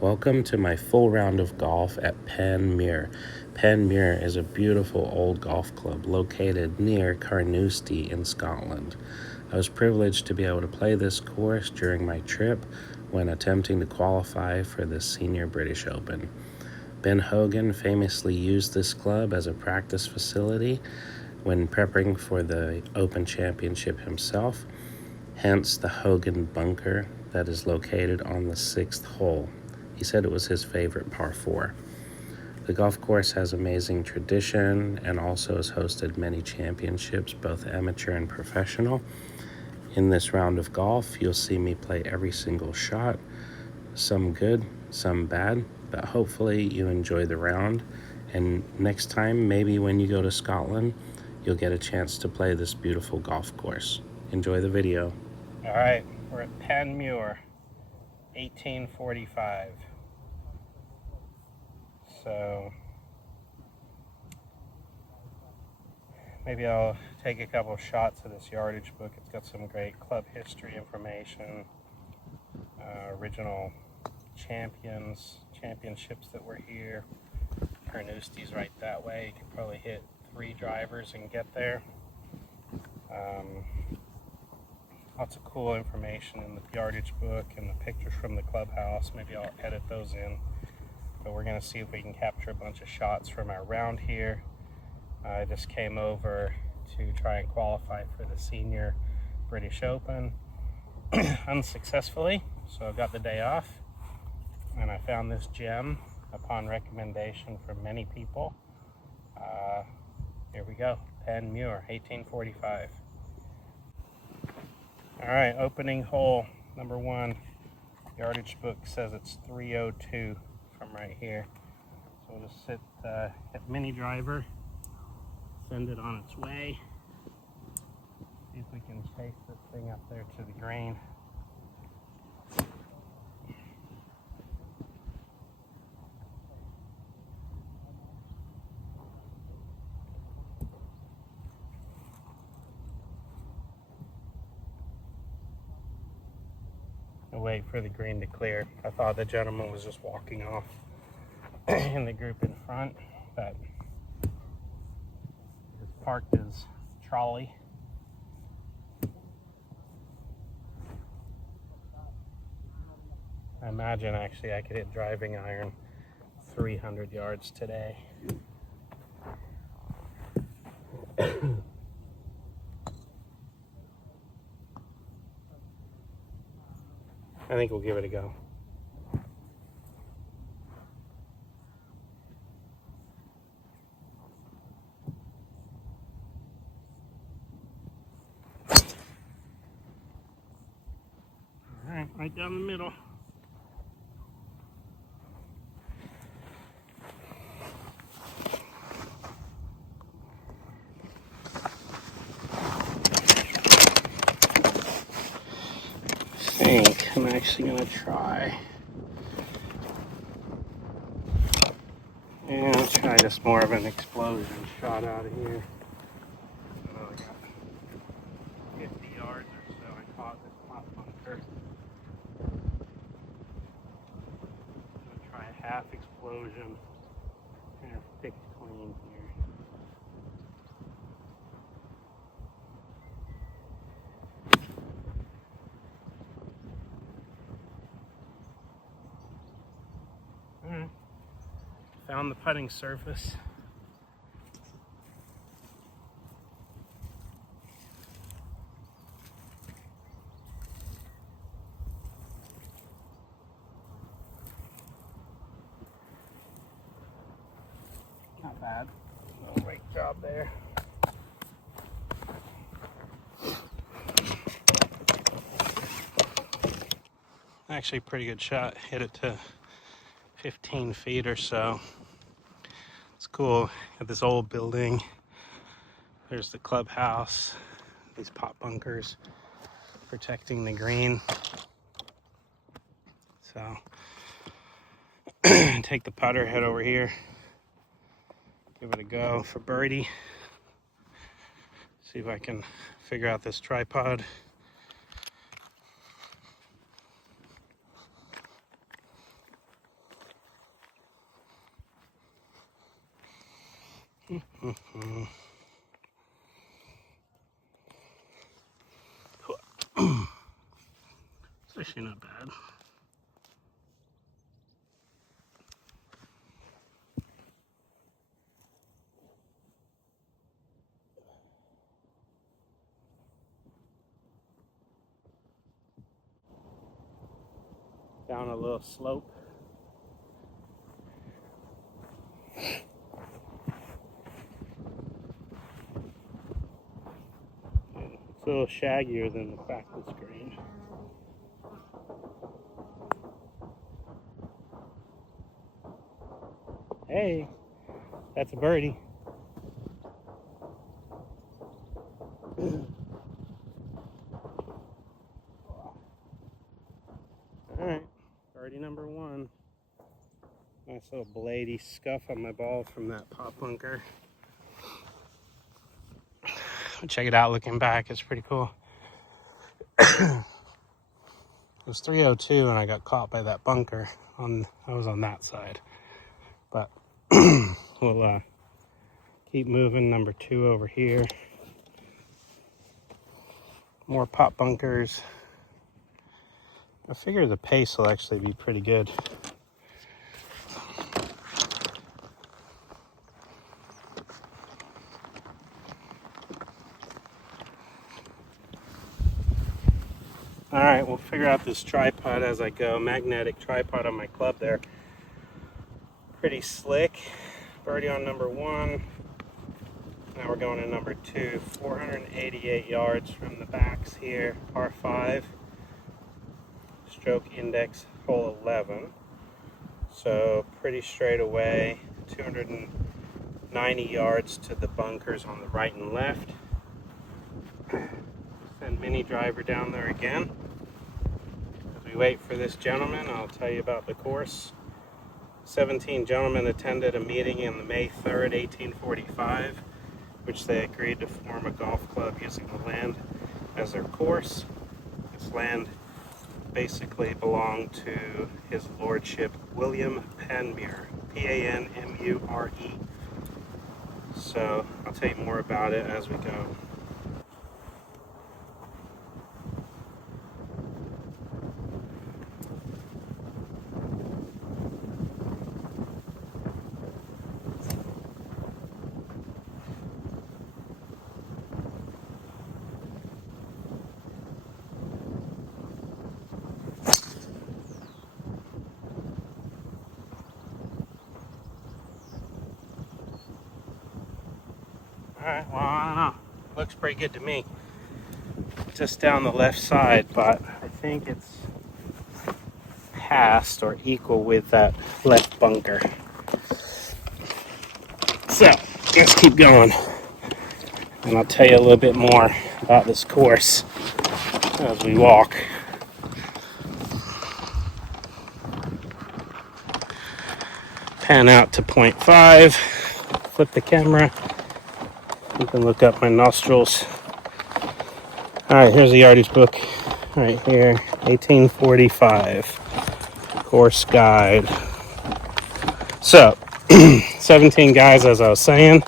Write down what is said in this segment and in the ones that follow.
Welcome to my full round of golf at Panmure. Panmure is a beautiful old golf club located near Carnoustie in Scotland. I was privileged to be able to play this course during my trip when attempting to qualify for the Senior British Open. Ben Hogan famously used this club as a practice facility when preparing for the Open Championship himself, hence the Hogan bunker that is located on the 6th hole. He said it was his favorite par 4. The golf course has amazing tradition and also has hosted many championships, both amateur and professional. In this round of golf, you'll see me play every single shot, some good, some bad, but hopefully you enjoy the round. And next time, maybe when you go to Scotland, you'll get a chance to play this beautiful golf course. Enjoy the video. All right, we're at Panmure, 1845. So maybe I'll take a couple of shots of this yardage book. It's got some great club history information, original championships that were here. Carnoustie's right that way. You can probably hit 3 drivers and get there. Lots of cool information in the yardage book and the pictures from the clubhouse. Maybe I'll edit those in. But we're going to see if we can capture a bunch of shots from our round here. I just came over to try and qualify for the Senior British Open unsuccessfully, so I got the day off, and I found this gem upon recommendation from many people. Here we go, Panmure, 1845. All right, opening hole, number 1. Yardage book says it's 302 from right here. So we'll just hit mini driver, send it on its way. See if we can chase this thing up there to the green. I'll wait for the green to clear. I thought the gentleman was just walking off in the group in front, but he's parked his trolley. I imagine actually I could hit driving iron 300 yards today. I think we'll give it a go. All right, right down the middle. I think I'm actually gonna try. Yeah, I'll try just more of an explosion shot out of here. Oh, I got 50 yards or so. I caught this pop bunker. I'm gonna try a half explosion. Kind of thick clean here. Alright. Found the putting surface. Not bad. Great job there. Actually, pretty good shot. Hit it to 15 feet or so. It's cool. At this old building, there's the clubhouse, these pop bunkers protecting the green. So take the putter, head over here, give it a go for birdie. See if I can figure out this tripod. It's actually not bad. Down a little slope. It's a little shaggier than the practice green. Hey, that's a birdie. Alright, birdie number one. Nice little bladey scuff on my ball from that pop bunker. Check it out looking back, it's pretty cool. It was 302 and I got caught by that bunker. I was on that side. But we'll keep moving. Number two over here. More pop bunkers. I figure the pace will actually be pretty good. All right, we'll figure out this tripod as I go. Magnetic tripod on my club there. Pretty slick. Birdie on number one. Now we're going to number two. 488 yards from the backs here. Par 5. Stroke index hole 11. So pretty straight away. 290 yards to the bunkers on the right and left. Send mini driver down there again. As we wait for this gentleman, I'll tell you about the course. 17 gentlemen attended a meeting on May 3rd, 1845, which they agreed to form a golf club using the land as their course. This land basically belonged to His Lordship William Panmure, P-A-N-M-U-R-E. So I'll tell you more about it as we go. Alright, well, I don't know. Looks pretty good to me. Just down the left side, but I think it's past or equal with that left bunker. So, let's keep going. And I'll tell you a little bit more about this course as we walk. Pan out to 0.5. Flip the camera. You can look up my nostrils. Alright, here's the yardage book. Right here, 1845. Course guide. So, 17 guys, as I was saying.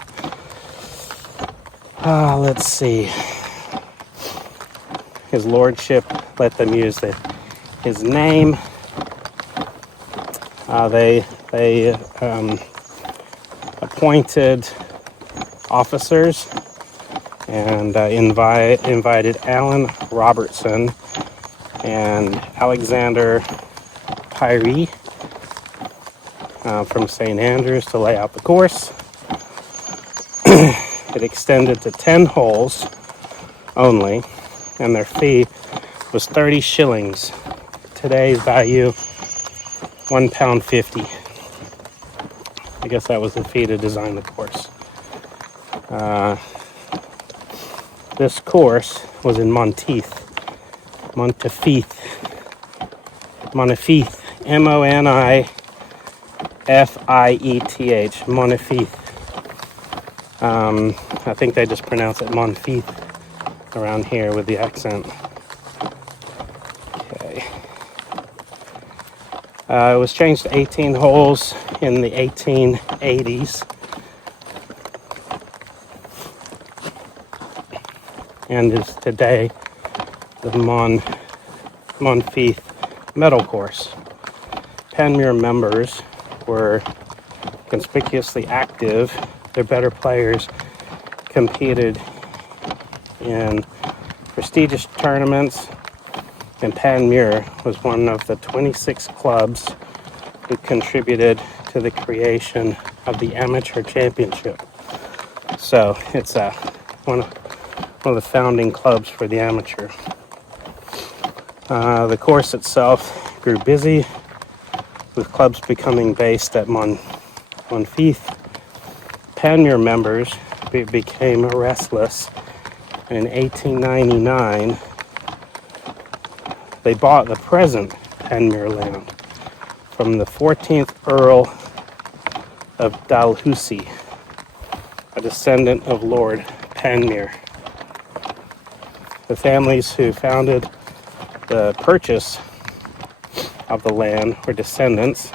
Let's see. His Lordship let them use his name. They appointed officers and invited Alan Robertson and Alexander Pyrie from St. Andrews to lay out the course. It extended to 10 holes only, and their fee was 30 shillings. Today's value, £1.50. I guess that was the fee to design the course. This course was in Monteith, Monteith, M-O-N-I-F-I-E-T-H, Monteith. I think they just pronounce it Monteith around here with the accent. Okay. It was changed to 18 holes in the 1880s. and is today the Monfils Medal Course. Panmure members were conspicuously active. Their better players competed in prestigious tournaments, and Panmure was one of the 26 clubs who contributed to the creation of the amateur championship. So it's one of the founding clubs for the amateur. The course itself grew busy, with clubs becoming based at Monfils. Panmure members became restless. In 1899, they bought the present Panmure land from the 14th Earl of Dalhousie, a descendant of Lord Panmure. The families who founded the purchase of the land were descendants,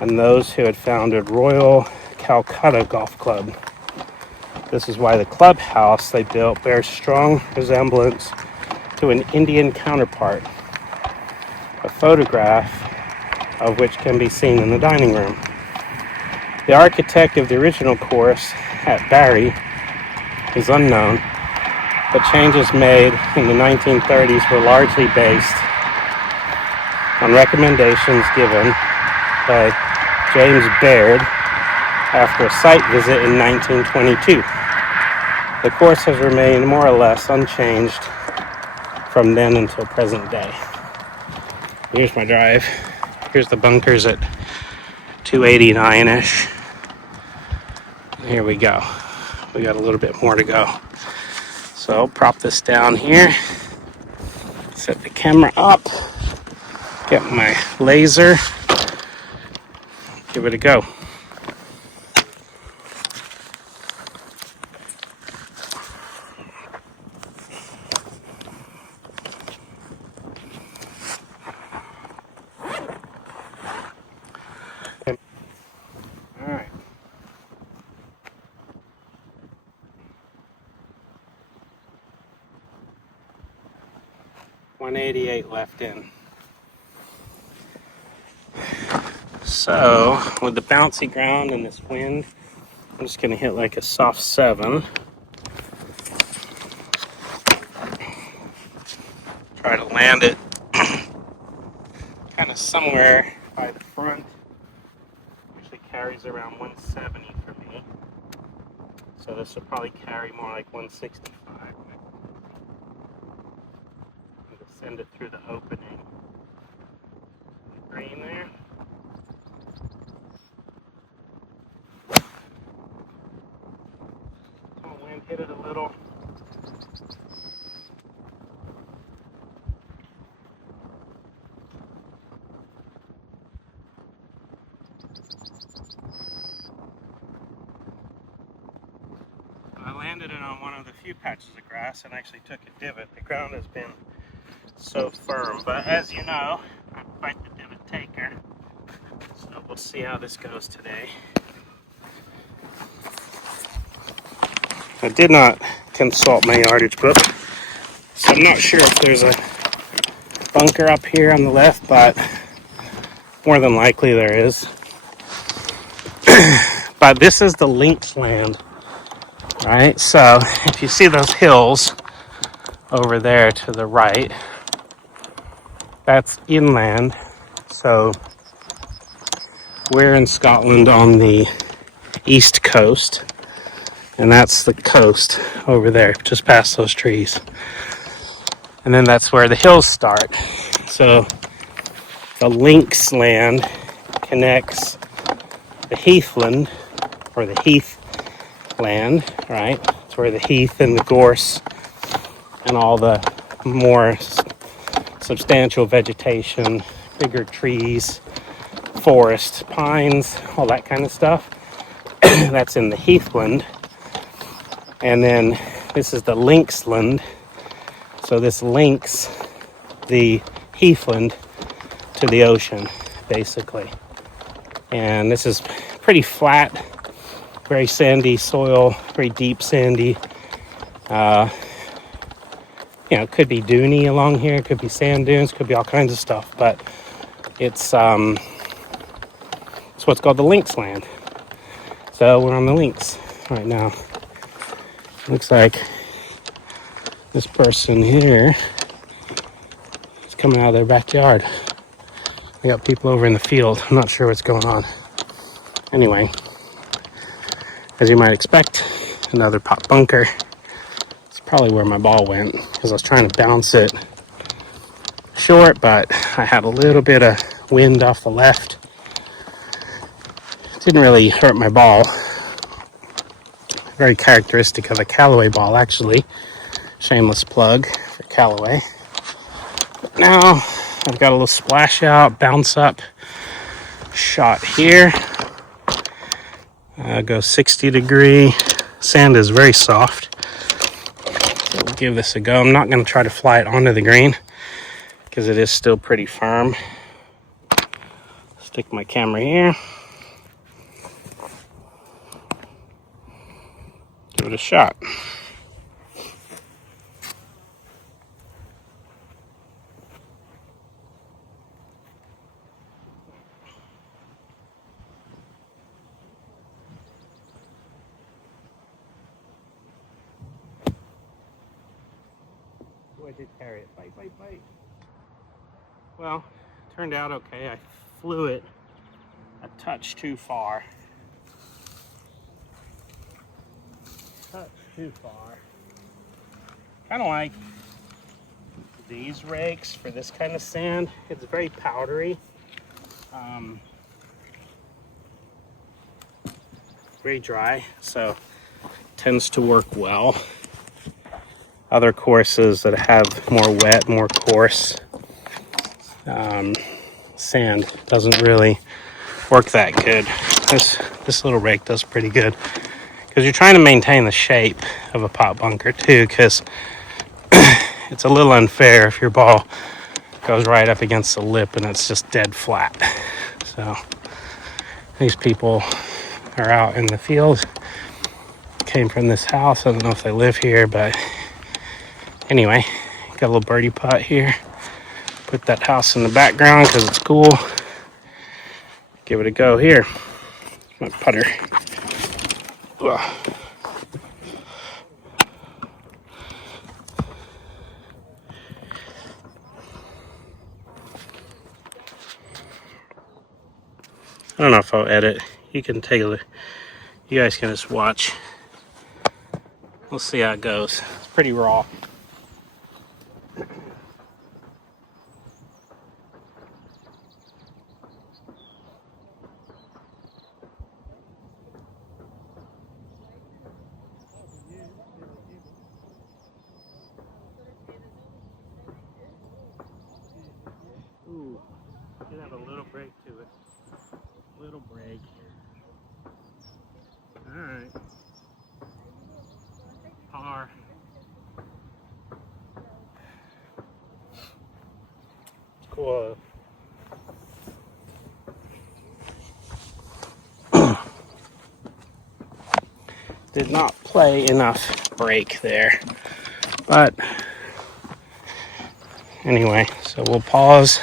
and those who had founded Royal Calcutta Golf Club. This is why the clubhouse they built bears strong resemblance to an Indian counterpart, a photograph of which can be seen in the dining room. The architect of the original course at Barry is unknown, but changes made in the 1930s were largely based on recommendations given by James Baird after a site visit in 1922. The course has remained more or less unchanged from then until present day. Here's my drive. Here's the bunkers at 289-ish. Here we go. We got a little bit more to go. So I'll prop this down here, set the camera up, get my laser, give it a go. All right. $188 left in. So with the bouncy ground and this wind, I'm just going to hit like a soft 7. Try to land it kind of somewhere by the front. Usually carries around 170 for me. So this will probably carry more like 165. Just send it through the opening. The green there. Wind hit it a little. I landed it on one of the few patches of grass and actually took a divot. The ground has been so firm, but as you know, I'm quite the divot taker. So we'll see how this goes today. I did not consult my yardage book, so I'm not sure if there's a bunker up here on the left, but more than likely there is. But this is the links land, right? So if you see those hills over there to the right, that's inland. So we're in Scotland on the east coast, and that's the coast over there, just past those trees. And then that's where the hills start. So the links land connects the heathland, or the heath land, right? It's where the heath and the gorse and all the more substantial vegetation, bigger trees, forest, pines, all that kind of stuff. That's in the heathland. And then this is the linksland. So this links the heathland to the ocean, basically. And this is pretty flat, very sandy soil, very deep sandy. you know, it could be duney along here, it could be sand dunes, could be all kinds of stuff, but it's what's called the links land. So we're on the links right now. Looks like this person here is coming out of their backyard. We got people over in the field. I'm not sure what's going on. Anyway, as you might expect, another pop bunker. It's probably where my ball went because I was trying to bounce it short, but I had a little bit of wind off the left. It didn't really hurt my ball. Very characteristic of a Callaway ball, actually. Shameless plug for Callaway. But now I've got a little splash out, bounce up shot here. Go 60 degree. Sand is very soft. So we'll give this a go. I'm not going to try to fly it onto the green because it is still pretty firm. Stick my camera here. Give it a shot. I did carry it. Bite, bite, bite. Well, turned out okay. I flew it a touch too far. Too far. Kind of like these rakes for this kind of sand. It's very powdery. Very dry, so tends to work well. Other courses that have more wet, more coarse sand doesn't really work that good. This little rake does pretty good because you're trying to maintain the shape of a pop bunker too, because it's a little unfair if your ball goes right up against the lip and it's just dead flat. So these people are out in the field, came from this house. I don't know if they live here, but anyway, got a little birdie putt here. Put that house in the background because it's cool. Give it a go here. My putter. Ugh. I don't know if I'll edit. You can take a look. You guys can just watch. We'll see how it goes. It's pretty raw. Ooh, did have a little break to it. Little break. All right. Par. Cool. Did not play enough break there, but anyway, so we'll pause.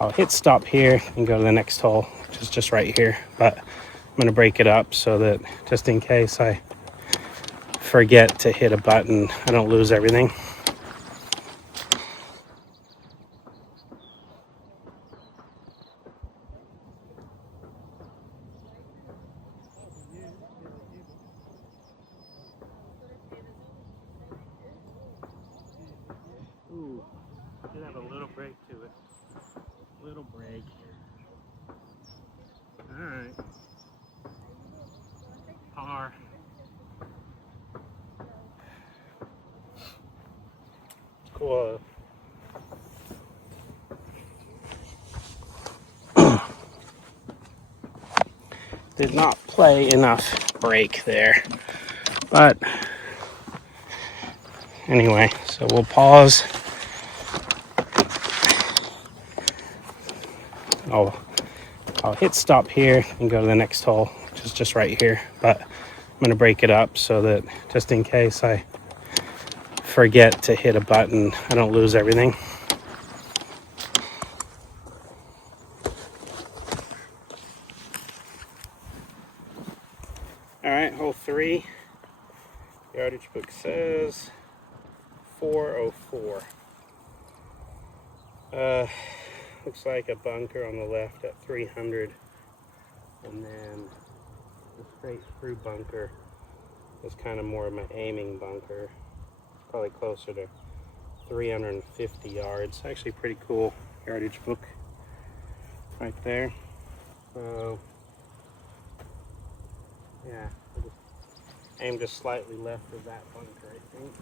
I'll hit stop here and go to the next hole, which is just right here, but I'm going to break it up so that just in case I forget to hit a button, I don't lose everything. Ooh, did have a little break to it. Little break. All right. Par. Cool. Did not play enough break there, but anyway, so we'll pause. I'll hit stop here and go to the next hole, which is just right here, but I'm I'm going to break it up so that just in case I forget to hit a button, I don't lose everything. All right, hole 3. Yardage book says 404. Looks like a bunker on the left at 300, and then the straight through bunker is kind of more of my aiming bunker, probably closer to 350 yards. Actually pretty cool yardage book right there. So yeah, I just aim just slightly left of that bunker, I think.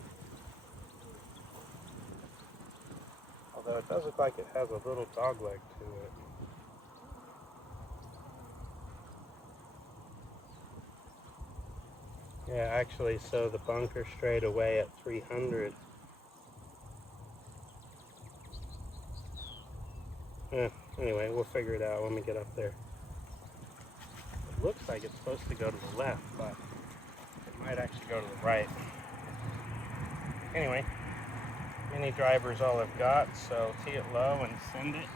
Although it does look like it has a little dog leg to it. Yeah, actually, so the bunker straight away at 300. Anyway, we'll figure it out when we get up there. It looks like it's supposed to go to the left, but it might actually go to the right. Anyway, mini driver is all I've got, so tee it low and send it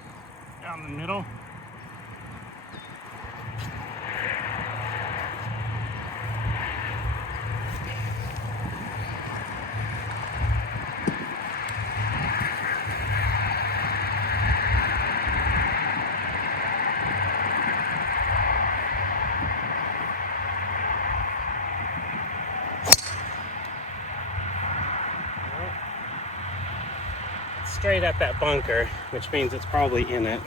down the middle. Straight at that bunker, which means it's probably in it,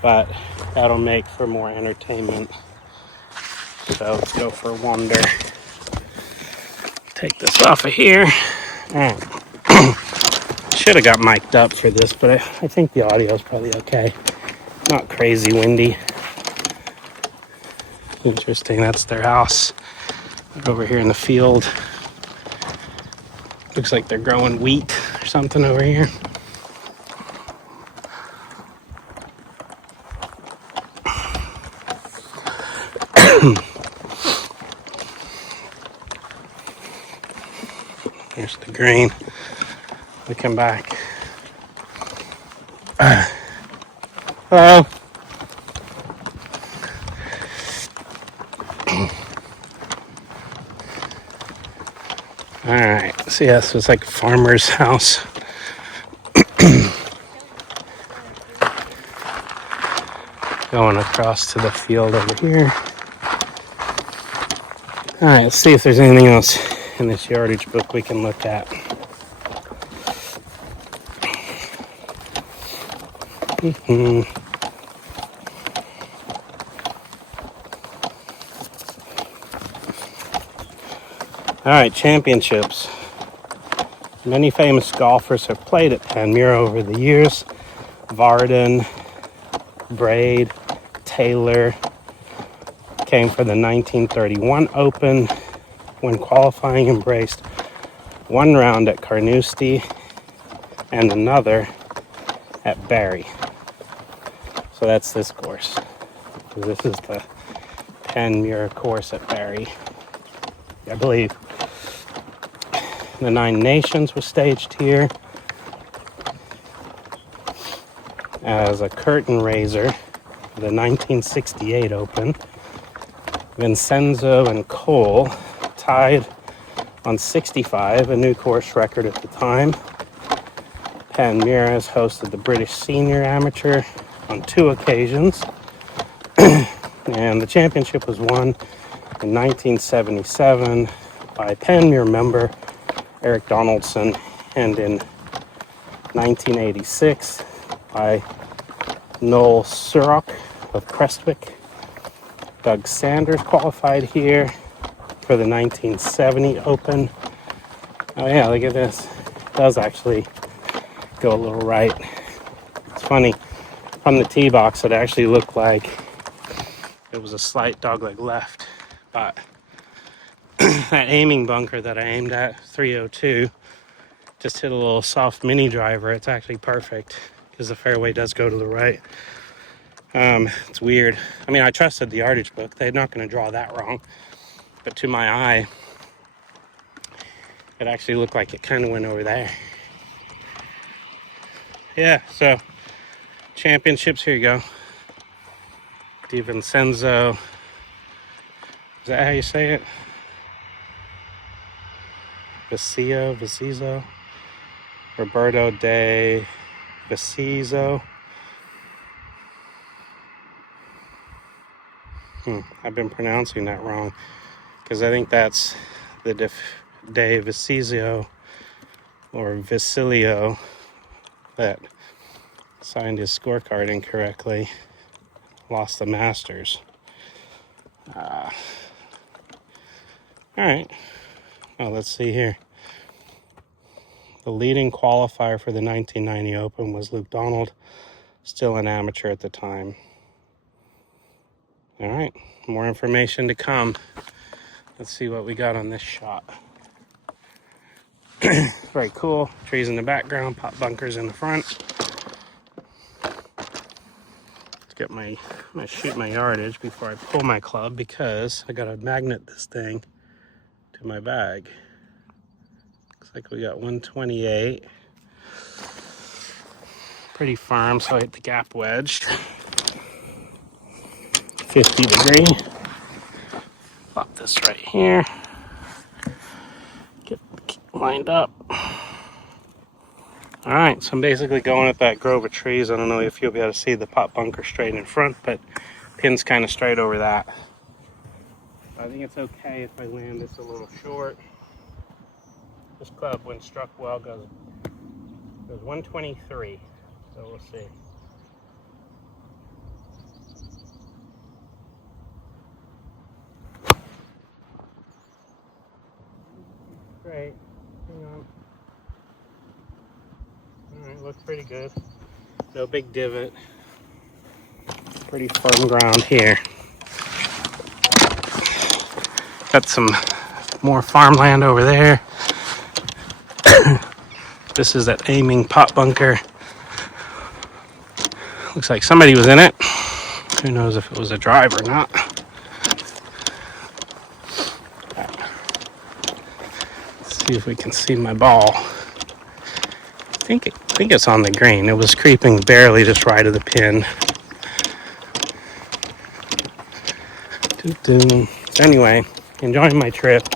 but that'll make for more entertainment. So let's go for a wander. Take this off of here. Should have got mic'd up for this, but I think the audio is probably okay. Not crazy windy. Interesting, that's their house. Over here in the field. Looks like they're growing wheat or something over here. There's the green. Looking back. Hello. Alright, so yeah, so it's like a farmer's house. Going across to the field over here. Alright, let's see if there's anything else in this yardage book we can look at. Alright, championships. Many famous golfers have played at Panmure over the years. Varden, Braid, Taylor came for the 1931 Open when qualifying embraced one round at Carnoustie and another at Barry. So that's this course. So this is the Panmure course at Barry, I believe. The Nine Nations was staged here as a curtain raiser for the 1968 Open. Vincenzo and Cole tied on 65, a new course record at the time. Panmure has hosted the British Senior Amateur on 2 occasions, and the championship was won in 1977 by Panmure member Eric Donaldson, and in 1986 by Noel Surrock of Prestwick. Doug Sanders qualified here for the 1970 Open. Oh yeah, look at this. It does actually go a little right. It's funny, from the tee box it actually looked like it was a slight dogleg left, but that aiming bunker that I aimed at, 302, just hit a little soft mini driver. It's actually perfect because the fairway does go to the right. It's weird. I mean, I trusted the yardage book. They're not going to draw that wrong. but to my eye, it actually looked like it kind of went over there. Yeah, so championships, here you go. Di Vincenzo, is that how you say it? Vicizo, Roberto de Vicizo. I've been pronouncing that wrong because I think that's the de Vicizo or Vicilio that signed his scorecard incorrectly, lost the Masters. All right, well, let's see here. The leading qualifier for the 1990 Open was Luke Donald, still an amateur at the time. All right, more information to come. Let's see what we got on this shot. Very cool. Trees in the background, pot bunkers in the front. Let's get I'm gonna shoot my yardage before I pull my club because I gotta magnet this thing to my bag. Looks like we got 128. Pretty firm, so I hit the gap wedge. 50 degree. Pop this right here. Get lined up. All right, so I'm basically going at that grove of trees. I don't know if you'll be able to see the pot bunker straight in front, but pin's kind of straight over that. I think it's okay if I land this a little short. This club, when struck well, goes 123, so we'll see. Great, hang on. All right, looks pretty good. No big divot. Pretty firm ground here. Got some more farmland over there. This is that aiming pot bunker. Looks like somebody was in it. Who knows if it was a drive or not. Let's see if we can see my ball. I think it's on the green. It was creeping barely just right of the pin. Anyway, enjoying my trip.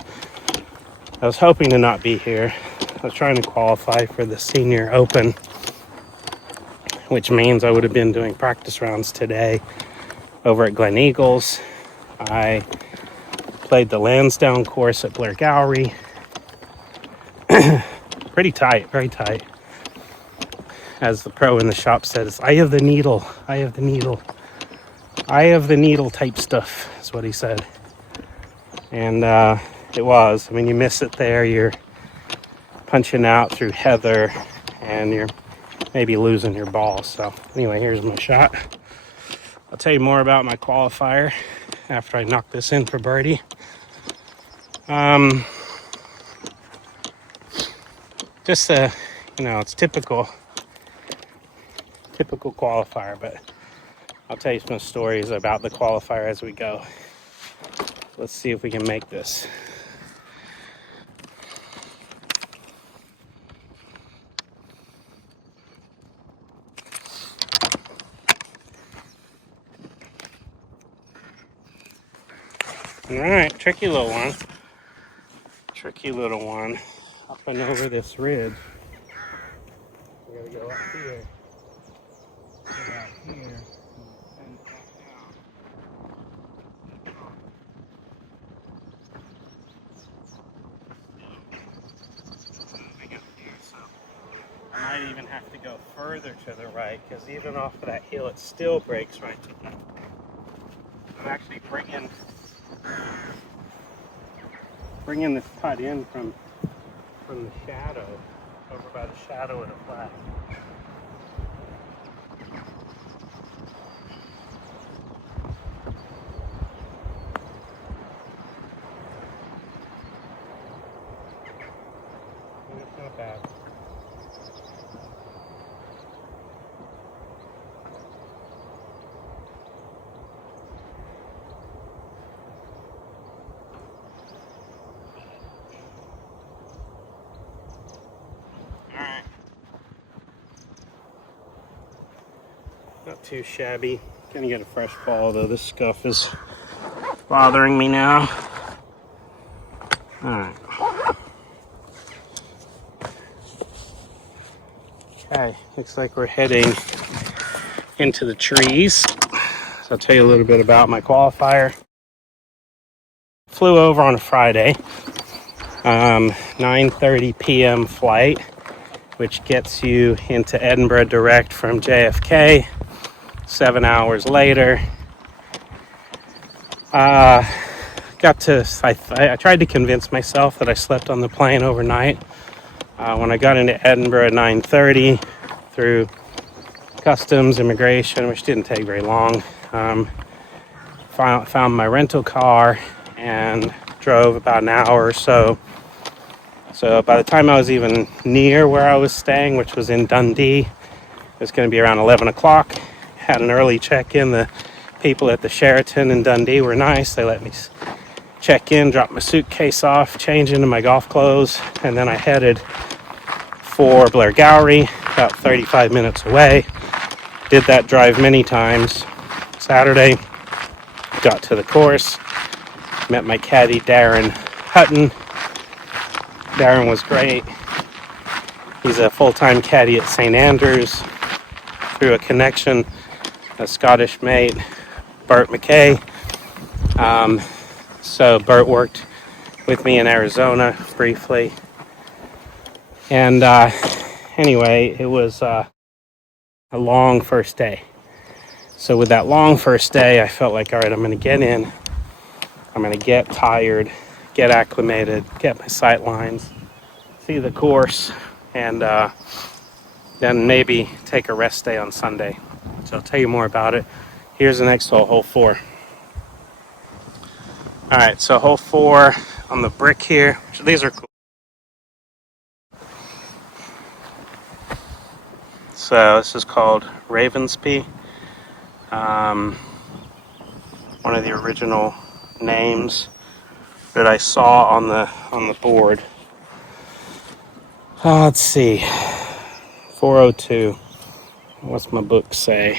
I was hoping to not be here. I was trying to qualify for the Senior Open, which means I would have been doing practice rounds today over at Glen Eagles. I played the Lansdowne course at Blair Gallery. Pretty tight, very tight. As the pro in the shop says, eye of the needle, eye of the needle. Eye of the needle type stuff is what he said. And it was. I mean, you miss it there, you're punching out through heather and you're maybe losing your ball. So anyway, here's my shot. I'll tell you more about my qualifier after I knock this in for birdie. Just it's typical qualifier, but I'll tell you some stories about the qualifier as we go. Let's see if we can make this. All right, tricky little one. Up and over this ridge. We gotta go up here. Go out here. And back down. Moving up here, so I might even have to go further to the right because even off of that hill, it still breaks right to that. I'm actually bringing this putt in from the shadow, over by the shadow of the flag. And it's not bad. Not too shabby. Gonna get a fresh ball though. This scuff is bothering me now. Alright. Okay, looks like we're heading into the trees. So I'll tell you a little bit about my qualifier. Flew over on a Friday, 9:30 p.m. flight, which gets you into Edinburgh direct from JFK. 7 hours later, I tried to convince myself that I slept on the plane overnight. When I got into Edinburgh at 9:30, through customs, immigration, which didn't take very long, found my rental car and drove about an hour or so. So by the time I was even near where I was staying, which was in Dundee, it was going to be around 11 o'clock. Had an early check-in. The people at the Sheraton in Dundee were nice. They let me check in, drop my suitcase off, change into my golf clothes, and then I headed for Blairgowrie, about 35 minutes away. Did that drive many times. Saturday, got to the course, met my caddy Darren Hutton. Darren was great. He's a full-time caddy at St. Andrews through a connection, a Scottish mate, Bert McKay. So Bert worked with me in Arizona briefly. And anyway, it was a long first day. So with that long first day, I felt like, all right, I'm going to get in. I'm going to get tired, get acclimated, get my sight lines, see the course, and then maybe take a rest day on Sunday. So I'll tell you more about it. Here's the next hole, hole 4. All right, so hole 4 on the brick here. Which these are cool. So this is called Ravensby. One of the original names that I saw on the board. Let's see, 402. What's my book say?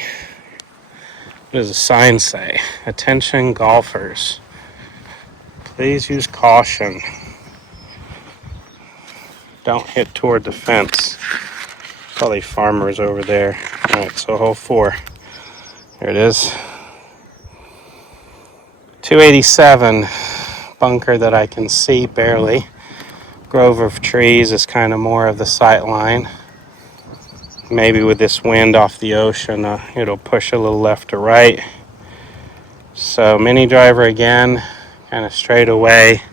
What does the sign say? Attention golfers. Please use caution. Don't hit toward the fence. Probably farmers over there. Alright, so hole 4. There it is. 287. Bunker that I can see barely. Grove of trees is kind of more of the sight line. Maybe with this wind off the ocean, it'll push a little left or right. So mini driver again, kind of straight away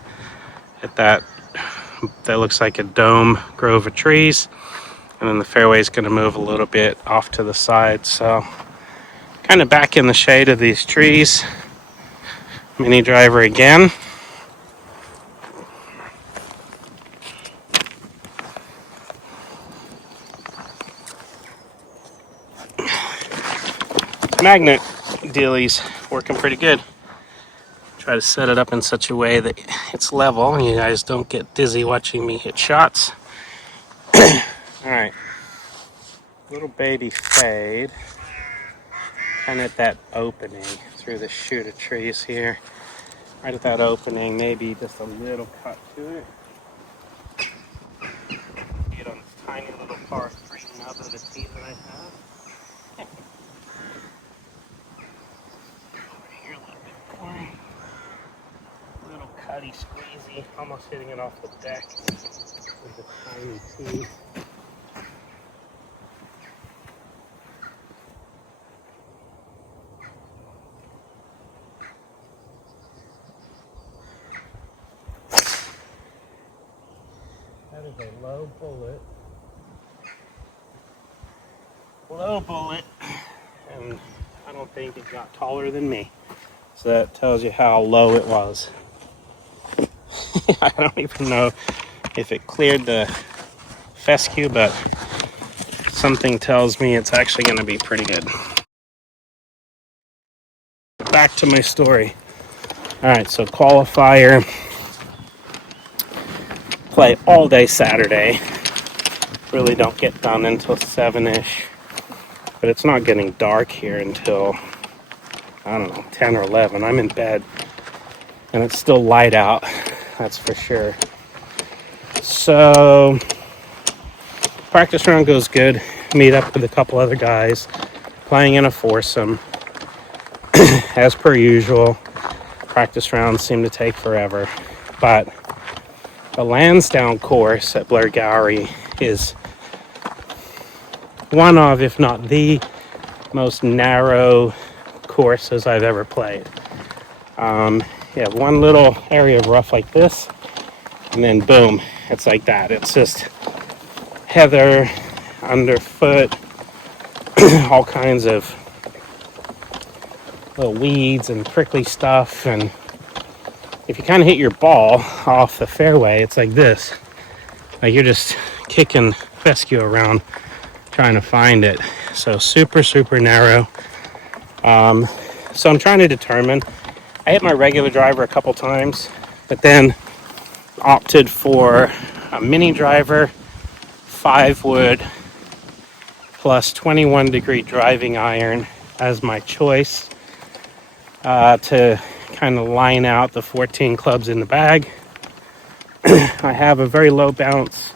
at that looks like a dome grove of trees. And then the fairway is going to move a little bit off to the side. So kind of back in the shade of these trees. Mini driver again. Magnet dealies working pretty good. Try to set it up in such a way that it's level and you guys don't get dizzy watching me hit shots. Alright. Little baby fade. Kind of at that opening through the chute of trees here. Right at that opening, maybe just a little cut to it. Get on this tiny little par 3 nub of the tee that I have. Over here a little bit more. Little cutty squeezy, almost hitting it off the deck with a tiny tee. That is a low bullet. Low bullet. And I don't think it got taller than me. So that tells you how low it was. I don't even know if it cleared the fescue, but something tells me it's actually going to be pretty good. Back to my story. Alright, so qualifier. Play all day Saturday. Really don't get done until 7-ish. but it's not getting dark here until, I don't know, 10 or 11. I'm in bed and it's still light out, that's for sure. So practice round goes good. Meet up with a couple other guys, playing in a foursome. As per usual, practice rounds seem to take forever, but the Lansdowne course at Blair Gowrie is one of, if not the most narrow courses I've ever played. You have one little area of rough like this, and then boom, it's like that. It's just heather underfoot, all kinds of little weeds and prickly stuff, and if you kind of hit your ball off the fairway, it's like this. Like you're just kicking fescue around trying to find it. So super, super narrow. So I'm trying to determine. I hit my regular driver a couple times, but then opted for a mini driver, 5-wood, plus 21-degree driving iron as my choice to kind of line out the 14 clubs in the bag. I have a very low bounce,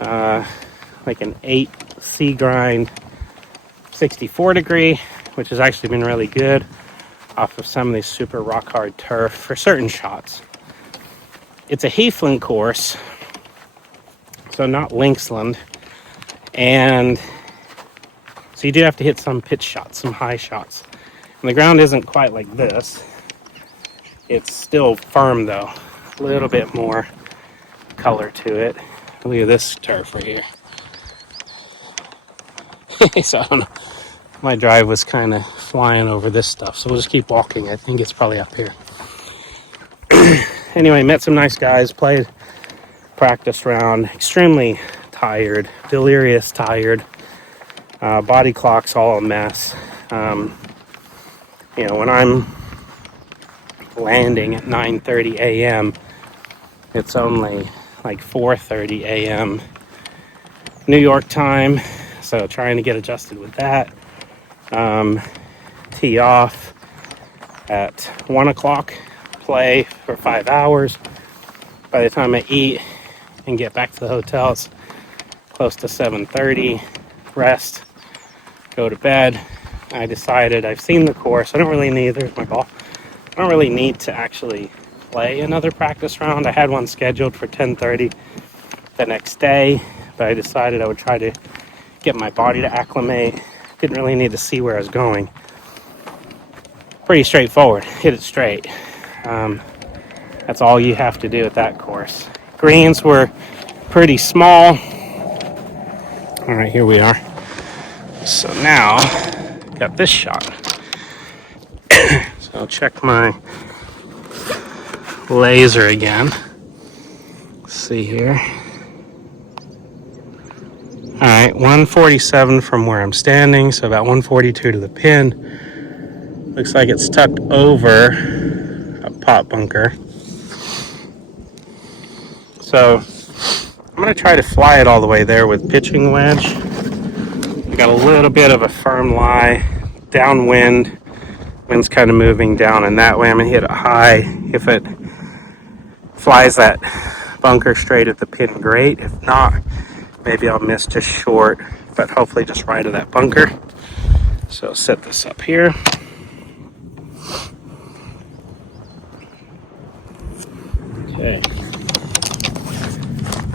like an 8 C grind, 64 degree, which has actually been really good off of some of these super rock hard turf for certain shots. It's a heathland course, so not linksland, and so you do have to hit some pitch shots, some high shots. And the ground isn't quite like this. It's still firm though, a little bit more color to it. Look at this turf right here. So I don't know. My drive was kind of flying over this stuff, so we'll just keep walking. I think it's probably up here. Anyway, met some nice guys, played practice round, extremely tired, delirious tired. Body clock's all a mess. When I'm landing at 9:30 a.m., it's only like 4:30 a.m. New York time, so trying to get adjusted with that. Tee off at 1 o'clock, play for 5 hours. By the time I eat and get back to the hotel, it's close to 7:30. Rest, go to bed. I decided, I've seen the course, I don't really need, there's my ball, I don't really need to actually play another practice round. I had one scheduled for 10:30 the next day, but I decided I would try to get my body to acclimate. Didn't really need to see where I was going. Pretty straightforward, hit it straight. That's all you have to do at that course. Greens were pretty small. All right, here we are. So now, got this shot. So I'll check my laser again. Let's see here. All right, 147 from where I'm standing, so about 142 to the pin. Looks like it's tucked over a pot bunker. So I'm going to try to fly it all the way there with pitching wedge. I got a little bit of a firm lie, downwind. Wind's kind of moving down and that way. I'm going to hit it high. If it flies that bunker straight at the pin, great. If not, maybe I'll miss just short, but hopefully just right of that bunker. So set this up here. Okay.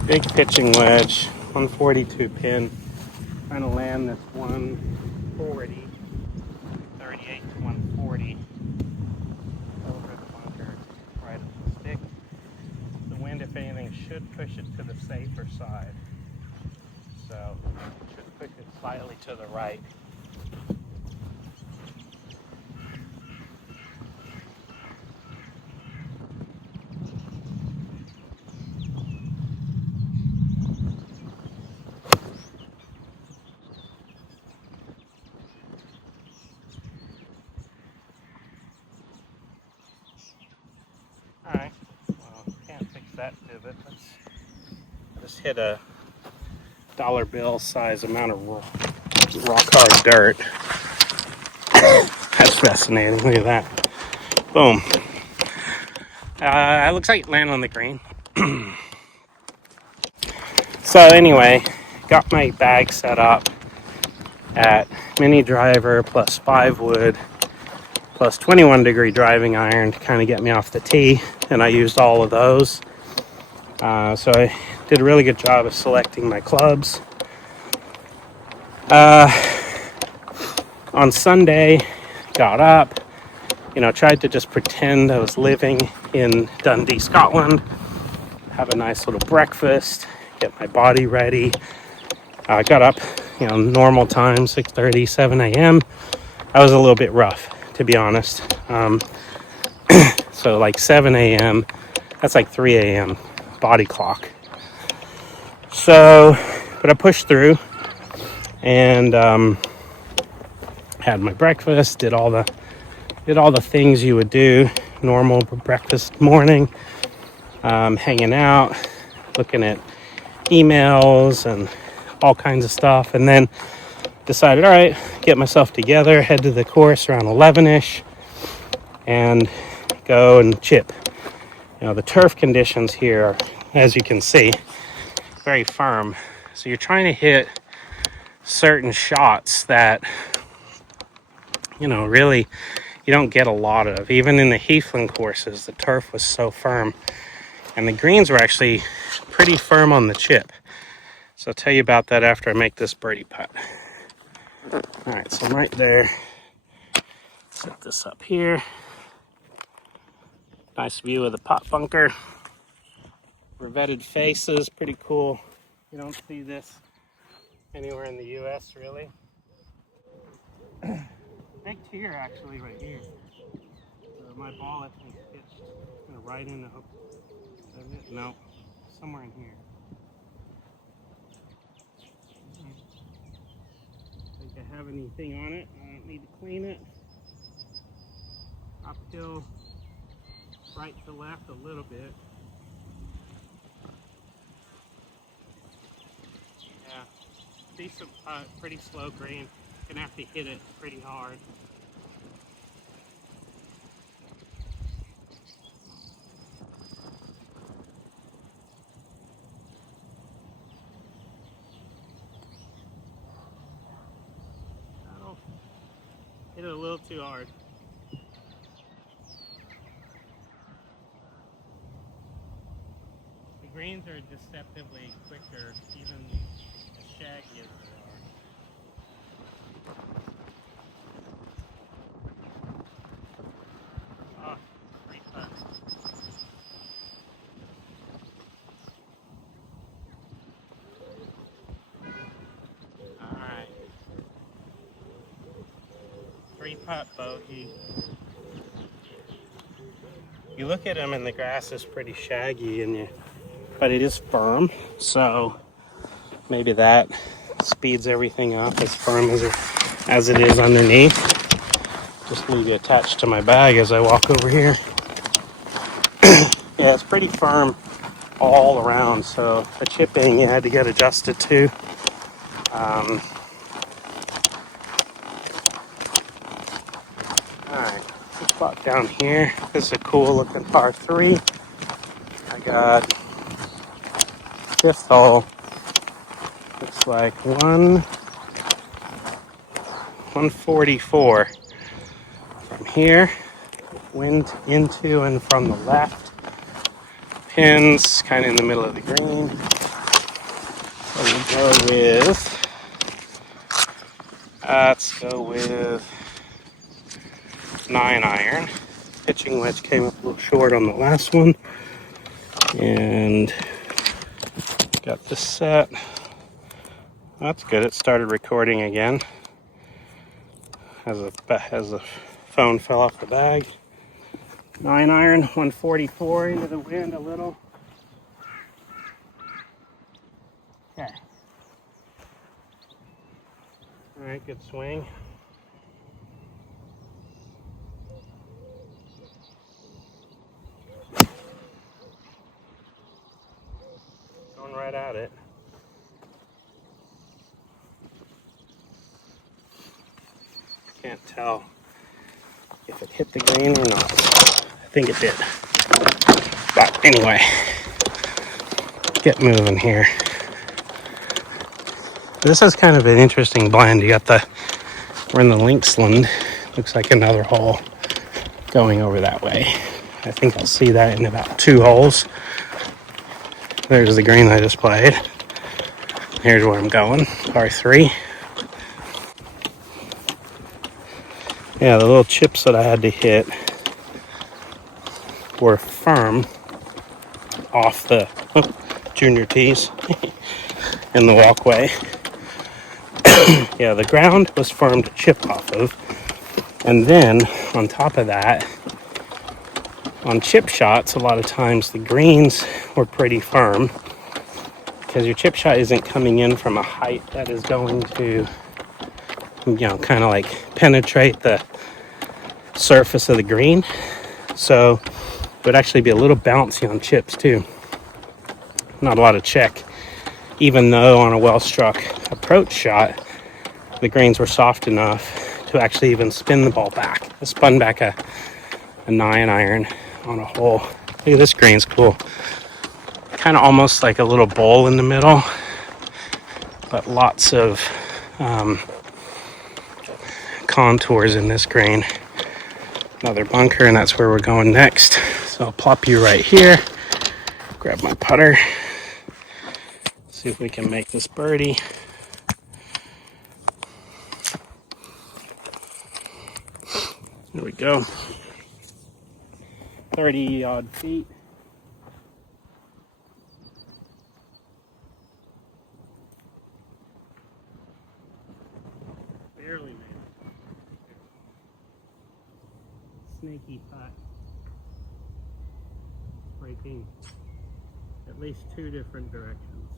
Big pitching wedge, 142 pin. Trying to land this 140, 38 to 140 over the bunker, right at the stick. The wind, if anything, should push it to the safer side. So it should push it slightly to the right. Alright, well, can't fix that divot. I just hit a dollar bill size amount of rock hard dirt. That's fascinating. Look at that. Boom. It looks like it landed on the green. So anyway, got my bag set up at mini driver plus 5 wood plus 21 degree driving iron to kind of get me off the tee, and I used all of those. So I did a really good job of selecting my clubs. On Sunday, got up, tried to just pretend I was living in Dundee, Scotland, have a nice little breakfast, get my body ready. I got up, normal time, 6:30, 7 a.m. I was a little bit rough, to be honest. So like 7 a.m., that's like 3 a.m. body clock. So, but I pushed through and had my breakfast, did all the things you would do, normal breakfast morning, hanging out, looking at emails and all kinds of stuff, and then decided, all right, get myself together, head to the course around 11ish, and go and chip. The turf conditions here are, as you can see, very firm. So you're trying to hit certain shots that, really you don't get a lot of. Even in the Heathland courses, the turf was so firm. And the greens were actually pretty firm on the chip. So I'll tell you about that after I make this birdie putt. All right, so I'm right there. Set this up here. Nice view of the pot bunker. Revetted faces, pretty cool. You don't see this anywhere in the U.S. really. Big tier actually right here. My ball I think pitched right in the hook. No, somewhere in here. I think I have anything on it. I don't need to clean it. Uphill, right to left a little bit. Yeah, decent putt, pretty slow green. Gonna have to hit it pretty hard. That'll hit it a little too hard. The greens are deceptively quicker, even as shaggy as they are. Ah, great putt. Alright. Great putt, bogey. You look at him and the grass is pretty shaggy, but it is firm, so maybe that speeds everything up as firm as it is underneath. Just leave it attached to my bag as I walk over here. Yeah, it's pretty firm all around, so the chipping you had to get adjusted to. Alright, spot down here. This is a cool looking par 3. I got fifth hole. Looks like 144 from here. Wind into and from the left. Pins kind of in the middle of the green. So we'll go with, let's go with 9 iron. Pitching wedge came up a little short on the last one. And got this set. That's good. It started recording again as the phone fell off the bag. 9 iron, 144 into the wind a little. Okay. All right, good swing. Going right at it. can't tell if it hit the green or not. I think it did. But anyway, get moving here. This is kind of an interesting blend. You got we're in the Linksland. Looks like another hole going over that way. I think I'll see that in about 2 holes. There's the green I just played. Here's where I'm going, par 3. Yeah, the little chips that I had to hit were firm off the junior tees in the walkway. Yeah, the ground was firm to chip off of. And then on top of that, on chip shots, a lot of times the greens were pretty firm because your chip shot isn't coming in from a height that is going to, kind of like penetrate the surface of the green. So it would actually be a little bouncy on chips too. Not a lot of check, even though on a well-struck approach shot, the greens were soft enough to actually even spin the ball back. I spun back a 9 iron on a hole. Look at this green's cool. Kind of almost like a little bowl in the middle, but lots of contours in this green. Another bunker, and that's where we're going next. So I'll plop you right here, grab my putter, see if we can make this birdie. There we go. 30 odd feet. Barely made it. Snaky putt. Breaking at least 2 different directions.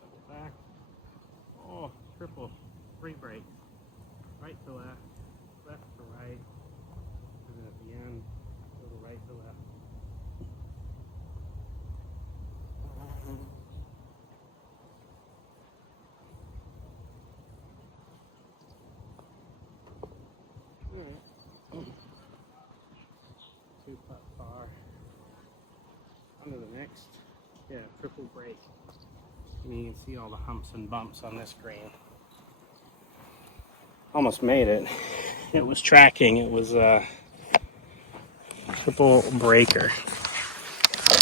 Double back. Oh, triple. 3 breaks. Right to left, left to right, and then at the end, go to right to left. Alright. 2 putt par. On to the next. Yeah, triple break. And you can see all the humps and bumps on this green. Almost made it. It was tracking. It was a triple breaker.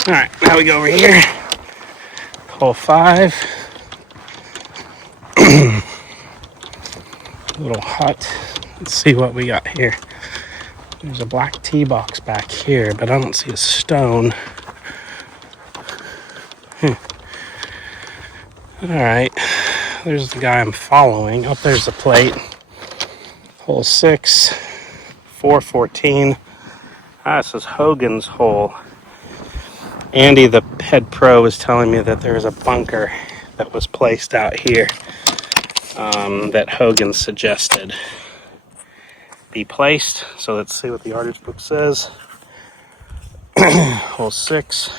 Alright, now we go over here. Hole 5. Little hut. Let's see what we got here. There's a black tee box back here, but I don't see a stone. Alright, there's the guy I'm following. Oh, there's the plate. Hole 6, 414. This is Hogan's hole. Andy, the head pro, was telling me that there was a bunker that was placed out here that Hogan suggested be placed. So let's see what the artist book says. Hole 6.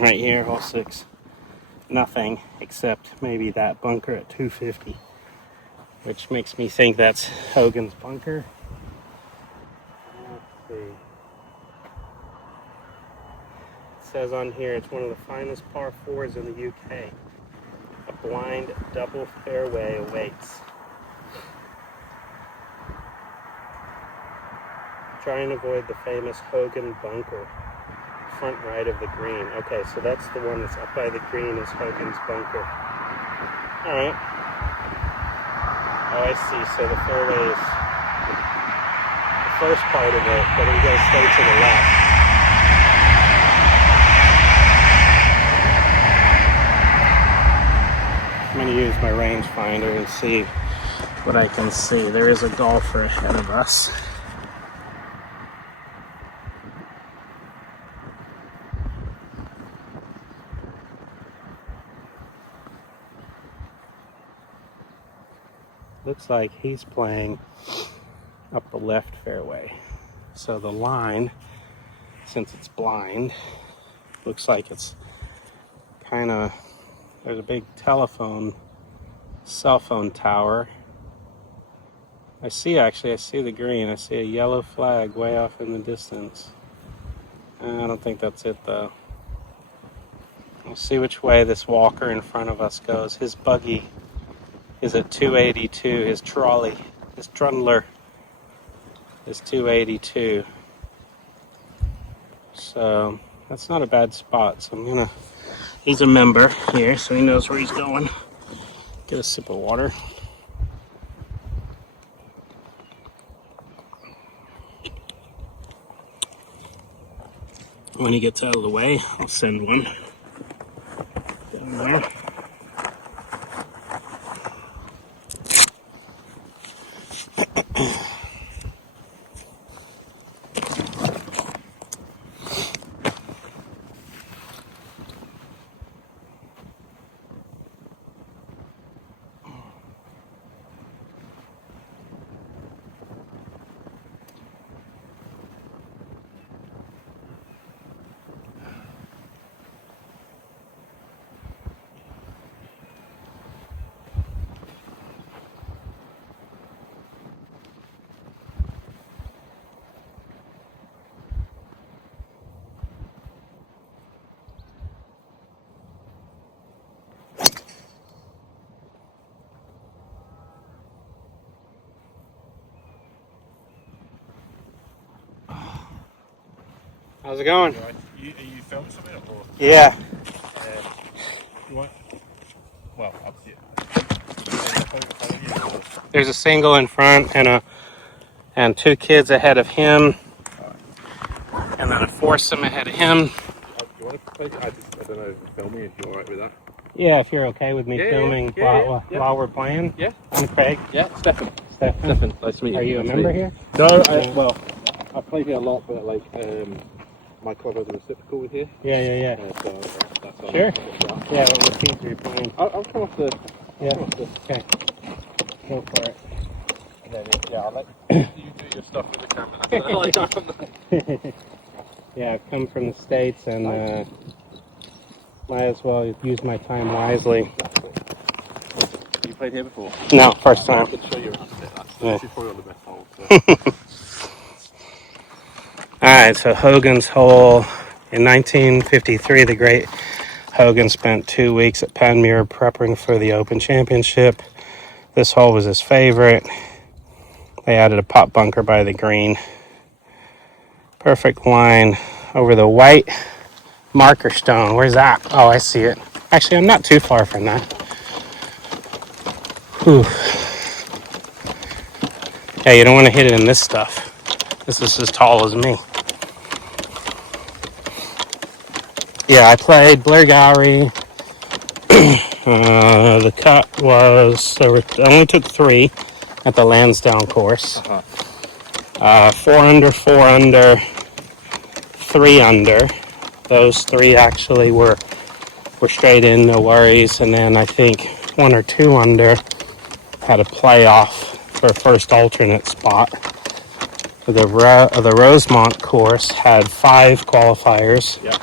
Right here, hole 6. Nothing except maybe that bunker at 250, which makes me think that's Hogan's bunker. Let's see. It says on here it's one of the finest par 4s in the UK. A blind double fairway awaits. Try and avoid the famous Hogan bunker, front right of the green. Okay, so that's the one that's up by the green is Hogan's bunker. Alright. Oh, I see. So the fairway is the first part of it, but we gotta stay to the left. I'm gonna use my rangefinder and see what I can see. There is a golfer ahead of us. Looks like he's playing up the left fairway. So the line, since it's blind, Looks like it's kind of, there's a big cell phone tower. I see the green. I see a yellow flag way off in the distance. I don't think that's it though. We'll see which way this walker in front of us goes. His buggy is at 282. His trolley, his trundler is 282. So that's not a bad spot. So he's a member here, so he knows where he's going. Get a sip of water. When he gets out of the way, I'll send one down there. How's it going? Right. Are you filming something or? Yeah. You want? Well, up to you. There's a single in front and two kids ahead of him, and then a foursome ahead of him. You want to play? I don't know, filming if you're alright with that. Yeah, if you're okay with me filming while we're playing. Yeah. I'm Craig. Yeah, Stefan. Stefan. Nice to meet you. Are you a member here? No, I play here a lot, but my club has a reciprocal with here. Yeah. So that's all. Sure. Yeah, what teams are you playing? I'll come off the. Yeah. Okay. Go for it. And then, I'll let you do your stuff with the camera. Yeah, I've come from the States and might as well use my time wisely. You played here before? No, first time. I can show you around a bit. This is probably on the best hole. So. Alright, so Hogan's hole. In 1953, the great Hogan spent 2 weeks at Panmure prepping for the Open Championship. This hole was his favorite. They added a pop bunker by the green. Perfect line over the white marker stone. Where's that? Oh, I see it. Actually, I'm not too far from that. Whew. Yeah, you don't want to hit it in this stuff. This is as tall as me. Yeah, I played Blair Gallery. The cut was, I only took 3 at the Lansdowne course. 4 under, 4 under, 3 under. Those 3 actually were straight in, no worries. And then I think 1 or 2 under had a playoff for first alternate spot. The Rosemont course had 5 qualifiers. Yeah.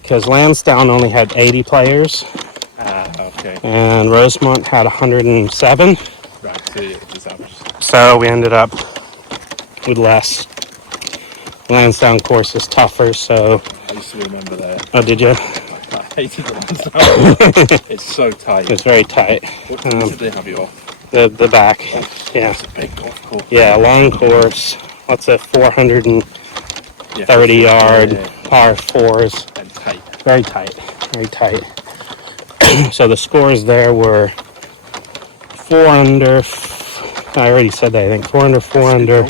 Because Lansdowne only had 80 players. Okay. And Rosemont had 107. Right, so it's average. So we ended up with less. Lansdowne course is tougher, so... I used to remember that. Oh, did you? I hated the Lansdowne. It's so tight. It's very tight. What did they have you off? The back. Oh, yeah. It's a big golf course. Yeah, long course. What's a 430 yard par 4s. And tight. Very tight. Very tight. So the scores there were 4 under. I already said that, I think. 4 under, 4 under.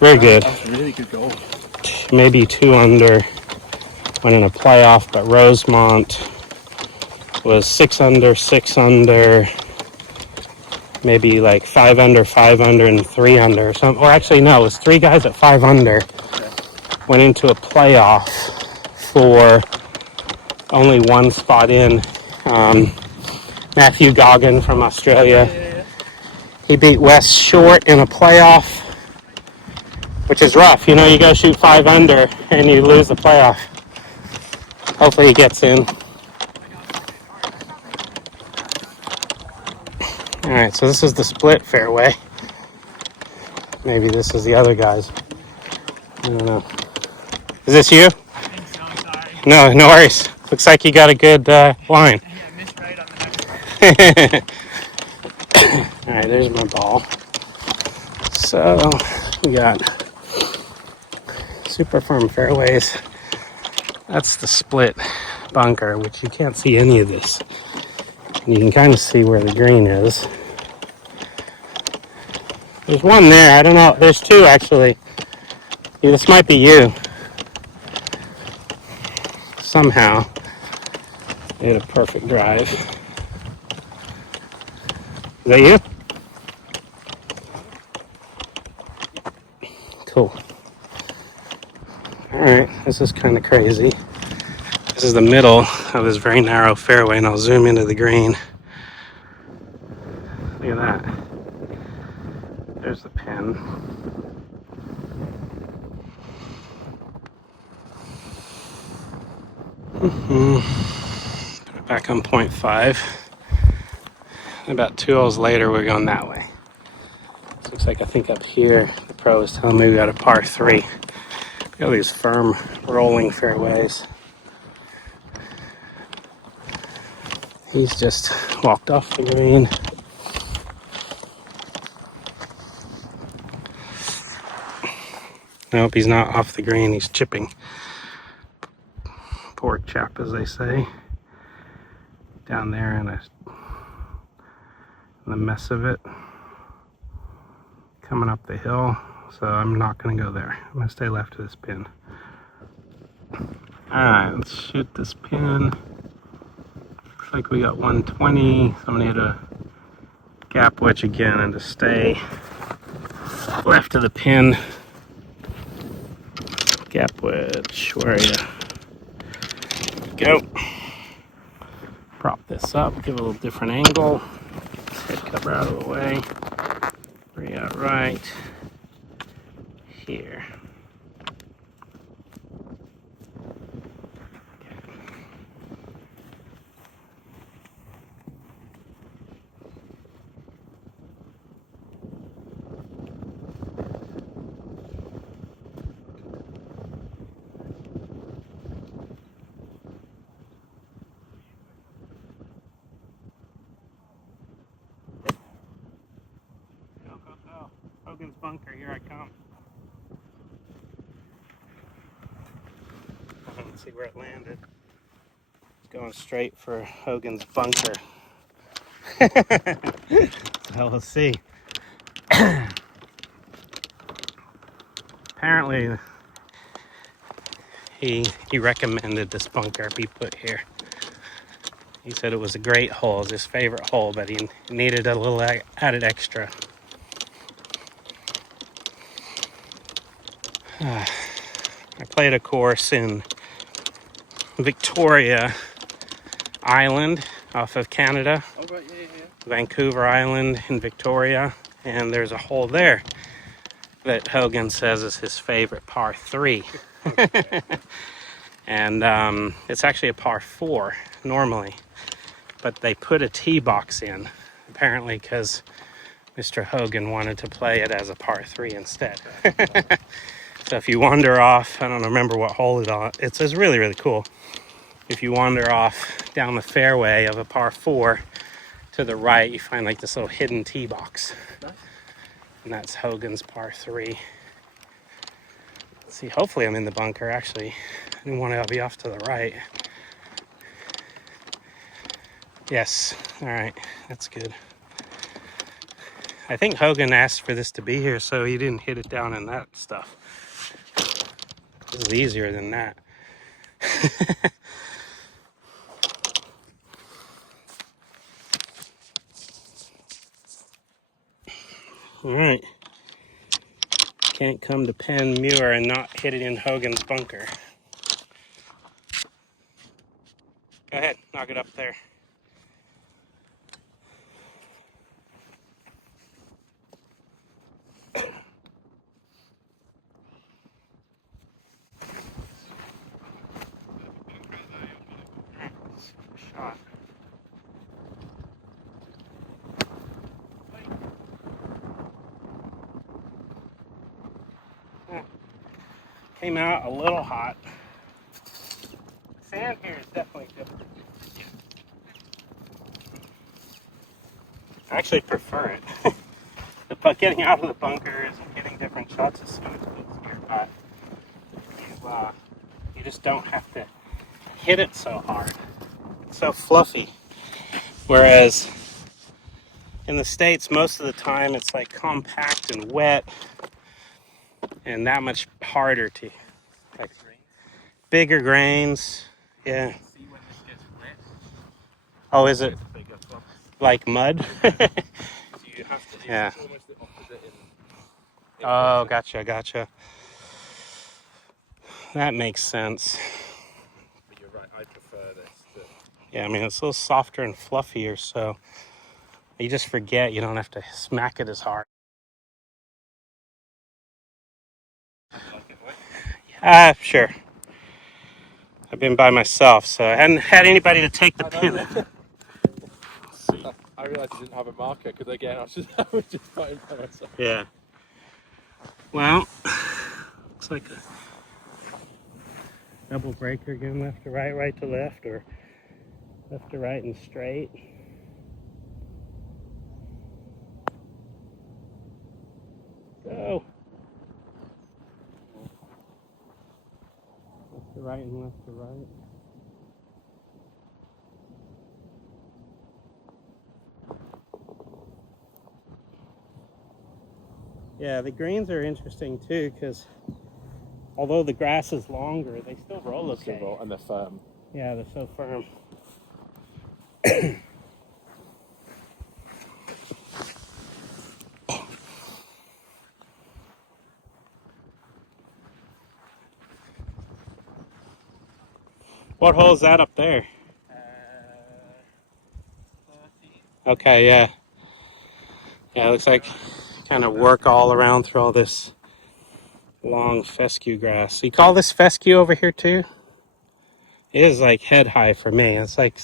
Very good. That's really good golf. Maybe 2 under. Went in a playoff, but Rosemont was 6 under, 6 under. Maybe like 5 under, 5 under, and 3 under or something. Or actually, no, it was 3 guys at 5 under. Went into a playoff for only 1 spot in. Matthew Goggin from Australia. He beat Wes Short in a playoff, which is rough. You know, you go shoot 5 under and you lose the playoff. Hopefully he gets in. All right, so this is the split fairway. Maybe this is the other guy's. I don't know. Is this you? I think so, sorry. No, no worries. Looks like you got a good line. Yeah, I missed right on the next one. All right, there's my ball. So we got super firm fairways. That's the split bunker, which you can't see any of this. And you can kind of see where the green is. There's one there. I don't know. There's two actually. Yeah, this might be you. Somehow, you had a perfect drive. Is that you? Cool. All right, this is kind of crazy. This is the middle of this very narrow fairway, and I'll zoom into the green. Look at that. There's the pin. Back on point 5. About 2 holes later, we're going that way. This looks like, I think up here, the pro is telling me we got a par 3. We got these firm, rolling fairways. He's just walked off the green. Nope, he's not off the green. He's chipping. Poor chap, as they say. Down there in the mess of it. Coming up the hill. So I'm not going to go there. I'm going to stay left of this pin. Alright, let's shoot this pin. Looks like we got 120. So I'm going to hit a gap wedge again and to stay left of the pin. Gap wedge, where are you? Go. Prop this up, give it a little different angle. Head cover out of the way. Bring it out right here. Go. Hogan's bunker, here I come. Let's see where it landed. It's going straight for Hogan's bunker. So we'll see. Apparently, he recommended this bunker be put here. He said it was a great hole, his favorite hole, but he needed a little added extra. I played a course in Victoria Island off of Canada. Oh, right, yeah. Vancouver Island in Victoria, and there's a hole there that Hogan says is his favorite par 3. Okay. And it's actually a par 4 normally, but they put a tee box in apparently because Mr. Hogan wanted to play it as a par 3 instead. So if you wander off, I don't remember what hole it's really, really cool. If you wander off down the fairway of a par 4 to the right, you find like this little hidden tee box. Nice. And that's Hogan's par 3. Let's see, hopefully I'm in the bunker actually. I didn't want to be off to the right. Yes, all right, that's good. I think Hogan asked for this to be here so he didn't hit it down in that stuff. This is easier than that. All right. Can't come to Panmure and not hit it in Hogan's bunker. Go ahead, knock it up there. Came out a little hot. The sand here is definitely different. I actually prefer it. But getting out of the bunkers and getting different shots is so much easier. But you just don't have to hit it so hard. It's so fluffy. Whereas in the States, most of the time it's like compact and wet and that much harder to, like, bigger grains. Yeah. See when this gets wet, Oh, is it it's bigger clumps. like mud? So you have to. Yeah. It's almost the opposite in Oh, winter. gotcha. That makes sense. But you're right. I prefer this. Yeah, I mean, it's a little softer and fluffier, so you just forget you don't have to smack it as hard. Sure. I've been by myself, so I hadn't had anybody to take the pin. I realised I didn't have a marker because again I was just fighting by myself. Yeah. Well, looks like a double breaker again, left to right, right to left, or left to right and straight. Go. Left to right and left to right. Yeah, the greens are interesting too because although the grass is longer, they still roll okay. And they're firm. Yeah, they're so firm. What hole is that up there? 30. Okay, yeah. Yeah, it looks like kind of work all around through all this long fescue grass. You call this fescue over here too? It is like head high for me. It's like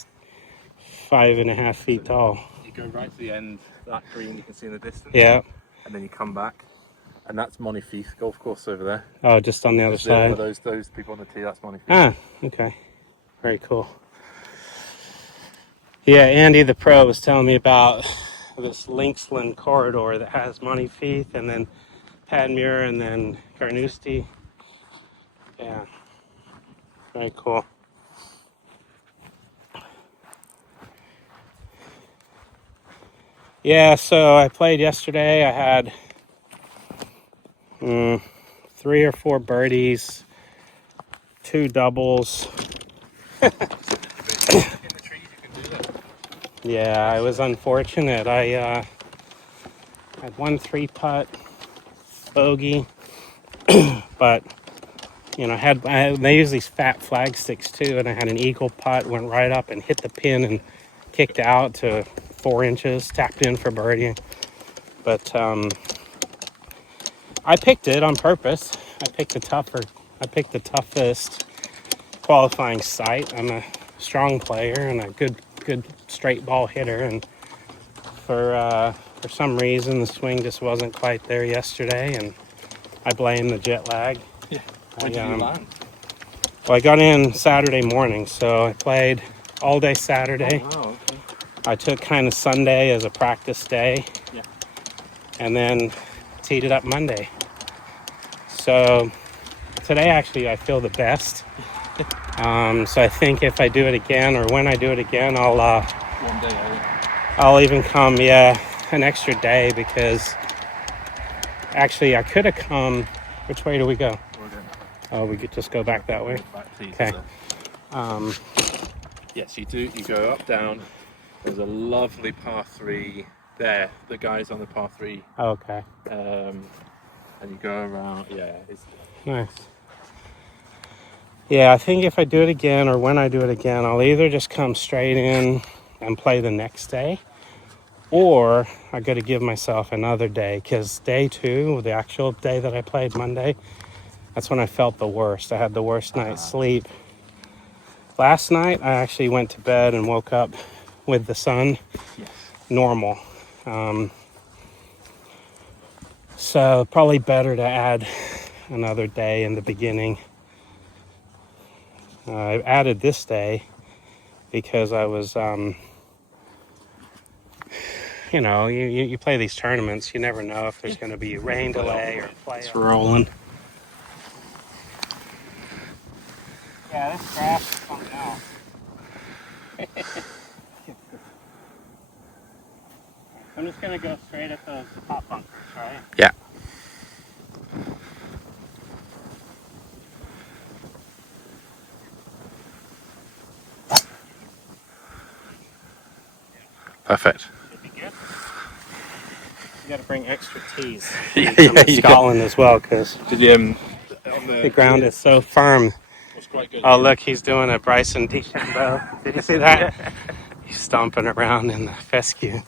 5.5 feet tall. You go right to the end, that green you can see in the distance. Yeah. And then you come back, and that's Montefiore golf course over there. Oh, just on the other side. Those people on the tee, that's Montefiore. Ah, okay. Very cool. Yeah, Andy the pro was telling me about this Linksland corridor that has Montefiore and then Panmure and then Carnoustie. Yeah, very cool. Yeah, so I played yesterday. I had 3 or 4 birdies, 2 doubles. In the trees, you can do that. Yeah, I was unfortunate. I had 1 3-putt bogey, but you know, they use these fat flag sticks too, and I had an eagle putt, went right up and hit the pin and kicked out to 4 inches, tapped in for birdie. But I picked it on purpose. I picked the toughest qualifying site. I'm a strong player and a good straight ball hitter, and for some reason the swing just wasn't quite there yesterday, and I blame the jet lag. Yeah. When did you land? Well, I got in Saturday morning, so I played all day Saturday. Oh, wow, okay. I took kind of Sunday as a practice day. Yeah. And then teed it up Monday. So today actually I feel the best. So I think if I do it again, or when I do it again, One day early. I'll even come, an extra day, because actually I could have come. Which way do we go? Oh, we could just go back that way. Okay. Yes, you do. You go up, down. There's a lovely par 3 there. The guy's on the par 3. Okay. And you go around. Yeah, it's Nice. Yeah, I think if I do it again, or when I do it again, I'll either just come straight in and play the next day, or I got to give myself another day, because day 2, the actual day that I played Monday, that's when I felt the worst. I had the worst night's sleep. Last night, I actually went to bed and woke up with the sun. yes. Normal. So probably better to add another day in the beginning. I added this day because I was, you play these tournaments, you never know if there's going to be rain delay or play. It's rolling. Yeah, this grass is something else. I'm just going to go straight at those top bunkers, right? Yeah. Perfect. Should be good. You got to bring extra tees. Yeah, Come to you Scotland as well, because Did you the ground is so firm. was quite good. Oh, look, he's doing a Bryson DeChambeau. Did you see that? He's stomping around in the fescue.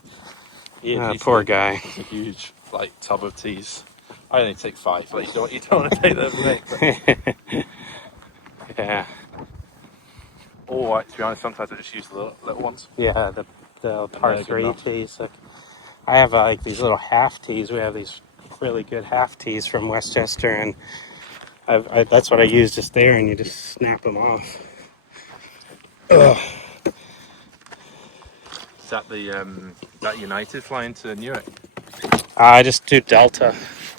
Poor guy. It's a huge tub of teas. I only take 5. Like you don't want to take them big. Yeah. Or to be honest, sometimes I just use the little ones. Yeah, the par 3 tees. Look, I have like these little half tees. We have these really good half tees from Westchester, and that's what I use just there, and you just snap them off. Ugh. Is that that United flying to Newark? I just do Delta.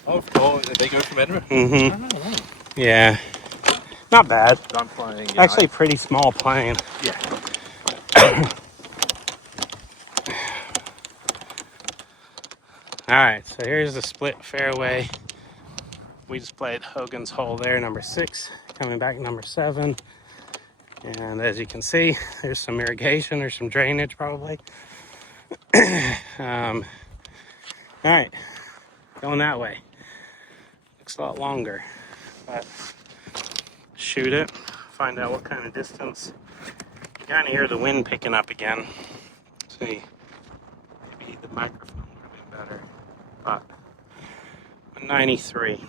Oh, cool. They go from Edinburgh? Mm-hmm. Oh, right. Yeah. Not bad. I'm flying United. Actually, pretty small plane. Yeah. Alright, so here's the split fairway. We just played Hogan's hole there, number 6. Coming back, number 7. And as you can see, there's some irrigation or some drainage probably. Alright, going that way. Looks a lot longer, but shoot it, find out what kind of distance. You kind of hear the wind picking up again. See, maybe the microphone would have been better, but 93.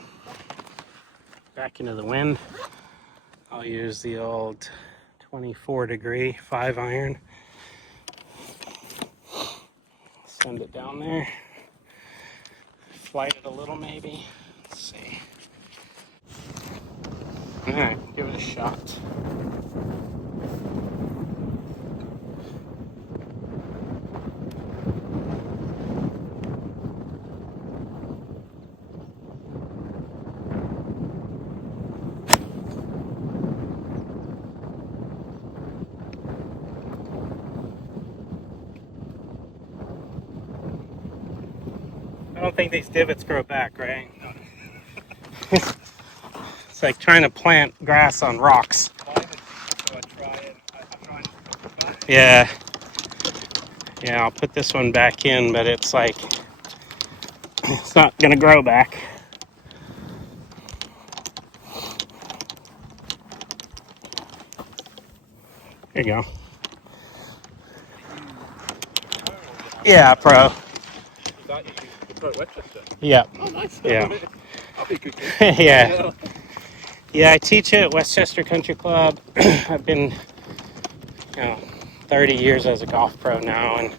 Back into the wind. I'll use the old 24-degree 5-iron. Send it down there. Flight it a little maybe. Let's see. Alright, give it a shot. I don't think these divots grow back, right? It's like trying to plant grass on rocks. Yeah. Yeah, I'll put this one back in, but it's like, it's not going to grow back. There you go. Yeah, pro. Yeah. Oh, nice. Yeah. I'll be good. Yeah. Yeah, I teach at Westchester Country Club. I've been, 30 years as a golf pro now, and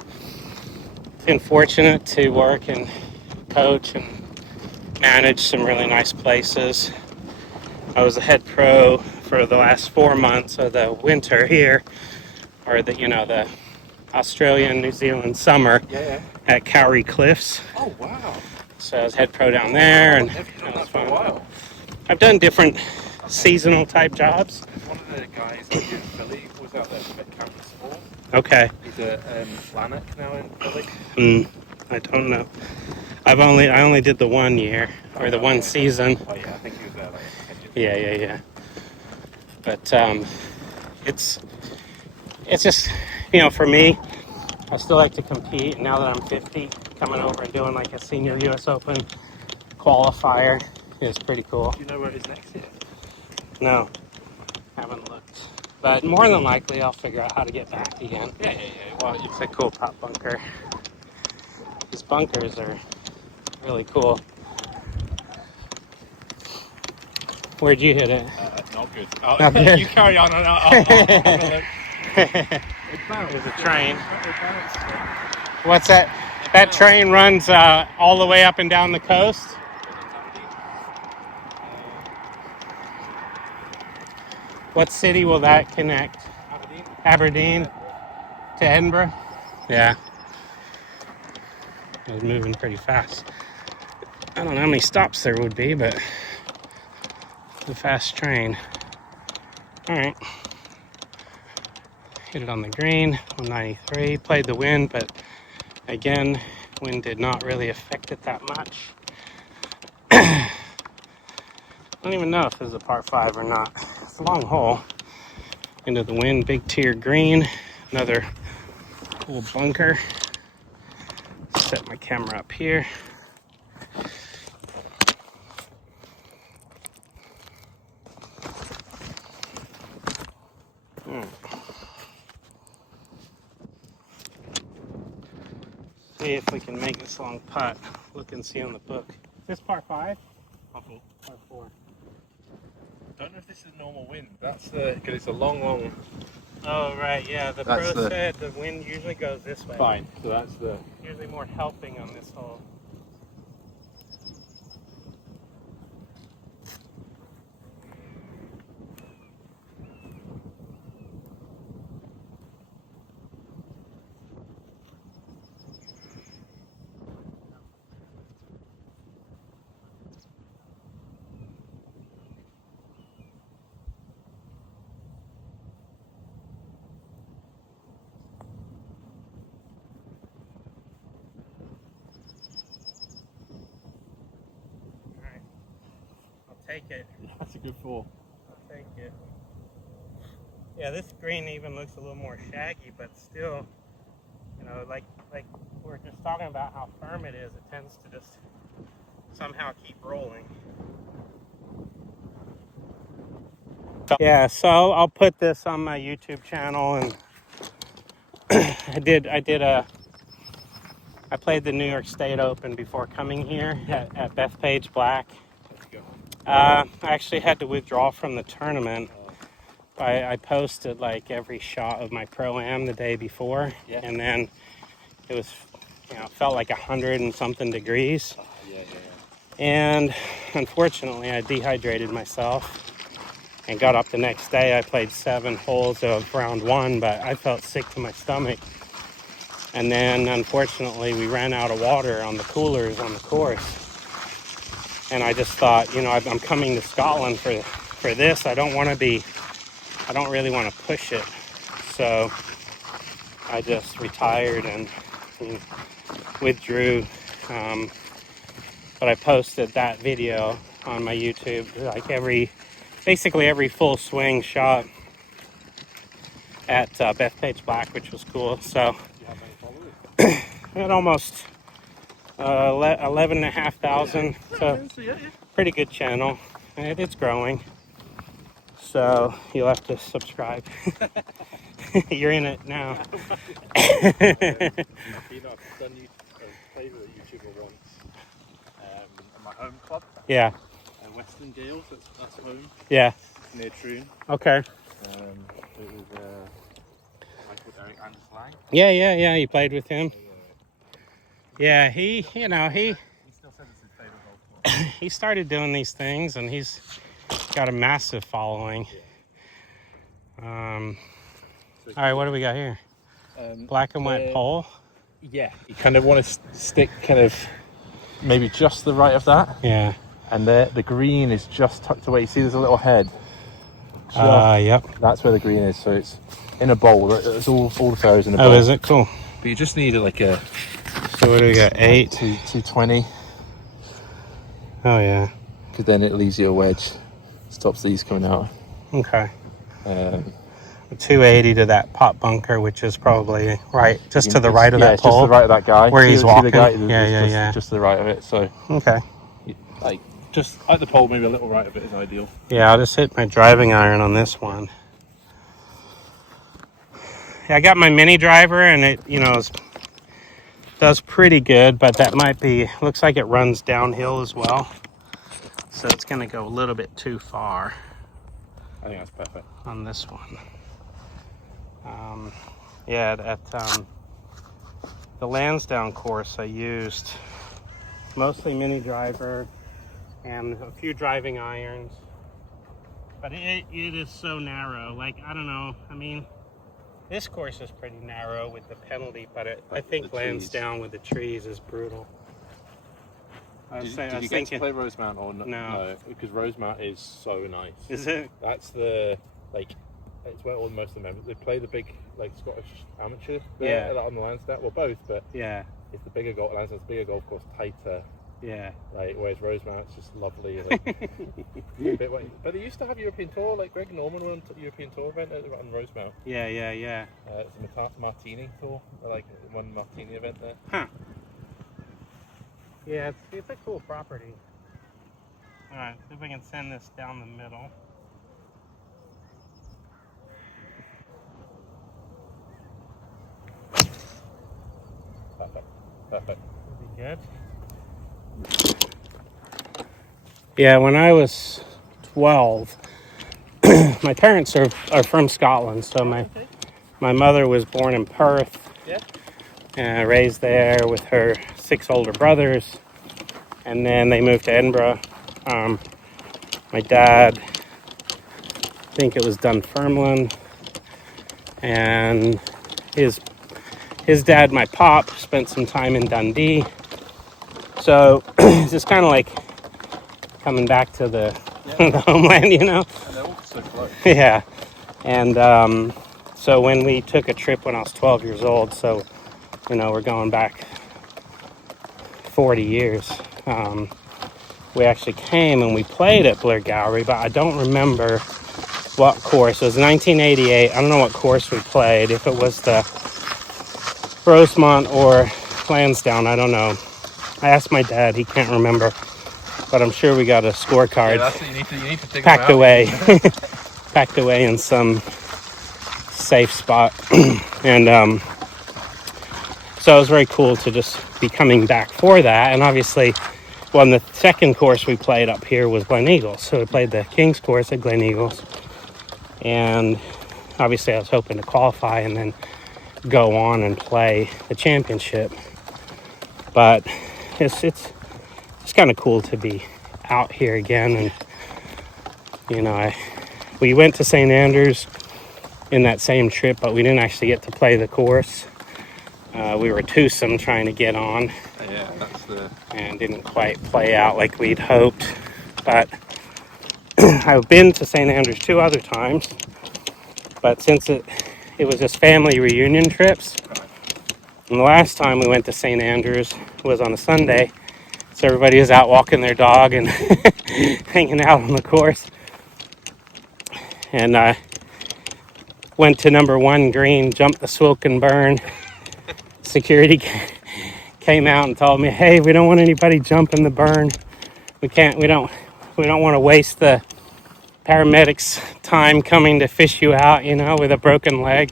been fortunate to work and coach and manage some really nice places. I was a head pro for the last 4 months of the winter here, or the Australian, New Zealand summer at Cowrie Cliffs. Oh, wow. So I was head pro down there, and Done that for a while. I've done different seasonal type jobs. One of the guys I did in Philly was out there at Campus Sport. Okay. He's a Lanark now in Philly. I don't know. I only did the 1 year or the one season. Oh yeah, I think he was there like 10 years. Yeah. But it's just for me, I still like to compete. And now that I'm 50, coming over and doing like a senior U.S. Open qualifier is pretty cool. Do you know where his next is? No, haven't looked. But more than likely, I'll figure out how to get back again. Yeah. Well, it's a cool top bunker. These bunkers are really cool. Where'd you hit it? Not good. Not good. You carry on and I'll have a look. There's a train. What's that? That train runs all the way up and down the coast? What city will that connect? Aberdeen. Aberdeen to Edinburgh? Yeah. It was moving pretty fast. I don't know how many stops there would be, but the fast train. All right. Hit it on the green, 193. Played the wind, but again, wind did not really affect it that much. I don't even know if this is a par 5 or not. It's a long hole. Into the wind, big tier green. Another little bunker. Set my camera up here. See if we can make this long putt. Look and see on the book. Is this par 5? Par 4. Par 4. Don't know if this is normal wind. That's the because it's a long. Oh, right, yeah. The That's pro the- said the wind usually goes this way. Fine. So that's the. Usually more helping on this hole. Alright. I'll take it. That's a good 4. I'll take it. Yeah, this green even looks a little more shaggy, but still, you know, like we were just talking about how firm it is, it tends to just somehow keep rolling. Yeah, so I'll put this on my YouTube channel, and I played the New York State Open before coming here at Bethpage Black. I actually had to withdraw from the tournament. I posted like every shot of my Pro-Am the day before, and then it was, felt like 100 and something degrees. And unfortunately, I dehydrated myself and got up the next day. I played 7 holes of round 1, but I felt sick to my stomach. And then, unfortunately, we ran out of water on the coolers on the course. And I just thought, I'm coming to Scotland for this. I don't really want to push it. So I just retired and withdrew. But I posted that video on my YouTube, like basically every full swing shot at Bethpage Black, which was cool. So at almost 11,500. So pretty good channel. It's growing. So you'll have to subscribe. You're in it now. I've done played with a YouTuber once at my home club. Yeah. Western Gales, that's home. Yeah. Near Troon. Okay. It was Michael Derek Anders Lang. Yeah. You played with him. Yeah, he He still says it's his favourite golf course. he started doing these things, and he's got a massive following. All right, what do we got here? Black and white pole. Yeah. You kind of want to stick kind of maybe just the right of that. Yeah. And the green is just tucked away. You see there's a little head? Yep. That's where the green is. So it's in a bowl. It's all the fairways in a bowl. Oh, is it? Cool. But you just need like a... So what do we got? 8? 220. Oh, yeah. Because then it leaves you a wedge. Stops these coming out. Okay. 280 to that pot bunker, which is probably right, just to the right of that pole. just to the right of that guy. Where he's walking. The guy, Yeah. Just to the right of it. So okay. Like just at the pole, maybe a little right of it is ideal. Yeah, I'll just hit my driving iron on this one. Yeah, I got my mini driver, and it, does pretty good, but that might be, looks like it runs downhill as well. So it's going to go a little bit too far. I think that's perfect. On this one. At the Lansdowne course, I used mostly mini driver and a few driving irons. But it is so narrow. Like, I don't know. I mean, this course is pretty narrow with the penalty, but I think Lansdowne with the trees is brutal. Did you get to play Rosemount or no? No, because Rosemount is so nice. Is it? That's the it's where all most of the members they play the big Scottish amateur. Yeah. On the Lansdowne. Well, both, but Yeah. it's the bigger golf. Lansdowne's bigger golf course, tighter. Yeah. Whereas Rosemount's just lovely. But they used to have European Tour. Like Greg Norman won a European Tour event on Rosemount. Yeah. It's a Martini Tour. One Martini event there. Huh. Yeah, it's a cool property. All right, see if we can send this down the middle. Perfect. Pretty good. Yeah, when I was 12, my parents are from Scotland, so my mother was born in Perth. Yeah. Raised there with her 6 older brothers, and then they moved to Edinburgh. My dad, I think it was Dunfermline, and his dad, my pop, spent some time in Dundee. So it's just kind of like coming back to the homeland, you know? And they're all so close. Yeah. And so when we took a trip when I was 12 years old, so, we're going back 40 years, we actually came and we played at Blair Gallery, but I don't remember what course. It was 1988. I don't know what course we played, if it was the Rosemont or Lansdowne, I don't know. I asked my dad, he can't remember, but I'm sure we got a scorecard. Yeah, that's what you need to dig packed them out. away, packed away in some safe spot. And so it was very cool to just be coming back for that. And obviously, the second course we played up here was Glen Eagles. So we played the King's course at Glen Eagles. And obviously I was hoping to qualify and then go on and play the championship. But it's kind of cool to be out here again. And, we went to St. Andrews in that same trip, but we didn't actually get to play the course. We were twosome trying to get on. Yeah, and didn't quite play out like we'd hoped. But I've been to St. Andrews 2 other times, but since it was just family reunion trips, and the last time we went to St. Andrews was on a Sunday, so everybody was out walking their dog and hanging out on the course. And I went to number 1 green, jumped the Swilk and burn. Security came out and told me, "Hey, we don't want anybody jumping the burn. We don't want to waste the paramedics' time coming to fish you out, with a broken leg."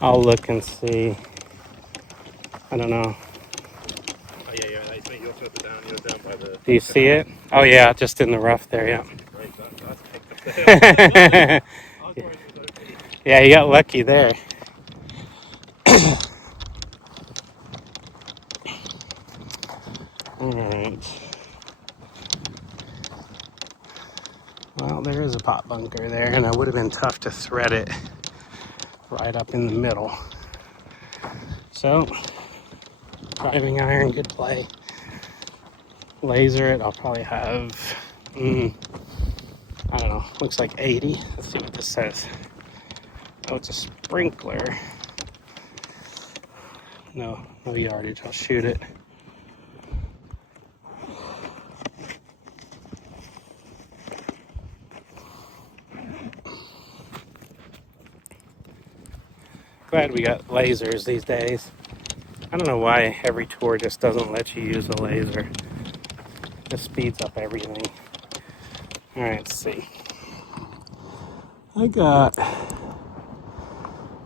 I'll look and see. I don't know. Oh yeah, you're further down. You're down by the. Do you see it? Oh yeah, just in the rough there. Yeah. Yeah, you got lucky there. All right. Well, there is a pot bunker there, and it would have been tough to thread it right up in the middle. So, driving iron, good play. Laser it, I'll probably have, I don't know, looks like 80. Let's see what this says. Oh, it's a sprinkler. No yardage, I'll shoot it. Glad we got lasers these days. I don't know why every tour just doesn't let you use a laser. Just speeds up everything. All right, let's see. I got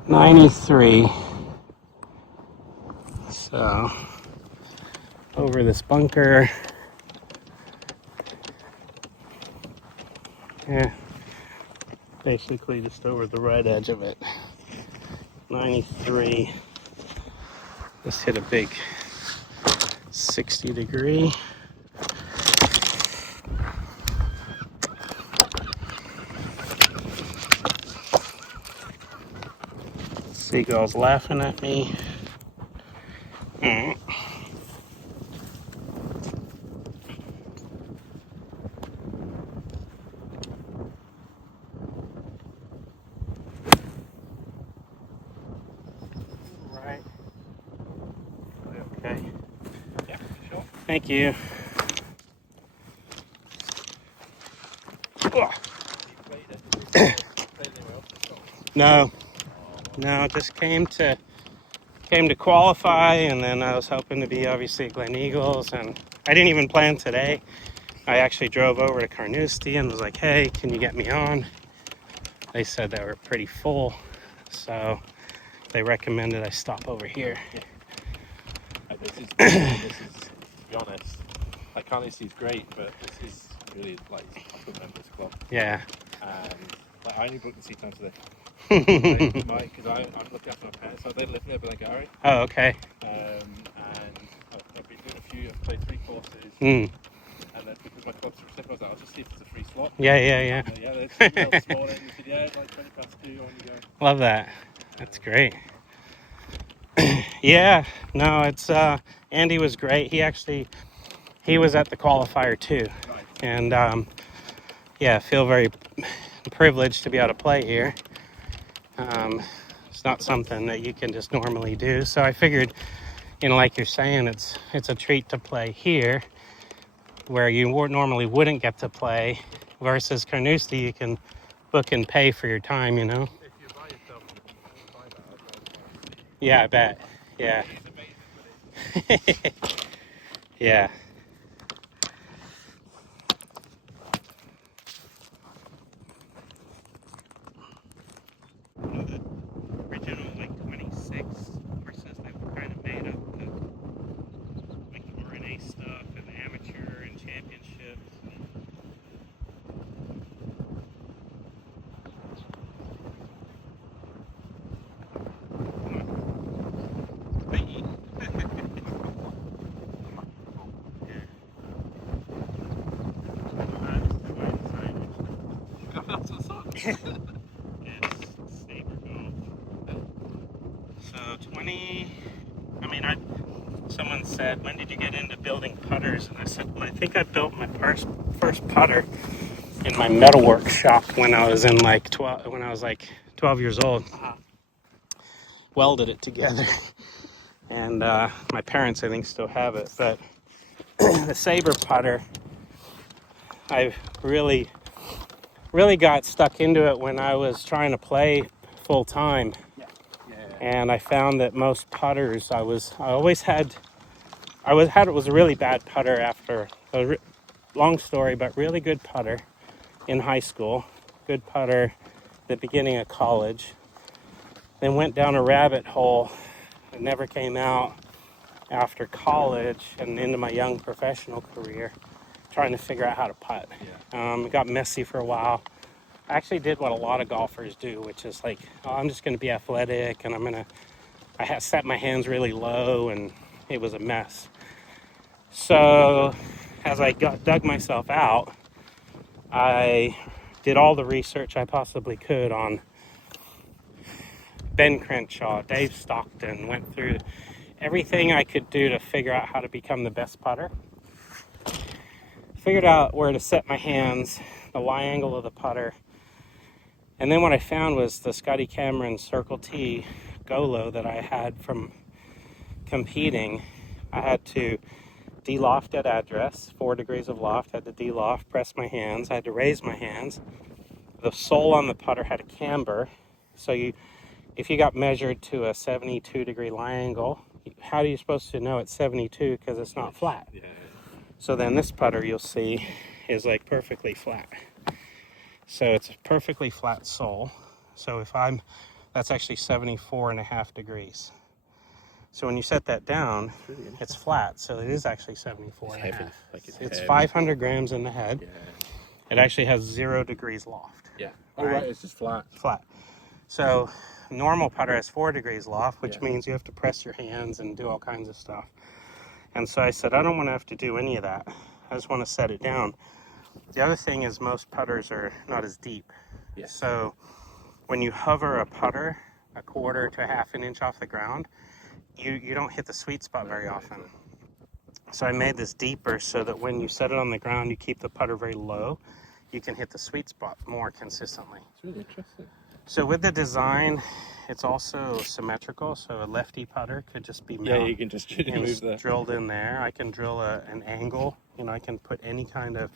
93. So, over this bunker. Yeah, basically just over the right edge of it. 93. Just hit a big 60 degree. Seagulls laughing at me. Mm. Right. Okay. Yeah, sure. Thank you. Oh, no, no, just came to qualify, and then I was hoping to be obviously at Glen Eagles, and I didn't even plan today. I actually drove over to Carnoustie and was like, hey, can you get me on? They said they were pretty full, so they recommended I stop over here. This is, to be honest, like Carnoustie is great, but this is really like proper members club. Yeah. And like I only booked the seat time today. Because I'm looking after my parents, so they live near Glengarry. Oh, okay. And I've been doing I've played 3 courses. Mm. And then because my club's receptive, I was like, I'll just see if it's a free slot. Yeah. Yeah, they just emailed this morning. They said, yeah, like 20 past 2 on you go. Love that. That's great. Yeah, no, it's Andy was great. He was at the qualifier too. Right. And yeah, feel very privileged to be able to play here. It's not something that you can just normally do. So I figured, like you're saying, it's a treat to play here where you normally wouldn't get to play, versus Carnoustie, you can book and pay for your time, If you buy yourself, you can buy that. Yeah, I bet. Yeah. It's amazing, but it's... Yeah. The original 26 horses, they were kind of made up of RNA stuff and amateur and championships. It's Sabre Golf. So 20, someone said, when did you get into building putters? And I said, well, I think I built my first putter in my metalwork shop when I was in 12 years old. Welded it together. And my parents, I think, still have it. But the Sabre putter, I really got stuck into it when I was trying to play full time. And I found that most putters, it was a really bad putter after long story, but really good putter in high school, good putter at the beginning of college, then went down a rabbit hole and never came out after college and into my young professional career, trying to figure out how to putt. It got messy for a while. I actually did what a lot of golfers do, which is like, I'm just going to be athletic, and I had set my hands really low, and it was a mess. So as I dug myself out, I did all the research I possibly could on Ben Crenshaw, Dave Stockton, went through everything I could do to figure out how to become the best putter. Figured out where to set my hands, the lie angle of the putter. And then what I found was the Scotty Cameron Circle T Golo that I had from competing. I had to de-loft at address, 4 degrees of loft, had to de-loft, press my hands, I had to raise my hands. The sole on the putter had a camber, so if you got measured to a 72 degree lie angle, how are you supposed to know it's 72 because it's not flat? So then this putter, you'll see, is like perfectly flat. So it's a perfectly flat sole. So that's actually 74.5 degrees. So when you set that down, it's flat. So it is actually 74.5. It's 500 grams in the head. It actually has 0 degrees loft. Oh, right, it's just flat. Flat. So normal putter has 4 degrees loft, which Yeah. means you have to press your hands and do all kinds of stuff. And so I said, I don't want to have to do any of that. I just want to set it down. The other thing is most putters are not as deep. Yes. So when you hover a putter a quarter to a half an inch off the ground, you don't hit the sweet spot very often. So I made this deeper so that when you set it on the ground, you keep the putter very low. You can hit the sweet spot more consistently. It's really interesting. So with the design, it's also symmetrical. So a lefty putter could just be Yeah, you can just move the... drilled in there. I can drill an angle. You know, I can put any kind of,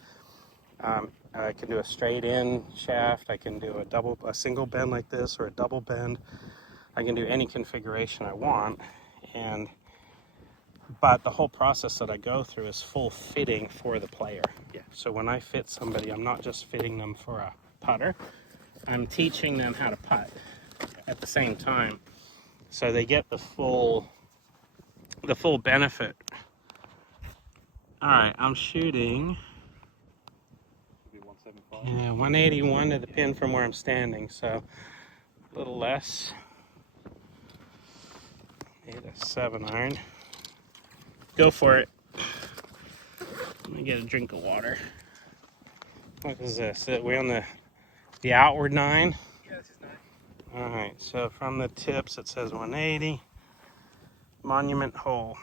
I can do a straight in shaft. I can do a single bend like this or a double bend. I can do any configuration I want. But the whole process that I go through is full fitting for the player. Yeah. So when I fit somebody, I'm not just fitting them for a putter. I'm teaching them how to putt at the same time. So they get the full benefit. All right, I'm shooting 175. 181 to the pin from where I'm standing, so a little less. Need a 7-iron. Go for it. Let me get a drink of water. What is this? Are we on the outward 9? Yeah, this is 9. All right, so from the tips it says 180. Monument hole.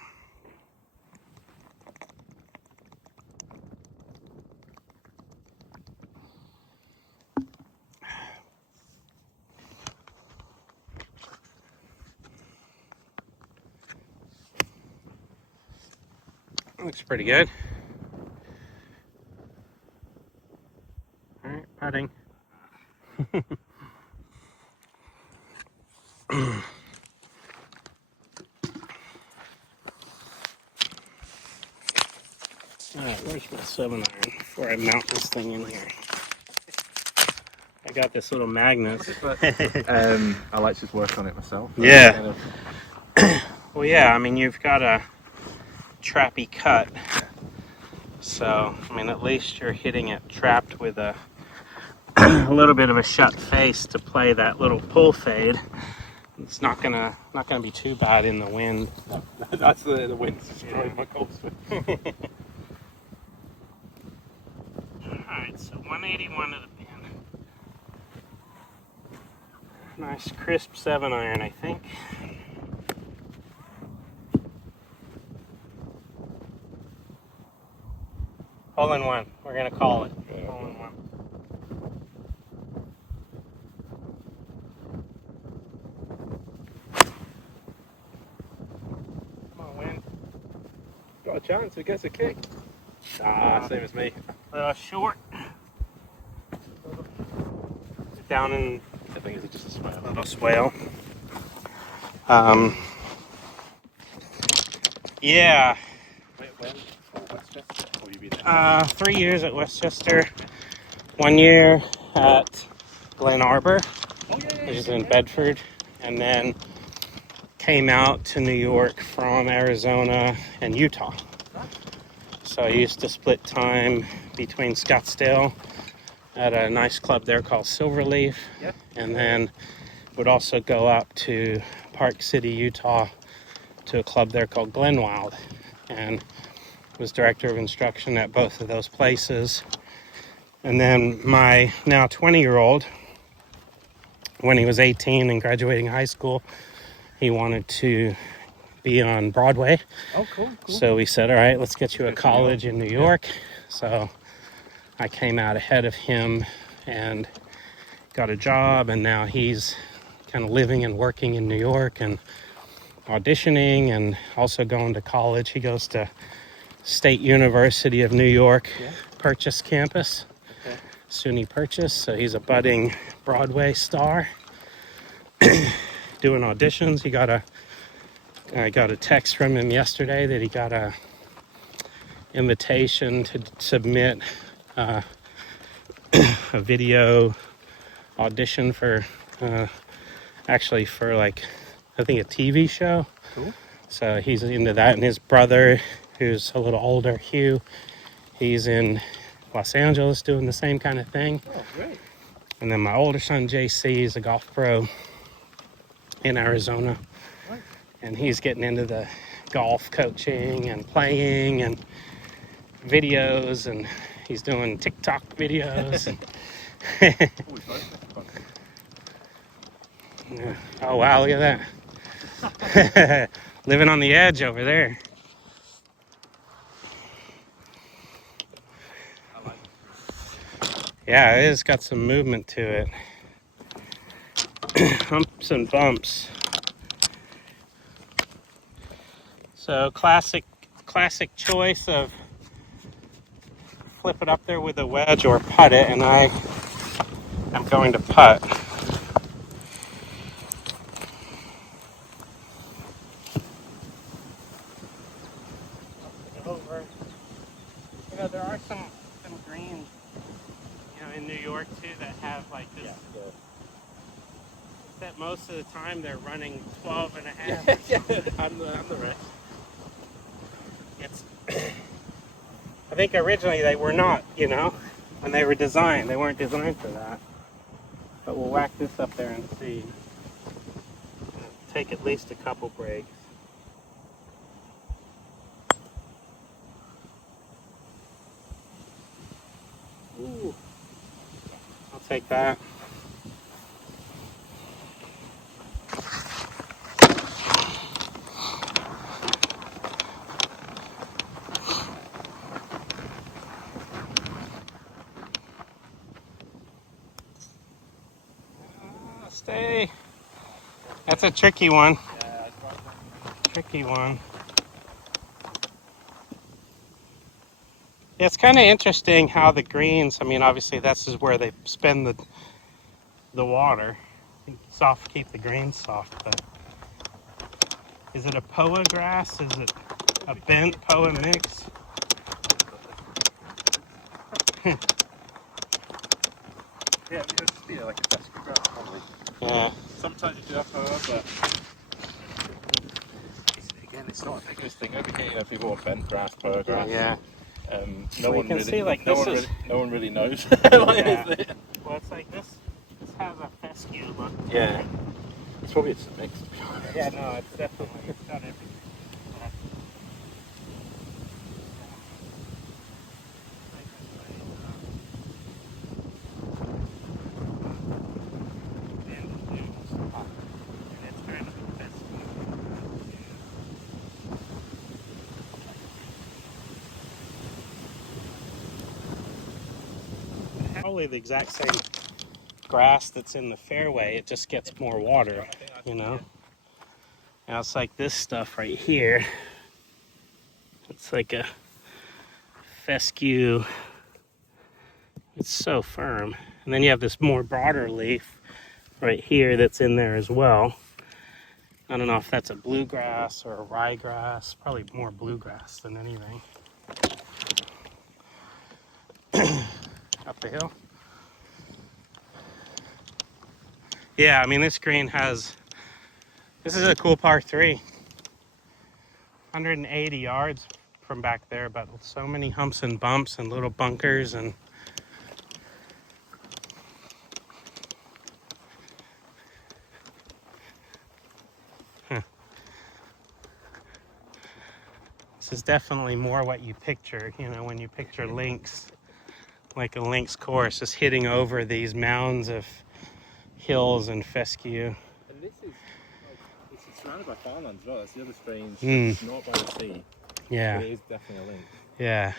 Looks pretty good. All right, putting. All right, where's my 7-iron before I mount this thing in here? I got this little magnet. I like to work on it myself. Yeah. Kind of... Well, yeah, I mean, you've got a trappy cut. So, I mean, at least you're hitting it trapped with a little bit of a shut face to play that little pull fade. It's not gonna be too bad in the wind. That's the wind's destroying my golf swing. Alright, so 181 to the pin. Nice crisp 7-iron, I think. Hole in one. We're gonna call it. Hole in one. Come on, wind. Got a chance, it gets a kick. Same as me. Short. Down in I think it's just a swell. a little swale. Yeah. When? Westchester? Or you be there? 3 years at Westchester. 1 year at Glen Arbor, which is in Bedford, and then came out to New York from Arizona and Utah. So I used to split time between Scottsdale at a nice club there called Silverleaf, Yep. and then would also go up to Park City, Utah, to a club there called Glenwild, and was director of instruction at both of those places. And then my now 20-year-old, when he was 18 and graduating high school, he wanted to be on Broadway. Oh, cool. So we said, all right, let's get you a college in New York. So I came out ahead of him and got a job, and now he's kind of living and working in New York and auditioning and also going to college. He goes to State University of New York, Purchase campus, SUNY Purchase. So he's a budding Broadway star. Doing auditions. I got a text from him yesterday that he got a invitation to submit a video audition for actually for like I think a TV show. Cool. So he's into that, and his brother, who's a little older, Hugh, he's in Los Angeles doing the same kind of thing. Oh, great. And then my older son, JC, is a golf pro in Arizona. Right. And he's getting into the golf coaching and playing and videos, and he's doing TikTok videos. Always nice to have fun. Yeah. Oh, wow, look at that. Living on the edge over there. I like Yeah, it has got some movement to it. Humps and bumps. So classic choice of flip it up there with a wedge or putt it, and I am going to putt. Over. You know, there are some greens, you know, in New York too that have like this. Yeah. That most of the time they're running 12 and a half. Yeah, I'm the rest. It's I think originally they were not, you know, when they were designed. They weren't designed for that. But we'll whack this up there and see. Take at least a couple breaks. Ooh. I'll take that. Stay. That's a tricky one. Yeah, Tricky one. It's kind of interesting how the greens, I mean, obviously this is where they spend the water. Soft, keep the greens soft, but is it a poa grass? Is it a bent poa mix? yeah, it would just be like a fescue grass probably. Yeah. Sometimes you do have power, but it's not a biggest thing over here. You know, people want bent grass, power grass. Yeah. No Well, you one can really, see, like, no this one is- really, no one really knows. Yeah. Well, it's like this has a fescue look. Yeah. It's probably it's a mix, to be honest. Yeah, no, it's definitely, it's got everything. Probably the exact same grass that's in the fairway, it just gets more water, you know? Now it's like this stuff right here. It's like a fescue. It's so firm. And then you have this more broader leaf right here that's in there as well. I don't know if that's a bluegrass or a ryegrass. Probably more bluegrass than anything. Up the hill. Yeah, I mean, this green has, this is a cool par 3. 180 yards from back there, but so many humps and bumps and little bunkers and this is definitely more what you picture, you know, when you picture links, like a links course, just hitting over these mounds of hills and fescue. And this is like, it's surrounded by farmland as well. That's the other strange. Mm. It's not by the sea, Yeah, but it is definitely a link. yeah.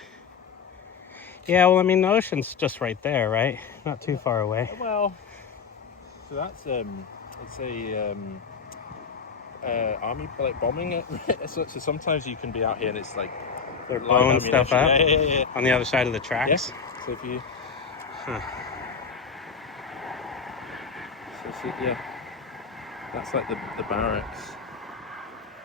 Yeah, well, I mean, the ocean's just right there, right? Not too far away. Well, so that's it's a army like bombing it. So sometimes you can be out here and it's like They're live blowing stuff ammunition. up Yeah. on the other side of the tracks. So if you, Huh. so see, yeah, that's like the barracks.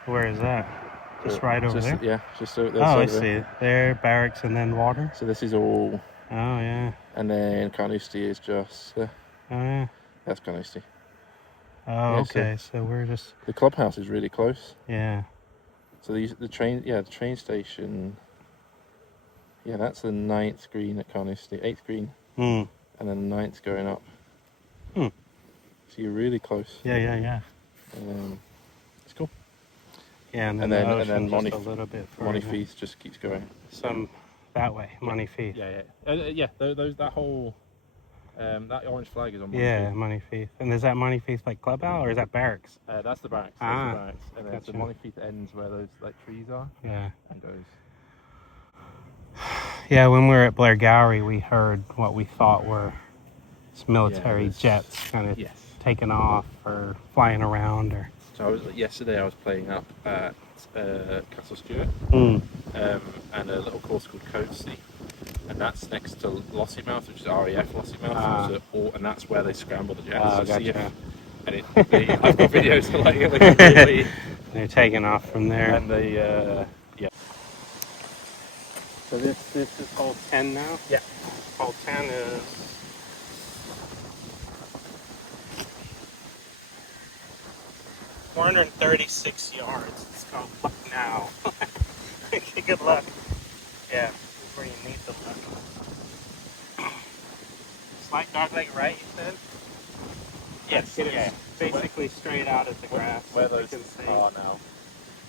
Where is that? Just right over there? Yeah, just so Oh, there's I over there. see. There, barracks and then water. So this is all, Oh, yeah. and then Carnoustie is just Oh, yeah. that's Carnoustie. Oh, Yeah, okay. So we're just, The clubhouse is really close. yeah. So the train station. Yeah, that's the 9th green at Carnoustie, 8th green, Hmm. and then the 9th going up. Hmm. So you're really close. Yeah. It's cool. Yeah, and then, And the then ocean just Monif- a little bit further. Monifeith just keeps going. Some that way, Monifeith. Yeah. Those that whole that orange flag is on Monifeith. Yeah, Monifeith. And is that Monifeith like clubhouse or is that barracks? That's the barracks. Ah, That's the barracks. And then gotcha. so Monifeith ends where those like trees are. Yeah. And goes. Yeah, when we were at Blair Gallery, we heard what we thought were military jets kind of taking off or flying around. Or So yesterday I was playing up at Castle Stewart, Mm. and a little course called Carnoustie, and that's next to Lossiemouth, which is RAF Lossiemouth, and that's where they scramble the jets. So Gotcha. I've got videos of like completely. They're taking off from there. And they, So this is hole 10 now? Yeah. Hole 10 is 436 yards. It's called Luck Now. Good luck. Yeah, this is where you need the luck. Slight dogleg right, you said? Yes, yeah. Basically straight out at the grass. Where those can see. are now.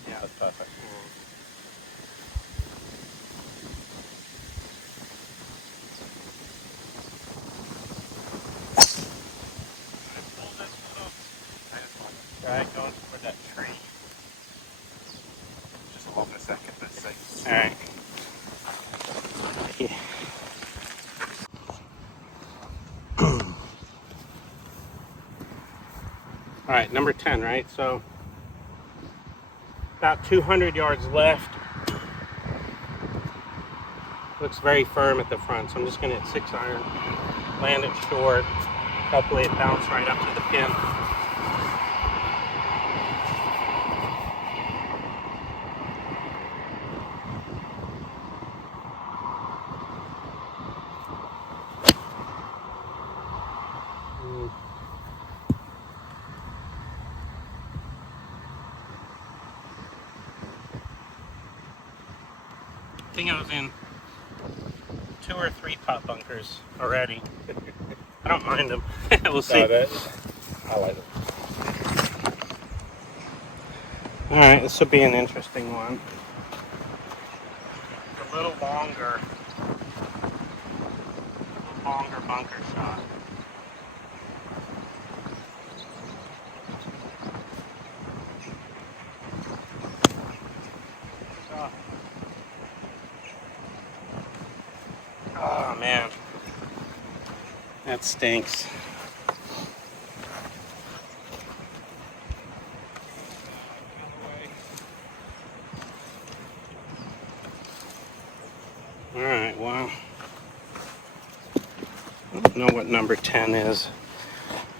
Yeah. That's perfect. Right, going for that tree. Just hold on a second, let's see. Alright. Yeah. Alright, number 10, right? So, about 200 yards left. Looks very firm at the front, so I'm just going to hit 6 iron, land it short, hopefully it bounce right up to the pin. I think I was in 2 or 3 pot bunkers already. I don't mind them. We'll see. I like them. Alright, this will be an interesting one. A little longer bunker shot. Oh man, that stinks. Alright, well, I don't know what number 10 is,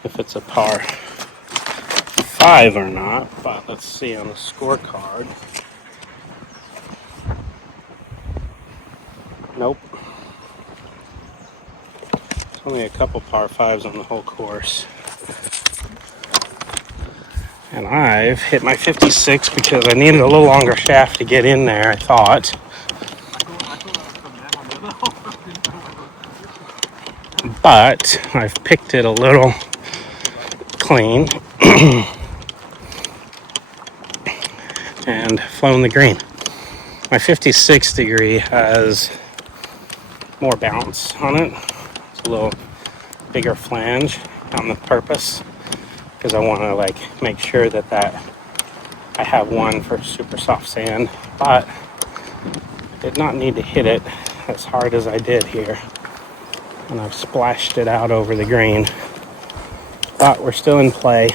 if it's a par 5 or not, but let's see on the scorecard. Nope. There's only a couple par 5s on the whole course. And I've hit my 56 because I needed a little longer shaft to get in there, I thought. But I've picked it a little clean and flown the green. My 56 degree has more bounce on it. It's a little bigger flange on the purpose because I want to like make sure that I have one for super soft sand, but I did not need to hit it as hard as I did here, and I've splashed it out over the green. But we're still in play.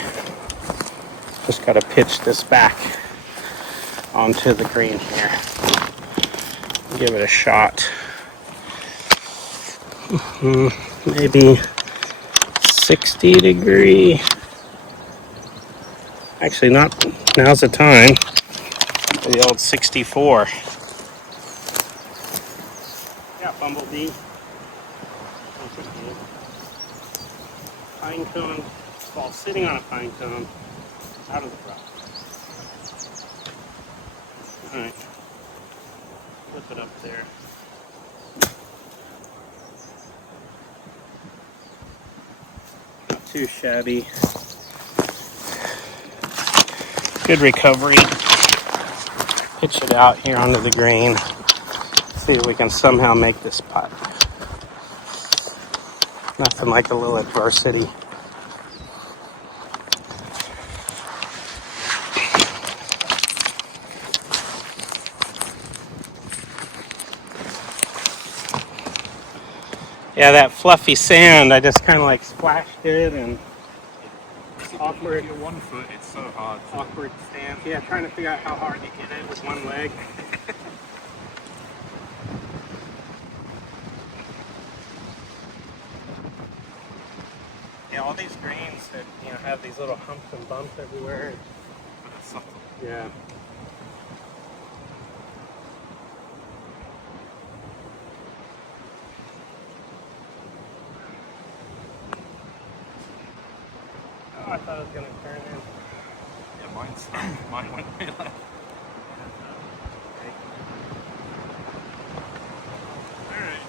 Just got to pitch this back onto the green here. Give it a shot. Maybe 60 degree. Actually, not. Now's the time. The old 64. Yeah, bumblebee. Pine cone. While sitting on a pine cone, out of the rough. All right. Flip it up there. too shabby. Good recovery. Pitch it out here onto the green. See if we can somehow make this putt. Nothing like a little adversity. Yeah, that fluffy sand, I just kind of like splashed it and awkward. Your 1 foot, it's so hard. Awkward stance. Yeah, trying to figure out how hard to hit it with one leg. Yeah, all these greens that have these little humps and bumps everywhere. But it's subtle. Yeah. Oh, I thought it was gonna turn in. Yeah, mine went way left. Alright.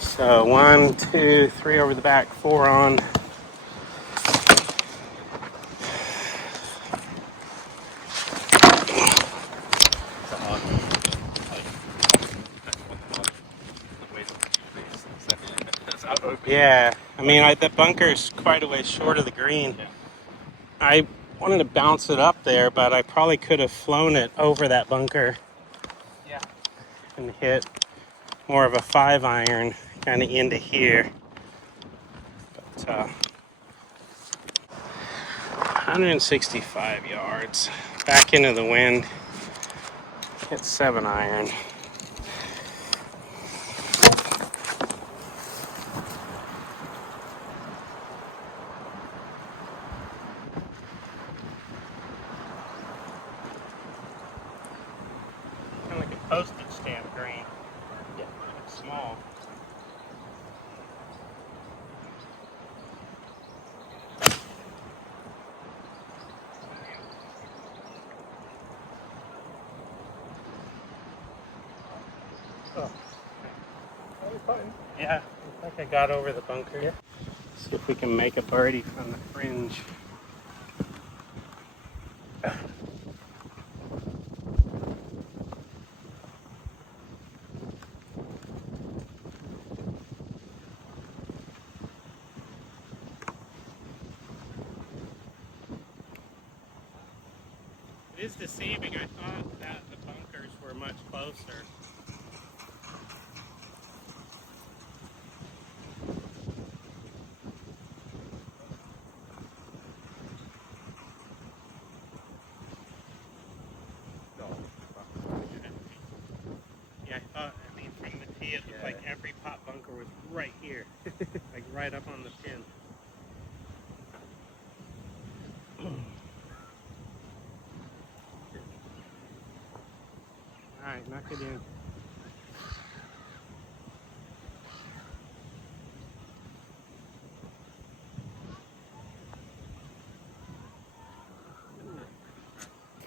So 1, 2, 3 over the back, 4 on. It's a hard one. Yeah, I mean, the bunker's quite a ways short of the green. Yeah. I wanted to bounce it up there, but I probably could have flown it over that bunker. Yeah. And hit more of a 5-iron kind of into here. But 165 yards. Back into the wind. Hit 7-iron. Kind of like a postage stamp green. Yeah. It's small. Oh. Yeah, looks like I got over the bunker. Yeah. See if we can make a birdie from the fringe. It is deceiving. I thought that the bunkers were much closer. Yeah, I mean, from the tee, it looked like every pot bunker was right here. Like right up on the pin. Alright, knock it in.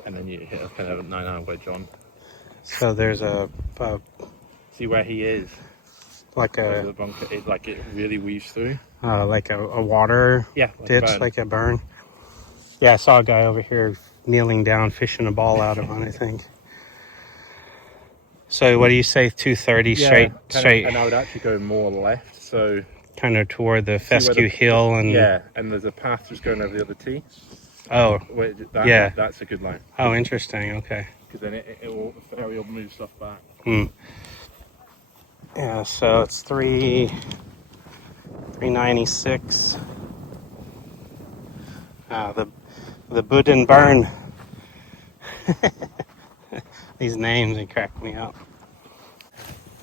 And then you hit a kind of a 9-iron wedge on. So there's a See where he is. like Over the a bunker, it really weaves through. water Yeah, like ditch, a burn. like a burn. Yeah, I saw a guy over here kneeling down, fishing a ball out of one, I think. So what do you say, 230 straight? And I would actually go more left, so Kind of toward the see where fescue hill and... yeah, and there's a path just going over the other tee. Oh, yeah. That's a good line. Oh, interesting, okay. Because then it will, the ferry will move stuff back. Yeah, so it's 396. The Budden Burn. These names, they crack me up.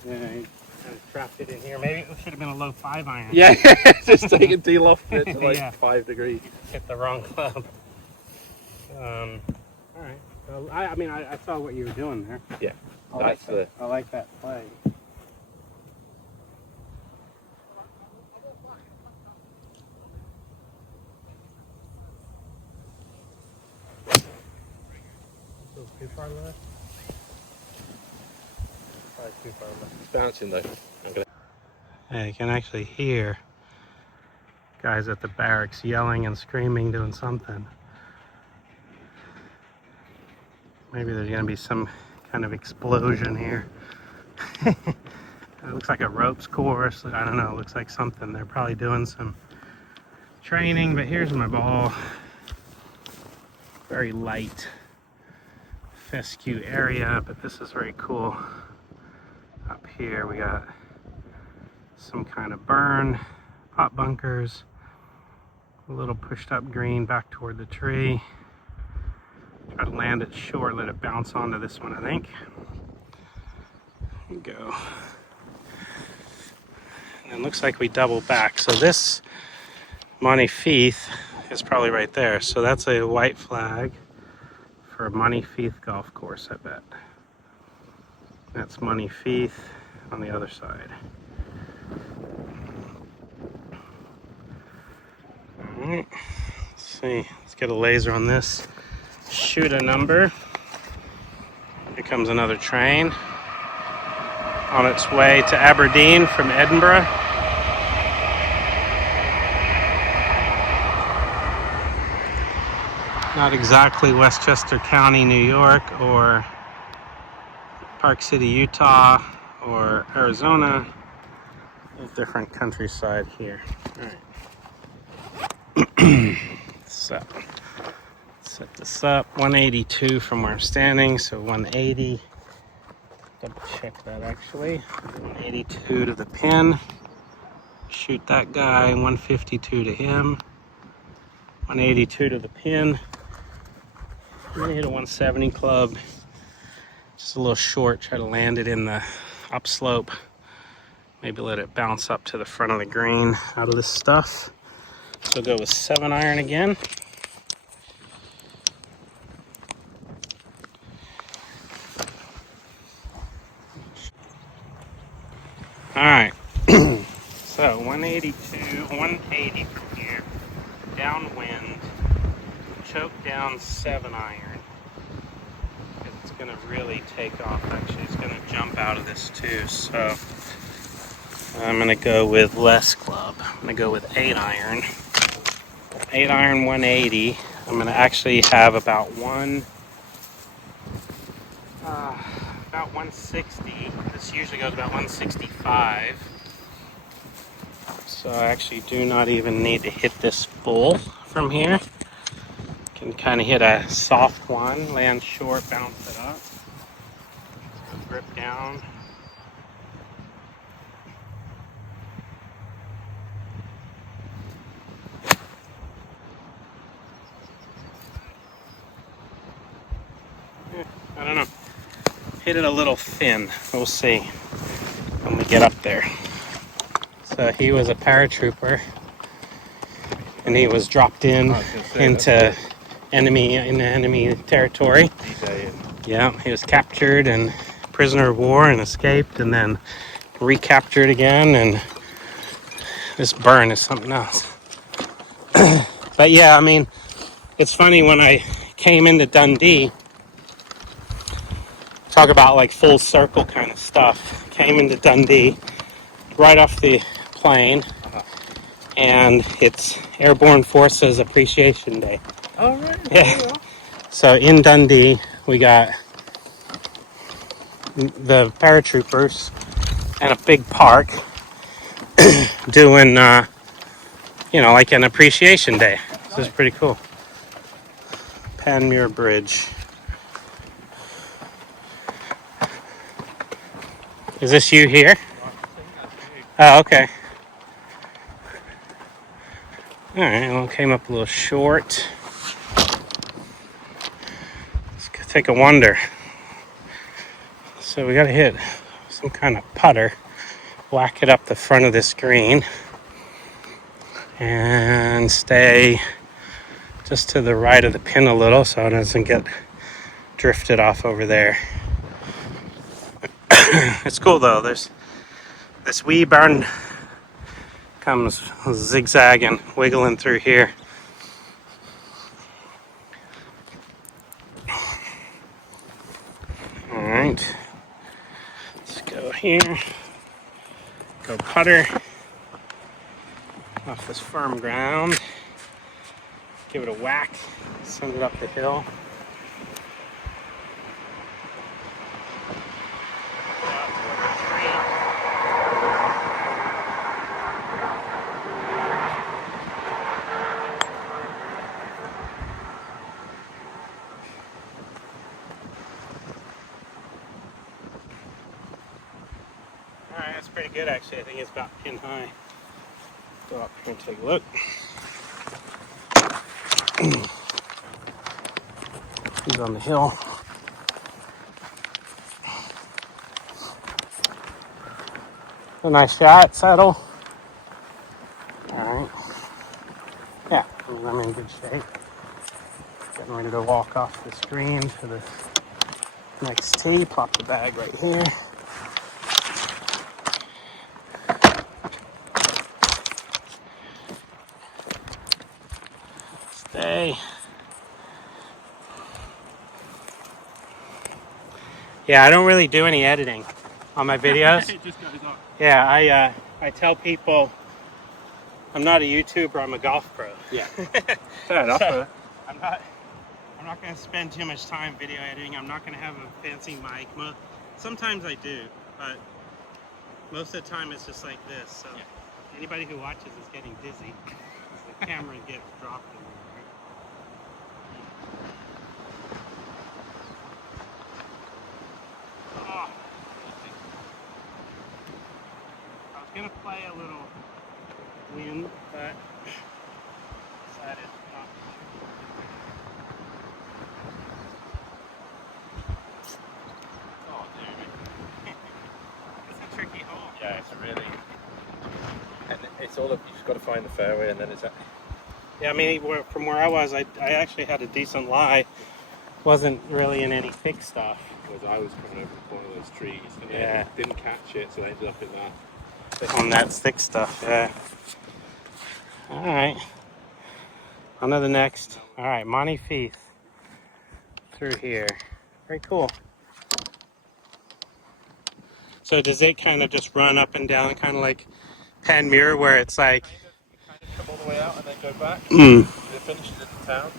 Yeah, I kind of trapped it in here. Maybe it should have been a low 5-iron. Yeah, just take a deal off it to like Yeah. 5 degrees. Hit the wrong club. All right. So I mean, I saw what you were doing there. Yeah, I like that play. Too far left. Too far left. It's bouncing though. Yeah, you can actually hear guys at the barracks yelling and screaming, doing something. Maybe there's gonna be some kind of explosion here. It looks like a ropes course. I don't know, it looks like something. They're probably doing some training, but here's my ball. Very light fescue area, but this is very cool. Up here we got some kind of burn, pot bunkers, a little pushed up green back toward the tree. Try to land it short, let it bounce onto this one, I think. There we go. And it looks like we double back. So this Montefieth is probably right there. So that's a white flag for Montefieth Golf Course, I bet. That's Montefieth on the other side. Alright, let's see. Let's get a laser on this. Shoot a number. Here comes another train on its way to Aberdeen from Edinburgh. Not exactly Westchester County, New York, or Park City, Utah, or Arizona. A different countryside here. All right. So, set this up. 182 from where I'm standing, so 180. Double check that actually. 182 to the pin. Shoot that guy. 152 to him. 182 to the pin. I'm gonna hit a 170 club. Just a little short. Try to land it in the upslope. Maybe let it bounce up to the front of the green out of this stuff. So go with 7-iron again. All right. So 182, 180 from here. Downwind. Choke down 7-iron. It's gonna really take off. Actually, it's gonna jump out of this too. So I'm gonna go with less club. I'm gonna go with 8-iron. 8-iron 180. I'm gonna actually have about 160. This usually goes about 165. So I actually do not even need to hit this full from here. Can kind of hit a soft one, land short, bounce it up. Grip down. I don't know. Hit it a little thin. We'll see when we get up there. So he was a paratrooper, and he was dropped into enemy territory. Yeah, he was captured and prisoner of war and escaped, and then recaptured again. And this burn is something else. But yeah, I mean, it's funny when I came into Dundee. Talk about like full circle kind of stuff. Came into Dundee right off the plane, and it's Airborne Forces Appreciation Day. Oh, right. Yeah. So in Dundee, we got the paratroopers and a big park doing, like an appreciation day. This is pretty cool. Panmure Bridge. Is this you here? Oh, okay. All right, well, came up a little short. Let's take a wonder. So we got to hit some kind of putter, whack it up the front of this green, and stay just to the right of the pin a little so it doesn't get drifted off over there. It's cool though. There's this wee burn comes zigzagging, wiggling through here. All right, let's go here. Go putter off this firm ground. Give it a whack. Send it up the hill. Alright, that's pretty good actually. I think it's about pin high. Go up here and take a look. He's on the hill. A nice shot, settle. Alright. Yeah, I'm in good shape. Getting ready to walk off this green to the next tee. Pop the bag right here. Stay. Yeah, I don't really do any editing on my videos. It just goes on. Yeah, I tell people I'm not a YouTuber, I'm a golf pro. Yeah. Fair enough. So, I'm not going to spend too much time video editing. I'm not going to have a fancy mic. Sometimes I do, but most of the time it's just like this. So anybody who watches is getting dizzy. The camera gets dropped in there. Oh. I was going to play a little wind, but decided not to. Oh, dear. It's a tricky hole. Yeah, it's really. And it's all of you just got to find the fairway, and then it's. Yeah, I mean, from where I was, I actually had a decent lie. Wasn't really in any thick stuff. Whereas I was coming over the corner of those trees, and Yeah. I didn't catch it, so I ended up in that. On that thick stuff, yeah. All right. On to the next. All right, Monty Feith. Through here. Very cool. So does it kind of just run up and down, kind of like Panmure, where it's like... You kind of come all the way out and then go back. Mm. The finish is in the town.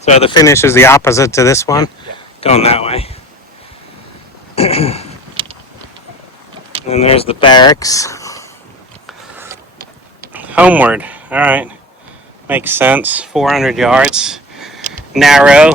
So the finish is the opposite to this one? Yeah. Going that way. And there's the barracks. Homeward. All right. Makes sense. 400 yards. Narrow.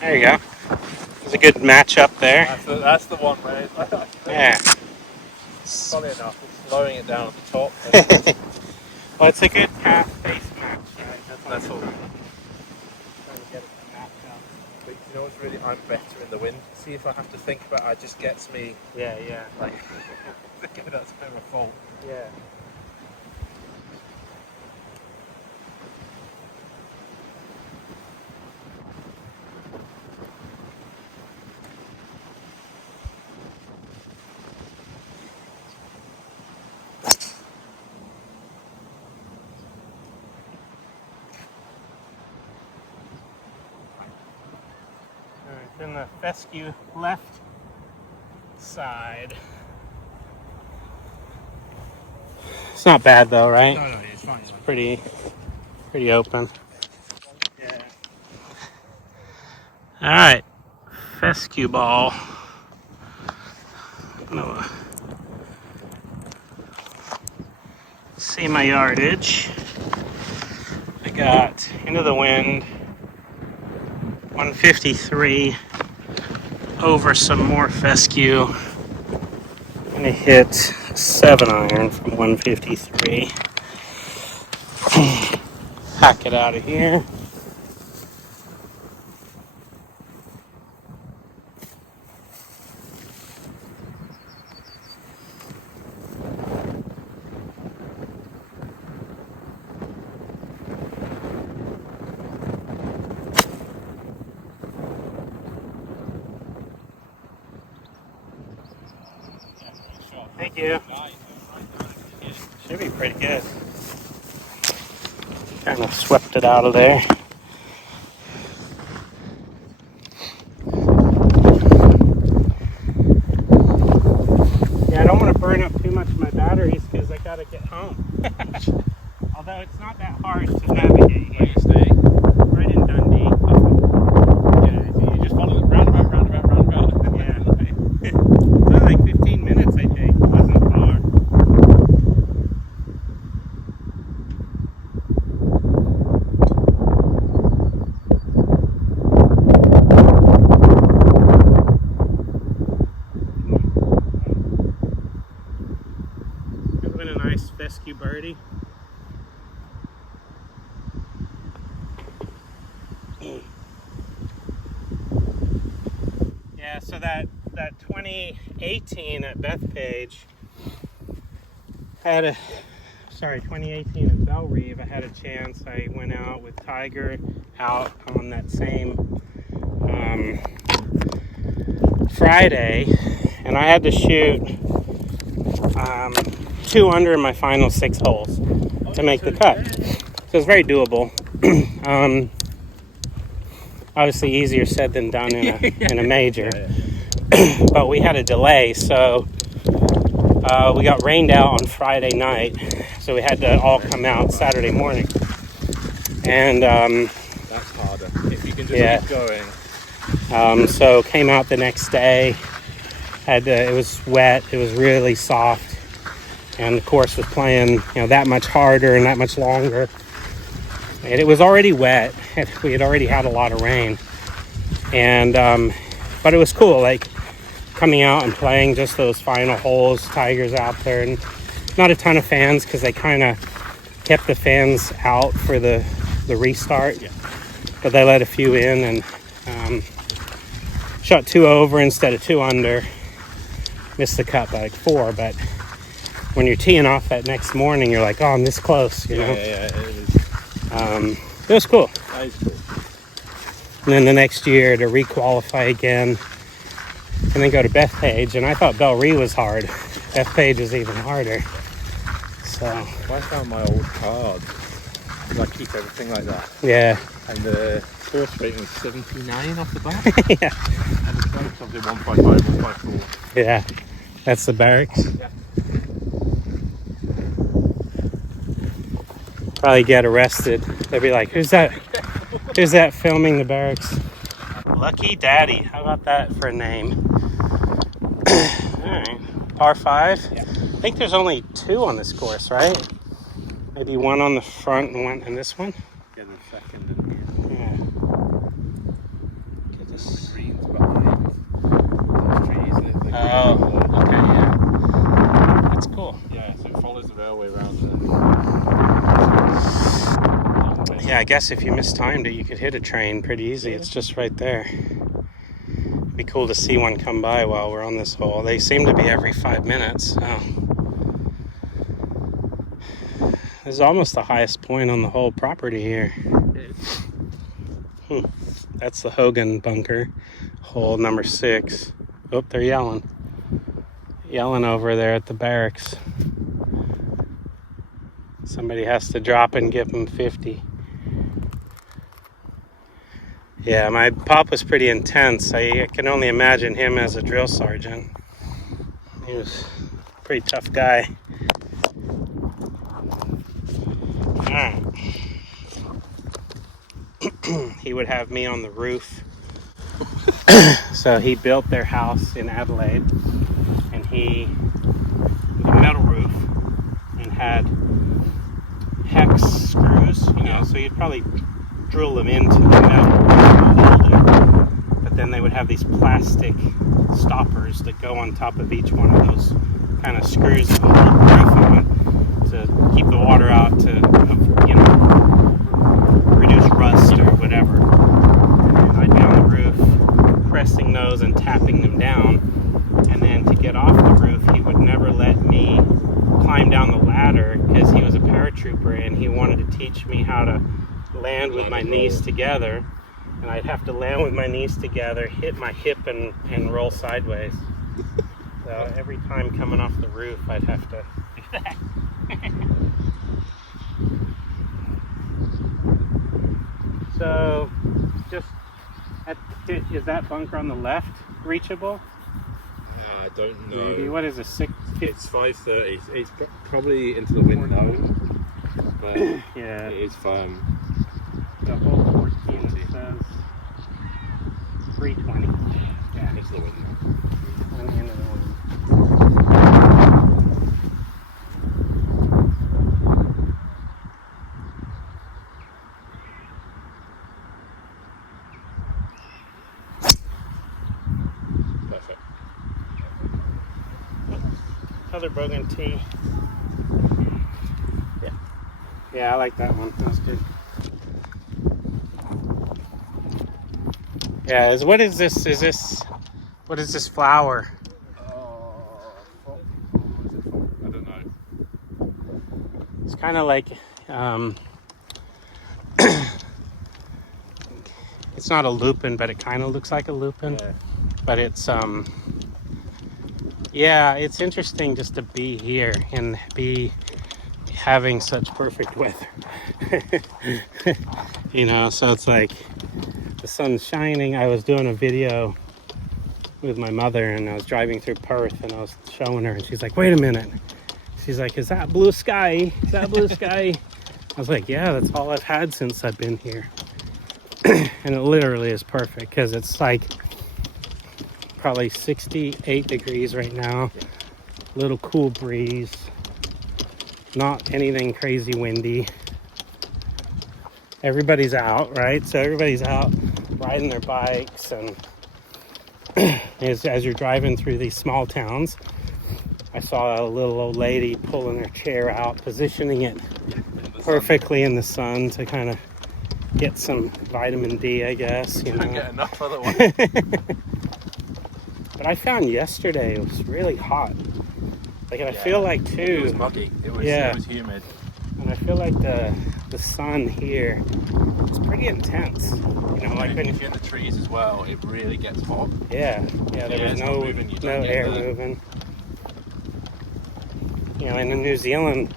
There you go. There's a good match up there. That's the one where it's Yeah. funny enough, it's lowering it down at the top. Well, it's a good path-based match, right? That's all. Trying to get it to match up. But you know what's really, I'm better in the wind. See, if I have to think about it, it just gets me, Yeah. like, thinking that's a bit of a fault. Yeah. Alright, in the fescue left side. It's not bad though, right? No, it's fine. Pretty open. Yeah. Alright. Fescue ball. No. See my yardage. I got into the wind 153 over some more fescue. I'm gonna hit a 7-iron from 153. Hack it out of here. Thank you. Should be pretty good. Kind of swept it out of there. Yeah, I don't want to burn up too much of my batteries because I gotta get home. Although it's not that hard to navigate Where here. you stay? Right in Dundee. Yeah, you just follow it roundabout. Yeah. It's only like 15 minutes, I think. It wasn't far. Could have been a nice fescue birdie. Yeah, so that 2018 at Bethpage had 2018 at Bell Reeve, I had a chance. I went out with Tiger out on that same Friday, and I had to shoot 2 under in my final 6 holes to make the cut. So it's very doable. Obviously easier said than done in a major. But we had a delay, so we got rained out on Friday night, so we had to all come out Saturday morning. And That's harder. If you can just keep going. so came out the next day. It was wet, it was really soft, and the course was playing that much harder and that much longer. And it was already wet. We had already had a lot of rain, and but it was cool, like coming out and playing just those final holes. Tiger's out there, and not a ton of fans because they kind of kept the fans out for the restart. Yeah. But they let a few in, and shot 2 over instead of 2 under. Missed the cut by like 4, but when you're teeing off that next morning, you're like, oh, I'm this close, you know? Yeah, it is. It was cool. That is cool. And then the next year to requalify again and then go to Bethpage. And I thought Bell Reeve was hard. Bethpage is even harder. So, I found my old card, because I keep everything like that. yeah. And the course rating was 79 off the bat. Yeah. And the strokes obviously 155, 154. Yeah. That's the barracks. Yeah. Probably get arrested. They'd be like, who's that? Who's that filming the barracks? Lucky Daddy. How about that for a name? Alright. Par 5? Yeah. I think there's only 2 on this course, right? Maybe 1 on the front and 1 in this one? Yeah, the second and Yeah. the greens behind those trees. Oh, okay, yeah. That's cool. Yeah, so it follows the railway around. Yeah, I guess if you mistimed it, you could hit a train pretty easy. It's just right there. It'd be cool to see one come by while we're on this hole. They seem to be every 5 minutes. So. This is almost the highest point on the whole property here. That's the Hogan bunker, hole number 6. Oh, they're yelling. Yelling over there at the barracks. Somebody has to drop and give them 50. Yeah, my pop was pretty intense. I can only imagine him as a drill sergeant. He was a pretty tough guy. Alright. He would have me on the roof. So he built their house in Adelaide, and he had a metal roof and had hex screws, so you'd probably drill them into the metal to hold it. But then they would have these plastic stoppers that go on top of each one of those kind of screws that would hold the roof on to keep the water out, to reduce rust or whatever. And I'd be on the roof pressing those and tapping them down, and then to get off the roof he would never let me climb down the ladder because he was a paratrooper and he wanted to teach me how to land with my knees together, and I'd have to land with my knees together, hit my hip and roll sideways. So every time coming off the roof, I'd have to do that. So, just is that bunker on the left reachable? I don't know. Maybe. What is it? It's 5:30. It's probably into the wind now, but yeah. it is firm. The whole 14 it says 320. Yeah. Into the wind. 320 into the wind. Perfect. Other Bogan tea. Yeah. Yeah, I like that one. That was good. Yeah, what is this? What is this flower? I don't know. It's kind of like, it's not a lupin, but it kind of looks like a lupin. Yeah. But it's, yeah, it's interesting just to be here and be having such perfect weather. You know, so it's like the sun's shining. I was doing a video with my mother and I was driving through Perth and I was showing her and she's like, wait a minute. She's like, is that blue sky? Is that blue sky? I was like, yeah, that's all I've had since I've been here. And it literally is perfect because it's like probably 68 degrees right now. Little cool breeze. Not anything crazy windy. Everybody's out, right? So everybody's out riding their bikes and as you're driving through these small towns, I saw a little old lady pulling her chair out, positioning it perfectly in the sun to kind of get some vitamin D, I guess. You know? Can't get enough otherwise. But I found yesterday it was really hot. Like, and I feel like too. It was muggy. It was humid. And I feel like the sun here is pretty intense. You know, like if you're in the trees as well, it really gets hot. Yeah, there was no air moving. You know, and in New Zealand,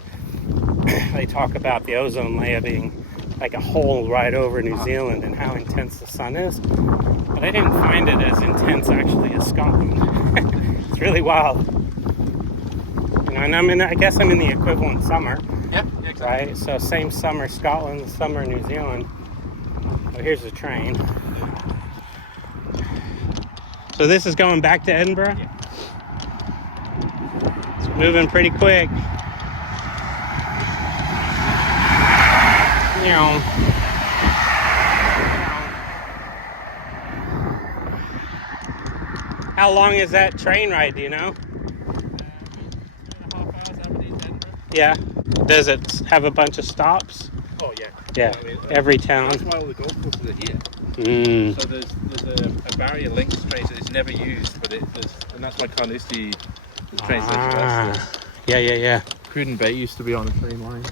they talk about the ozone layer being like a hole right over New Zealand and how intense the sun is. But I didn't find it as intense actually as Scotland. It's really wild. You know, and I guess I'm in the equivalent summer. Yeah, exactly. Right? So same summer Scotland, summer New Zealand. Oh, here's the train. So this is going back to Edinburgh? Yeah. It's moving pretty quick. You know. How long is that train ride, do you know? 2.5 hours, Aberdeen to Edinburgh. Yeah. Does it have a bunch of stops? Oh yeah. Yeah. I mean, Every town. That's why all the golf courses are here. Mm. So there's a barrier links train that is never used, but and that's why Carnoustie train station. Yeah. Cruden Bay used to be on the train line.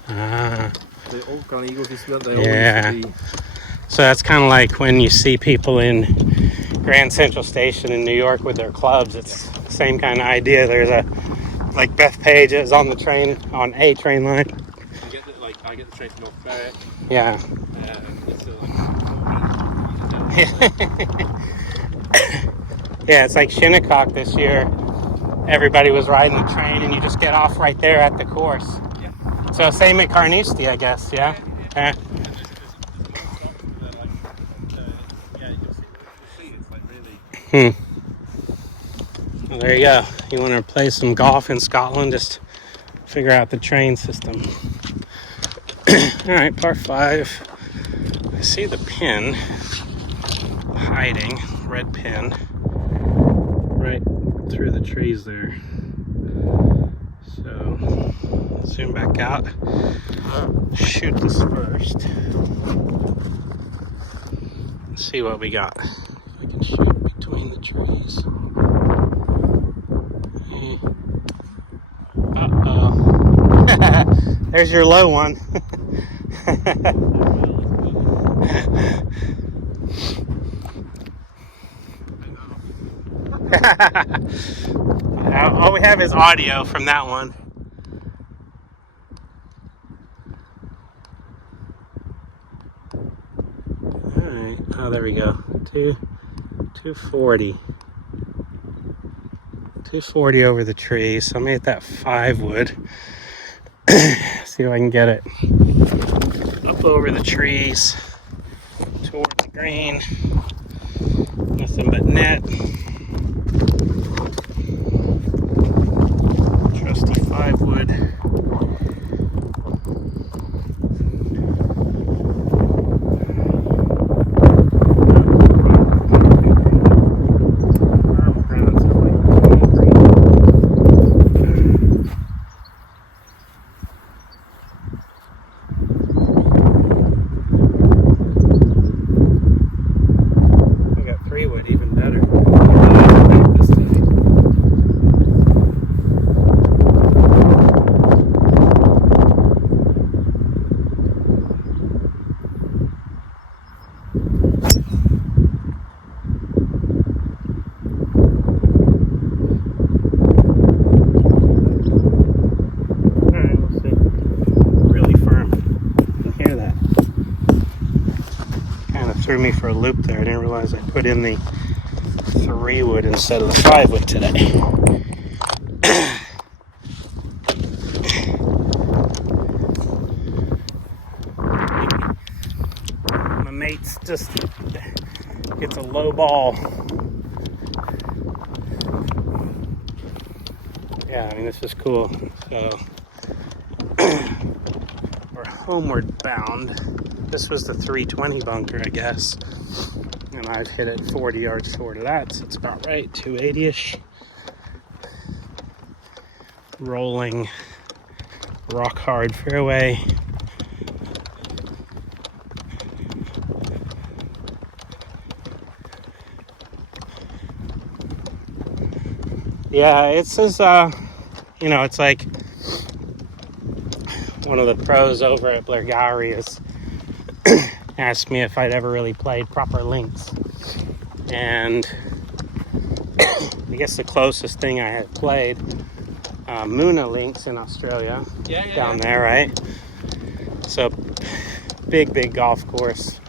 The old Glen Eagles used to be. Yeah. So that's kind of like when you see people in Grand Central Station in New York with their clubs. It's the same kind of idea. There's like Beth Page is on the train, on a train line. I get the train to North Ferry. Yeah. Yeah, it's like Shinnecock this year. Everybody was riding the train and you just get off right there at the course. Yeah. So same at Carnoustie, I guess, yeah? Yeah. Well, there you go. You want to play some golf in Scotland, just figure out the train system. All right, par 5. I see the pin hiding, red pin, right through the trees there. So, zoom back out. Shoot this first. Let's see what we got. I can shoot between the trees. Uh-oh. There's your low one. All we have is audio from that one. All right. Oh, there we go. 240. 240 over the tree. So I'm at that 5 wood. See if I can get it up over the trees toward the green. Nothing but net. Trusty 5 wood. Threw me for a loop there. I didn't realize I put in the 3 wood instead of the 5 wood today. My mate's just gets a low ball. Yeah, I mean, this is cool. So we're homeward bound. This was the 320 bunker, I guess. And I've hit it 40 yards short of that, so it's about right, 280-ish. Rolling, rock hard fairway. Yeah, it's as, you know, it's like one of the pros over at Blairgowrie is asked me if I'd ever really played proper links. And I guess the closest thing I had played, Moona links in Australia, down there, right? So big golf course,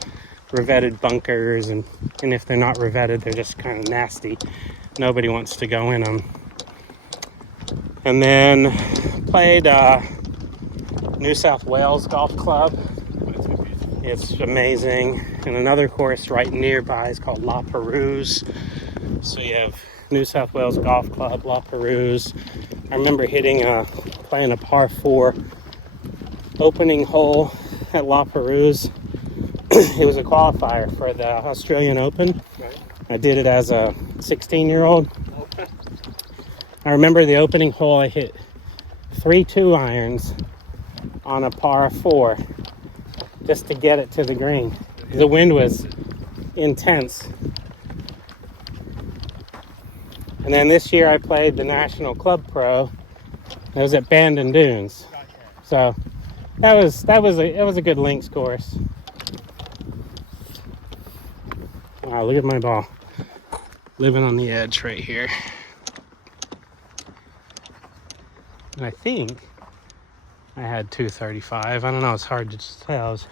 revetted bunkers, and if they're not revetted, they're just kind of nasty. Nobody wants to go in them. And then played New South Wales Golf Club. It's amazing. And another course right nearby is called La Perouse. So you have New South Wales Golf Club, La Perouse. I remember playing a par 4 opening hole at La Perouse. It was a qualifier for the Australian Open. Right. I did it as a 16-year-old. Okay. I remember the opening hole, I hit 3 2-irons on a par 4 just to get it to the green. The wind was intense. And then this year I played the National Club Pro. It was at Bandon Dunes. So it was a good links course. Wow, look at my ball. Living on the edge right here. And I think I had 235. I don't know, it's hard to tell. I was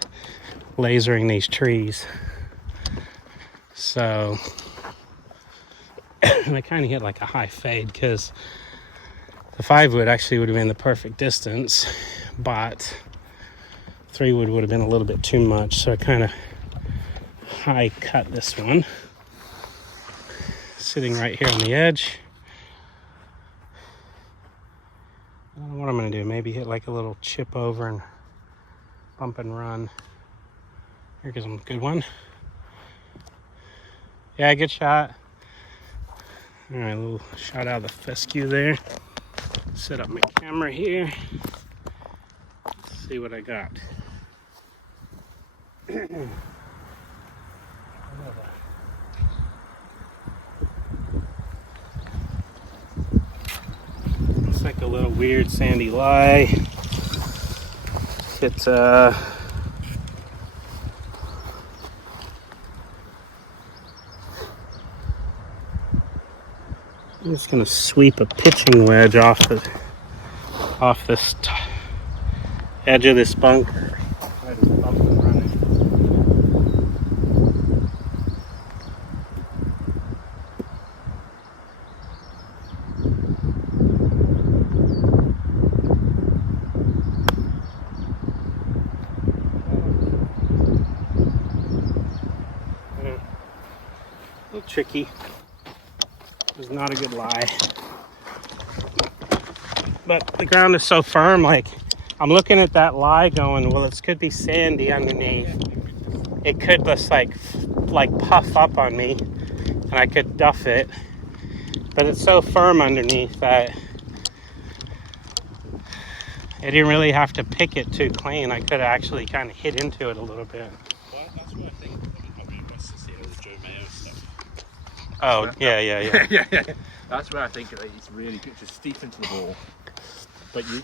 lasering these trees. So and I kind of hit like a high fade because the 5 wood actually would have been the perfect distance, but 3 wood would have been a little bit too much. So I kind of high cut this one. Sitting right here on the edge. I don't know what I'm going to do. Maybe hit like a little chip over and bump and run. Here goes a good one. Yeah, good shot. All right, a little shot out of the fescue there. Set up my camera here. Let's see what I got. It's like a little weird sandy lie. It's I'm just gonna sweep a pitching wedge off this edge of this bunker. Try to bump and run it. A little tricky. It's not a good lie. But the ground is so firm, like I'm looking at that lie going, well, it could be sandy underneath. It could just like puff up on me and I could duff it. But it's so firm underneath that I didn't really have to pick it too clean. I could actually kind of hit into it a little bit. Well, that's what I think. I really must have seen all the Joe Mayo stuff. Oh, yeah. yeah. That's where I think it's really good, just steep into the ball. But you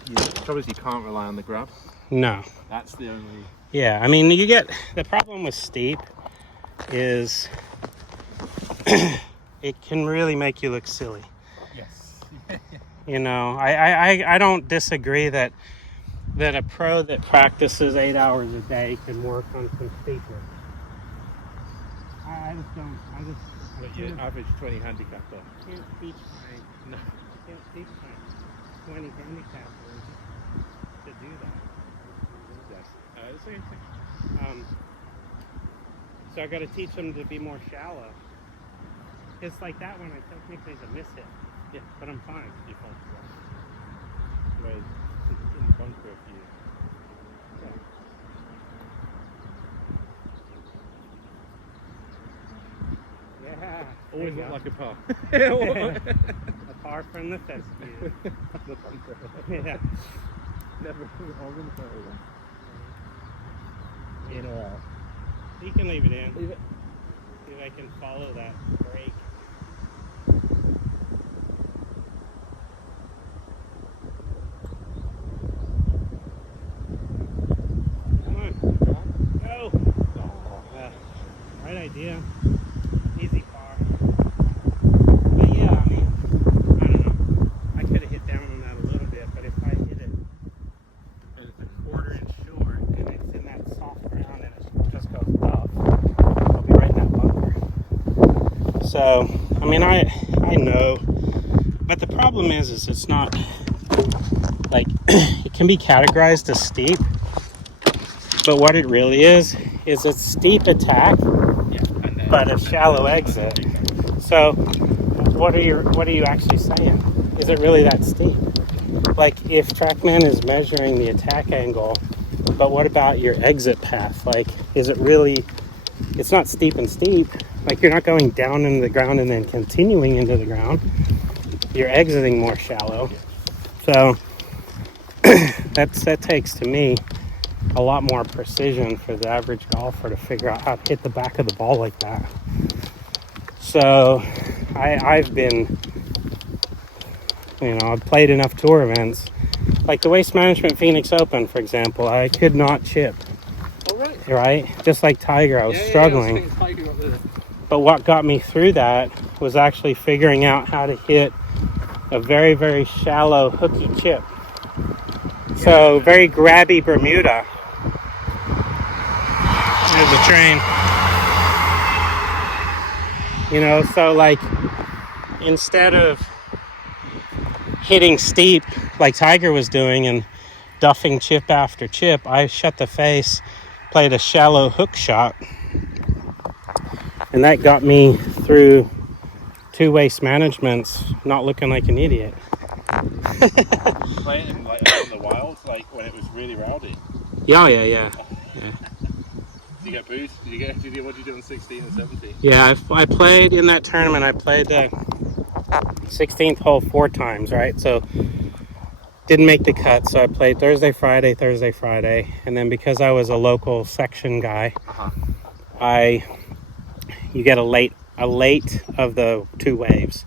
obviously can't rely on the grab. No. That's the only. Yeah, I mean, you get the problem with steep is it can really make you look silly. Yes. You know, I don't disagree that a pro that practices 8 hours a day can work on some steepness. I just don't. But your average 20 handicapper. Can't teach my 20 handicappers to do that. Yes. So I got to teach them to be more shallow. It's like that one. I technically is a miss hit. Yeah, but I'm fine. you're fine. Whereas in the bunker, if you. Yeah. Always look like a par. A par from the fescue. The bunker. Yeah. Never organ photo. In or out. You can leave it in. Leave it. See if I can follow that break. Come on. Go. Right idea. Easy par. But yeah, I mean, I don't know. I could have hit down on that a little bit, but if I hit it and it's a quarter inch short and it's in that soft ground and it just goes tough, I'll be right in that bunker. So, I mean, I know, but the problem is it's not like it can be categorized as steep, but what it really is a steep attack, but a shallow exit. So, what are you actually saying? Is it really that steep? Like, if TrackMan is measuring the attack angle, but what about your exit path? Like, is it really? It's not steep and steep. Like, you're not going down into the ground and then continuing into the ground. You're exiting more shallow. So that takes, to me, a lot more precision for the average golfer to figure out how to hit the back of the ball like that. So I've been, I've played enough tour events. Like the Waste Management Phoenix Open, for example, I could not chip. Oh, right. Right? Just like Tiger, I was struggling. Yeah, Tiger up there. But what got me through that was actually figuring out how to hit a very, very shallow hooky chip. So very grabby Bermuda. There's a train. So like instead of hitting steep like Tiger was doing and duffing chip after chip, I shut the face, played a shallow hook shot. And that got me through 2 waste managements, not looking like an idiot. Playing in like out in the wild, like when it was really rowdy. Yeah. Did you get boost? What did you do on 16 and 17? Yeah, I played in that tournament. I played the 16th hole 4 times, right? So didn't make the cut. So I played Thursday, Friday, and then because I was a local section guy, you get a late of the 2 waves.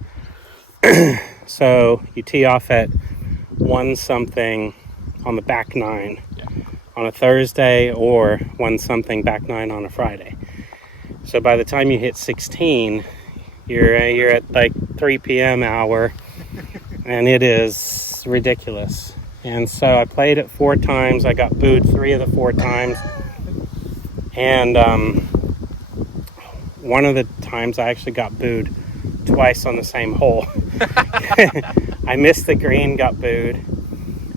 So you tee off at 1 something on the back 9 on a Thursday, or 1 something back 9 on a Friday. So by the time you hit 16, You're at like 3 p.m. hour, and it is ridiculous. And so I played it 4 times. I got booed 3 of the 4 times. And one of the times I actually got booed twice on the same hole. I missed the green, got booed.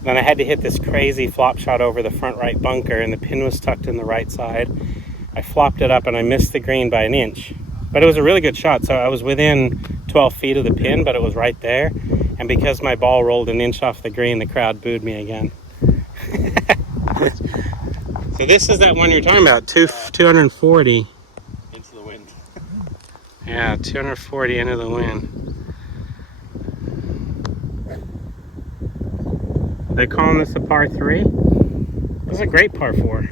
Then I had to hit this crazy flop shot over the front right bunker, and the pin was tucked in the right side. I flopped it up and I missed the green by 1 inch. But it was a really good shot, so I was within 12 feet of the pin, but it was right there. And because my ball rolled 1 inch off the green, the crowd booed me again. So this is that one you're talking about, 240. Into the wind. Yeah, 240 into the wind. They're calling this a par 3? This is a great par 4.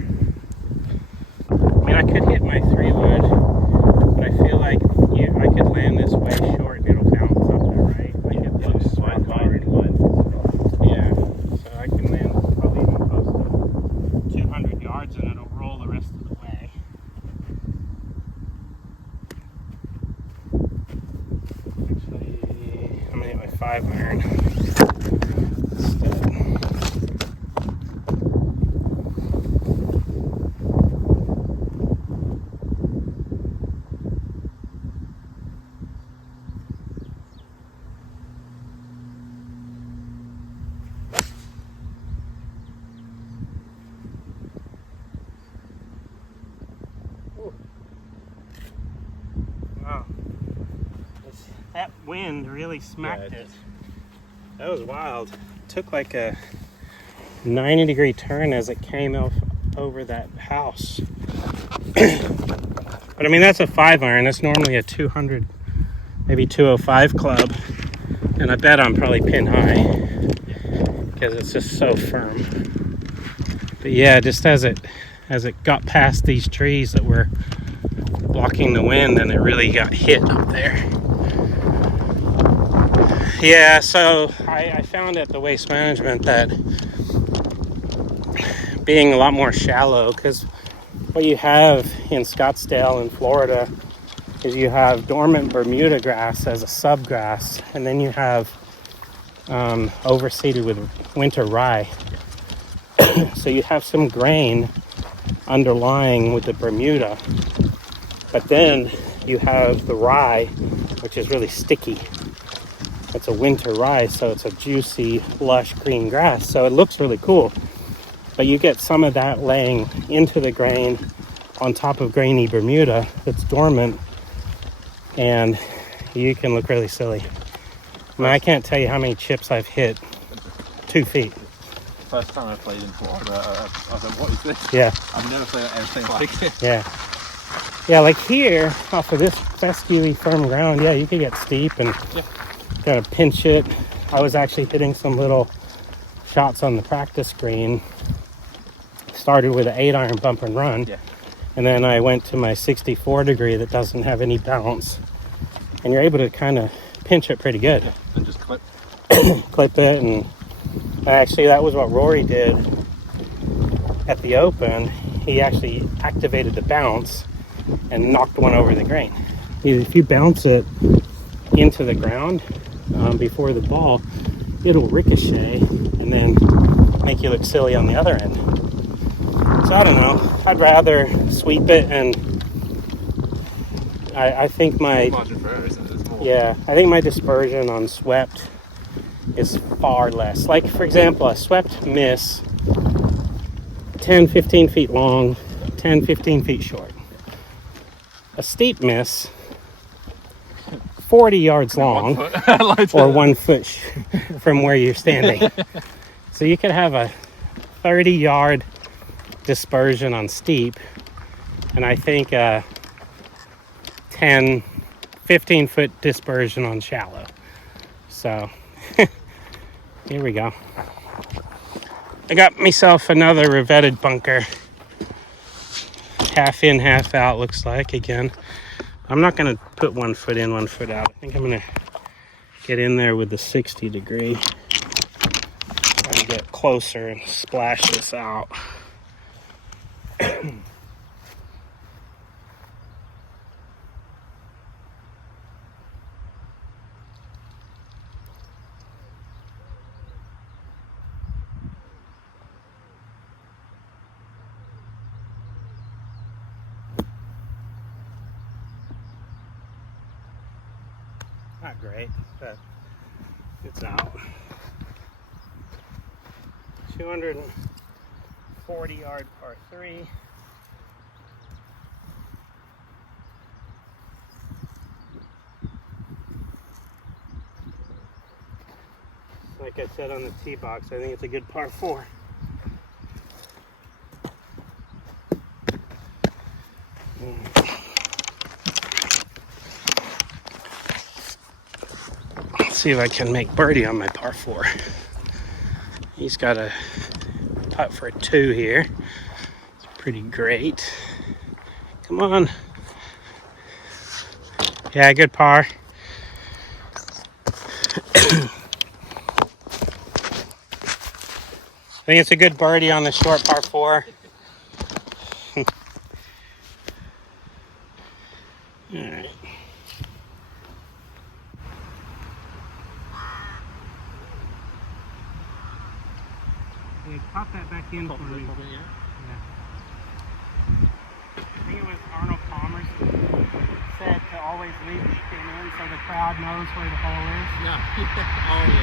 I mean, I could hit my 3-wood, but I feel like I could land this way short and it'll bounce up there, right? Like it looks right hard. Yeah, so I can land probably even close to 200 yards and it'll roll the rest of the way. Actually, I'm gonna hit my 5-iron. Wow. That wind really smacked it. That was wild. It took like a 90-degree turn as it came over that house. But I mean, that's a 5-iron. That's normally a 200, maybe 205 club. And I bet I'm probably pin high because it's just so firm. But yeah, just as it got past these trees that were blocking the wind, and it really got hit up there. Yeah, so I found at the Waste Management that being a lot more shallow, because what you have in Scottsdale in Florida is you have dormant Bermuda grass as a subgrass, and then you have overseeded with winter rye. So you have some grain underlying with the Bermuda, but then you have the rye, which is really sticky. It's a winter rye, so it's a juicy, lush green grass. So it looks really cool. But you get some of that laying into the grain on top of grainy Bermuda that's dormant, and you can look really silly. I mean, I can't tell you how many chips I've hit 2 feet. First time I played in Florida, I was like, what is this? Yeah. I've never played anything like it. Yeah. Yeah, like here, off of this fescue-y firm ground, yeah, you could get steep and kind of pinch it. I was actually hitting some little shots on the practice green. Started with an 8-iron bump and run. Yeah. And then I went to my 64 degree that doesn't have any bounce. And you're able to kind of pinch it pretty good. Yeah, and just clip. Clip it. And actually, that was what Rory did at the Open. He actually activated the bounce and knocked one over the green. If you bounce it into the ground before the ball, it'll ricochet and then make you look silly on the other end. So I don't know. I'd rather sweep it, and I think my Margin for error, isn't it? There's more. yeah, I think my dispersion on swept is far less. Like, for example, a swept miss 10-15 feet long, 10-15 feet short. A steep miss 40 yards long or 1 foot from where you're standing. So you could have a 30-yard dispersion on steep, and I think a 10-15 foot dispersion on shallow. So here we go. I got myself another revetted bunker. Half in, half out, looks like. Again, I'm not going to put 1 foot in, 1 foot out. I think I'm going to get in there with the 60 degree. Try to get closer and splash this out. Not great, but it's out. 240-yard par 3. Like I said on the tee box, I think it's a good par 4. Let's see if I can make birdie on my par 4. He's got a putt for a 2 here. It's pretty great. Come on. Yeah, good par. I think it's a good birdie on the short par 4. All right. Hey, pop that back in for me. Yeah. I think it was Arnold Palmer said to always leave the pin in so the crowd knows where the hole is. Yeah. Oh, yeah.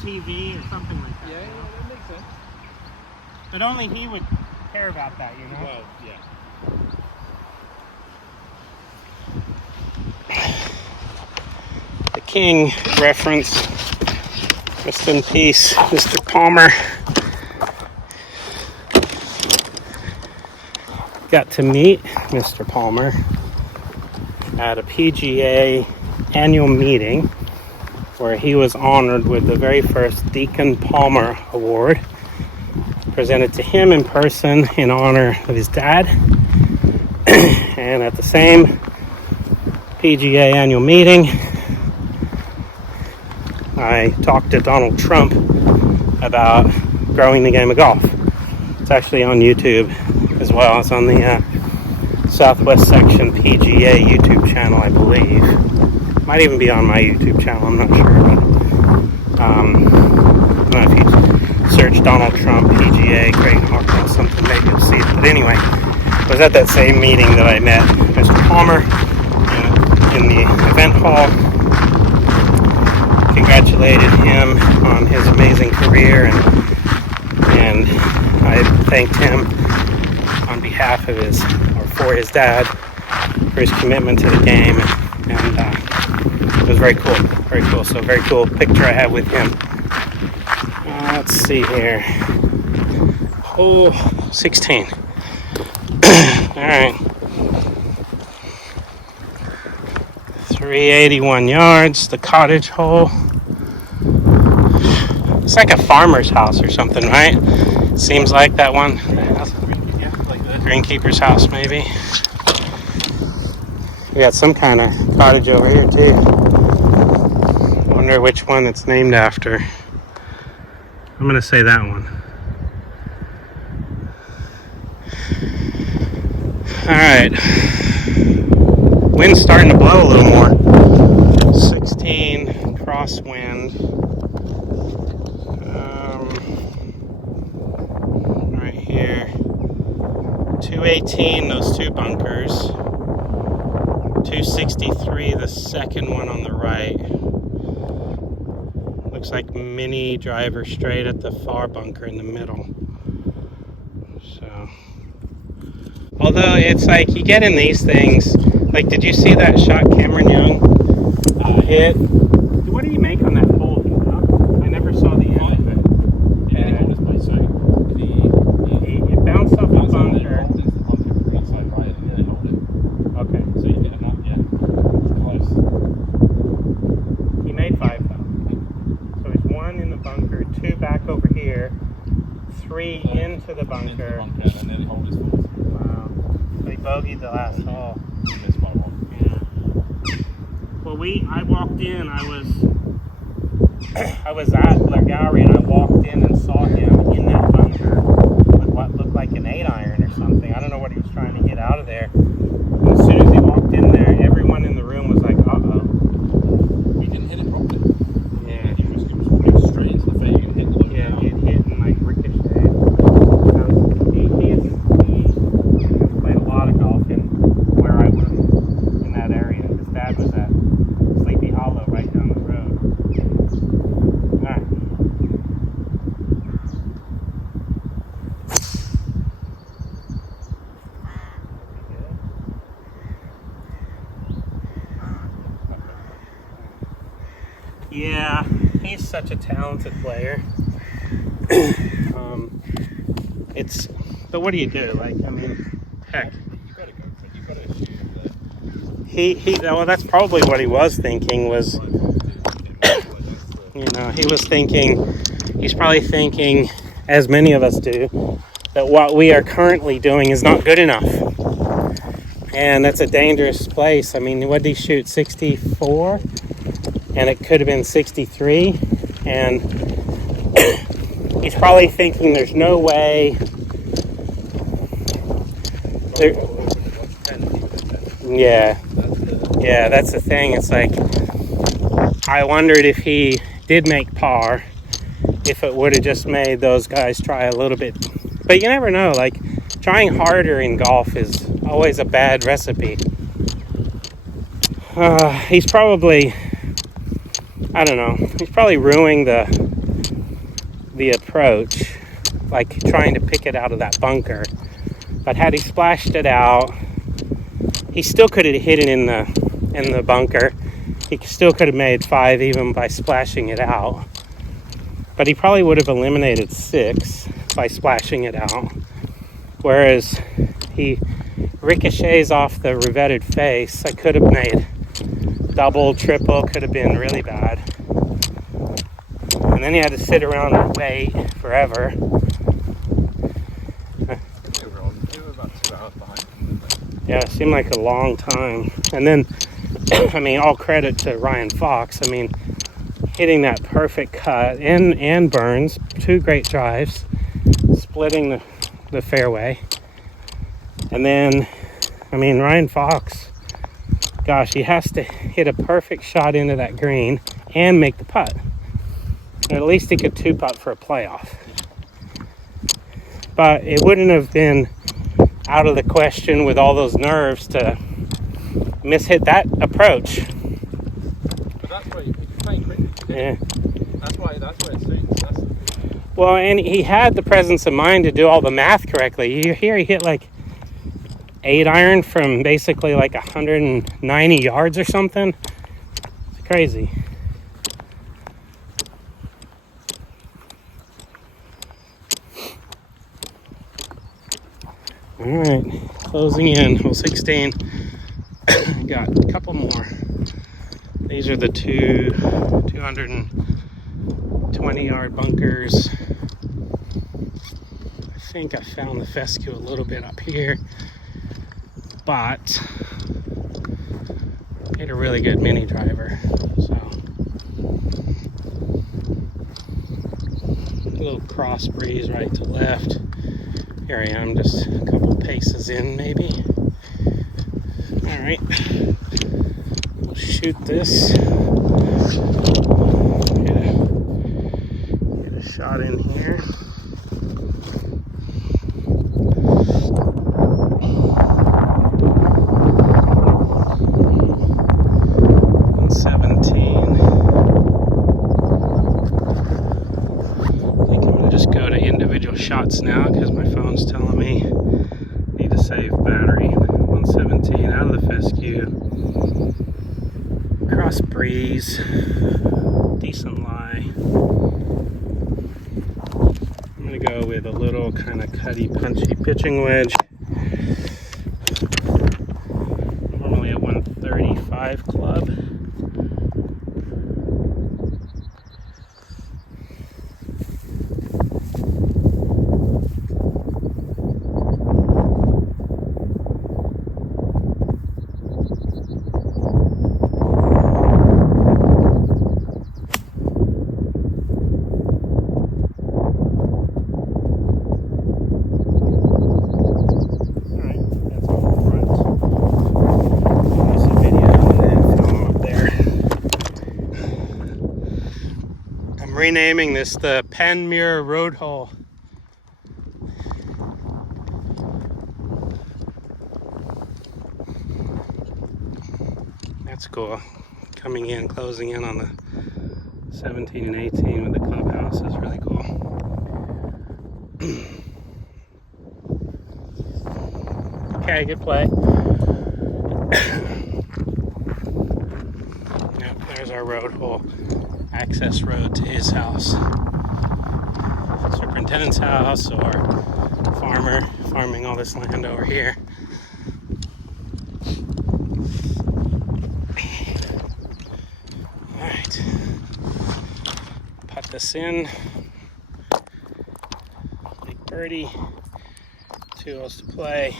TV or something like that. Yeah, that makes sense. But only he would care about that, you know? Well, yeah. The King reference. Rest in peace, Mr. Palmer. Got to meet Mr. Palmer at a PGA annual meeting where he was honored with the very first Deacon Palmer Award, presented to him in person in honor of his dad. And at the same PGA annual meeting, I talked to Donald Trump about growing the game of golf. It's actually on YouTube as well. It's on the Southwest Section PGA YouTube channel, I believe. Might even be on my YouTube channel, I'm not sure. But I don't know if you search Donald Trump PGA Craig Hawkins or something, maybe you'll see it. But anyway, I was at that same meeting that I met Mr. Palmer in the event hall. Congratulated him on his amazing career, and I thanked him on behalf of for his dad, for his commitment to the game, and it was very cool, very cool. So very cool picture I have with him. Let's see here. Hole 16. All right. 381 yards, the cottage hole. It's like a farmer's house or something, right? Seems like that one. Yeah, like the Greenkeeper's house, maybe. We got some kind of cottage over here, too. Wonder which one it's named after. I'm going to say that one. Alright. Wind's starting to blow a little more. 16 crosswind. Right here. 218, those two bunkers. 263, the second one on the right. Looks like mini driver straight at the far bunker in the middle. So, although it's like you get in these things, like, did you see that shot Cameron Young hit? What did he make on that hole? You know? I never saw the end of it. Yeah, it was my side. It bounced off the bunker. Inside right, and then hold it. Okay. So you get a nut, yeah. It's close. He made 5 though. So he's 1 in the bunker, 2 back over here, 3 into the bunker. And then hold his fourth. Wow. So he bogeyed the last hole. He missed by 1. Yeah. Well, I walked in. I was at the gallery, and I walked in and saw him in that bunker with what looked like an 8-iron or something. I don't know what he was trying to hit out of there. And as soon as he walked in there, everyone in the room was like, "Uh-oh." He didn't hit it properly. Yeah. It was straight into the face. You hit the loop. Yeah, it hit and like ricocheted. He played a lot of golf in where I was in that area. His dad was at Sleepy Hollow right down the road. Alright. Yeah, he's such a talented player. But what do you do? Like, I mean, heck. You gotta go for it. You gotta assume that. Well, that's probably what he was thinking was, he's probably thinking, as many of us do, that what we are currently doing is not good enough. And that's a dangerous place. I mean, what did he shoot, 64? And it could have been 63. And he's probably thinking there's no way. Yeah, that's the thing. It's like, I wondered if he did make par, if it would have just made those guys try a little bit. But you never know. Like, trying harder in golf is always a bad recipe. He's probably, I don't know, he's probably ruining the approach, like trying to pick it out of that bunker. But had he splashed it out, he still could have hit it in the bunker. He still could have made 5 even by splashing it out. But he probably would have eliminated 6 by splashing it out. Whereas he ricochets off the revetted face. I could have made double, triple, could have been really bad. And then he had to sit around and wait forever. They were about 2 hours behind. Yeah, it seemed like a long time. And then, I mean, all credit to Ryan Fox. I mean, hitting that perfect cut and Burns, 2 great drives, splitting the fairway. And then, I mean, Ryan Fox, gosh, he has to hit a perfect shot into that green and make the putt. And at least he could 2-putt for a playoff. But it wouldn't have been out of the question with all those nerves to mishit that approach. But that's why you're playing quickly. Yeah. That's why it suits. Well, and he had the presence of mind to do all the math correctly. You hear he hit like 8-iron from basically like 190 yards or something. It's crazy. All right, closing in, hole 16. Got a couple more. These are the 220-yard bunkers. I think I found the fescue a little bit up here, but hit a really good mini driver. So a little cross breeze right to left. Here I am, just a couple paces in, maybe. All right, we'll shoot this. Get a shot in here. Shots now because my phone's telling me I need to save battery. 117 out of the fescue. Cross breeze. Decent lie. I'm gonna go with a little kind of cutty, punchy pitching wedge. Normally a 135 club. renaming this the Panmure Road Hole. That's cool. Coming in, closing in on the 17 and 18 with the clubhouse is really cool. Okay, good play. Yep, there's our road hole. Access road to his house. Superintendent's house or farmer farming all this land over here. Alright. Put this in. Big birdie. 2 holes to play.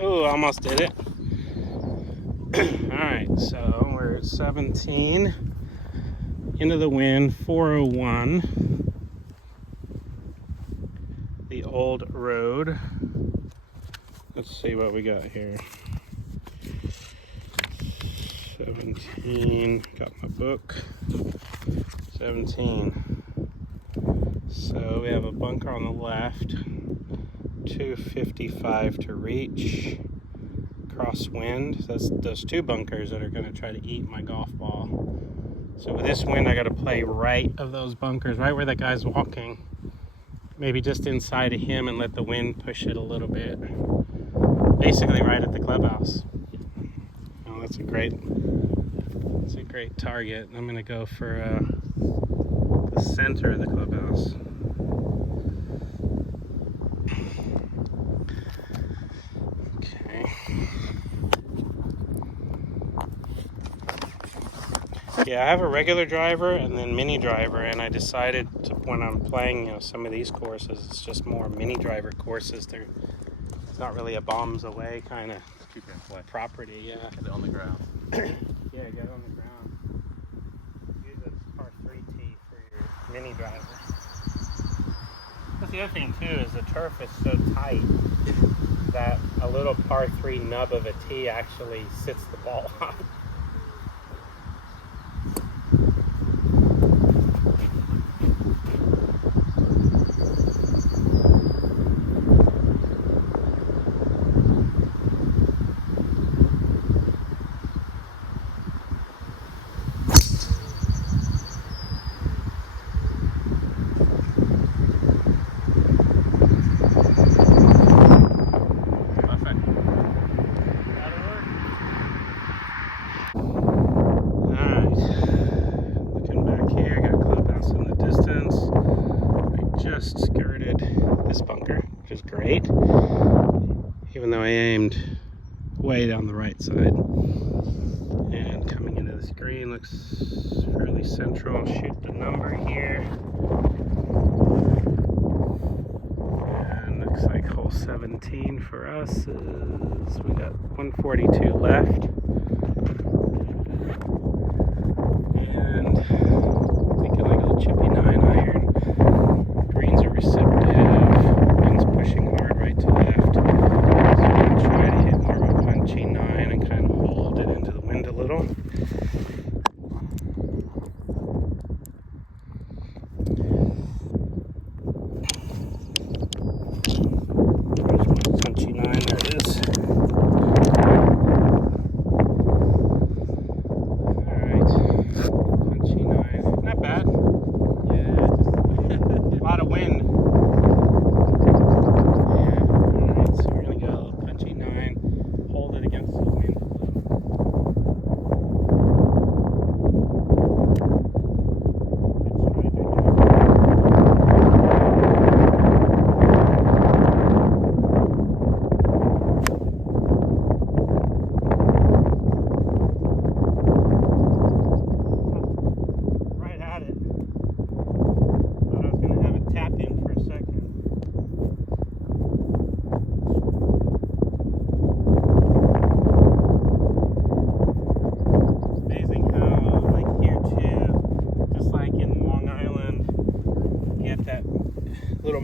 Oh, almost did it. Alright, so we're at 17. Into the wind, 401. The old road. Let's see what we got here. 17. Got my book. 17. So we have a bunker on the left. 255 to reach. Crosswind. That's those 2 bunkers that are going to try to eat my golf ball. So with this wind, I got to play right of those bunkers, right where that guy's walking. Maybe just inside of him and let the wind push it a little bit. Basically right at the clubhouse. Oh, that's a great target. I'm going to go for the center of the clubhouse. Yeah, I have a regular driver and then mini driver, and I decided to, when I'm playing, some of these courses, it's just more mini driver courses. It's not really a bombs away kind of property. Yeah. Get it on the ground. Yeah, get it on the ground. Use a par 3 tee for your mini driver. That's the other thing too, is the turf is so tight that a little par 3 nub of a tee actually sits the ball on. Skirted this bunker, which is great, even though I aimed way down the right side. And coming into this green looks fairly central. Shoot the number here, and looks like hole 17 for us is, we got 142 left, and thinking like a little chippy 9-iron. Greens are receptive, wind's pushing hard right to left, so I'm going to try to hit more of a punchy 9 and kind of hold it into the wind a little. There's my punchy 9, there it is.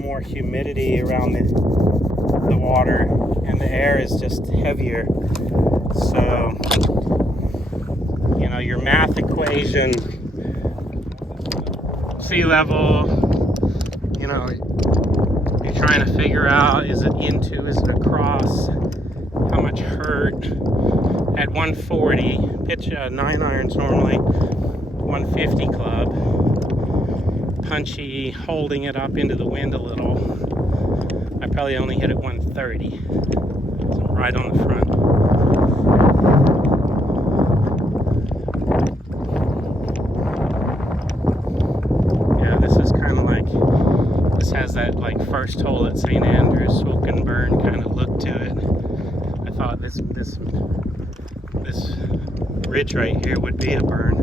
more humidity around the water, and the air is just heavier. So, you know, your math equation, sea level, you know, you're trying to figure out, is it into, is it across, how much hurt. At 140, pitch 9 irons normally, 150 club, punchy, holding it up into the wind a little. I probably only hit it 130, so right on the front. Yeah, this is kind of like, this has that like first hole at St. Andrews, smoke and burn kind of look to it. I thought this ridge right here would be a burn.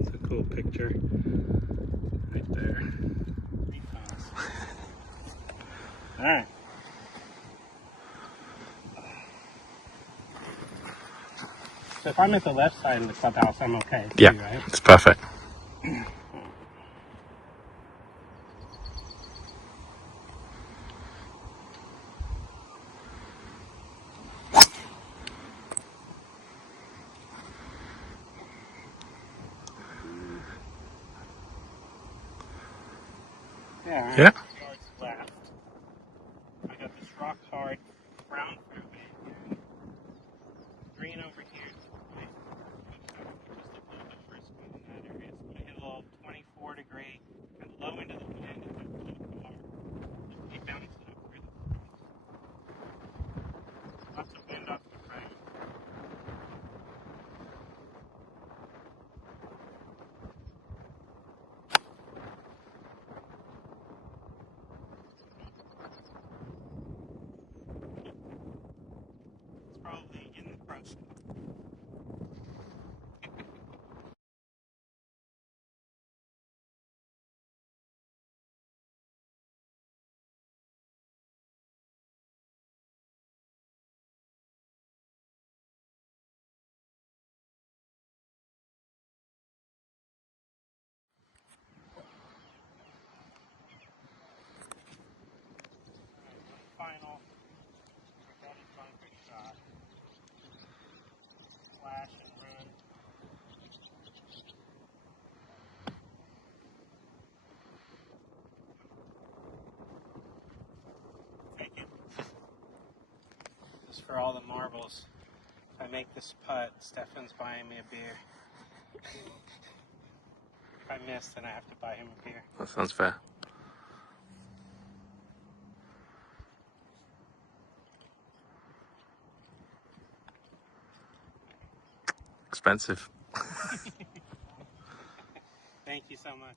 It's a cool picture right there. All right. So if I'm at the left side of the clubhouse, I'm okay. Yeah, too, right? it's perfect. Yeah. Yeah. Yards left. I got this rock hard brown fairway again. Green over here. Right? Just a little bit frisky in that area. So I hit a little 24 degree and low into the wind and I blew the car. He bounced it up really close. Lots of wind off the frame. It's probably in the crust. Final regretted bunker shot. Flash and run. Just for all the marbles. If I make this putt, Stefan's buying me a beer. If I miss, then I have to buy him a beer. That sounds fair. Expensive. Thank you so much.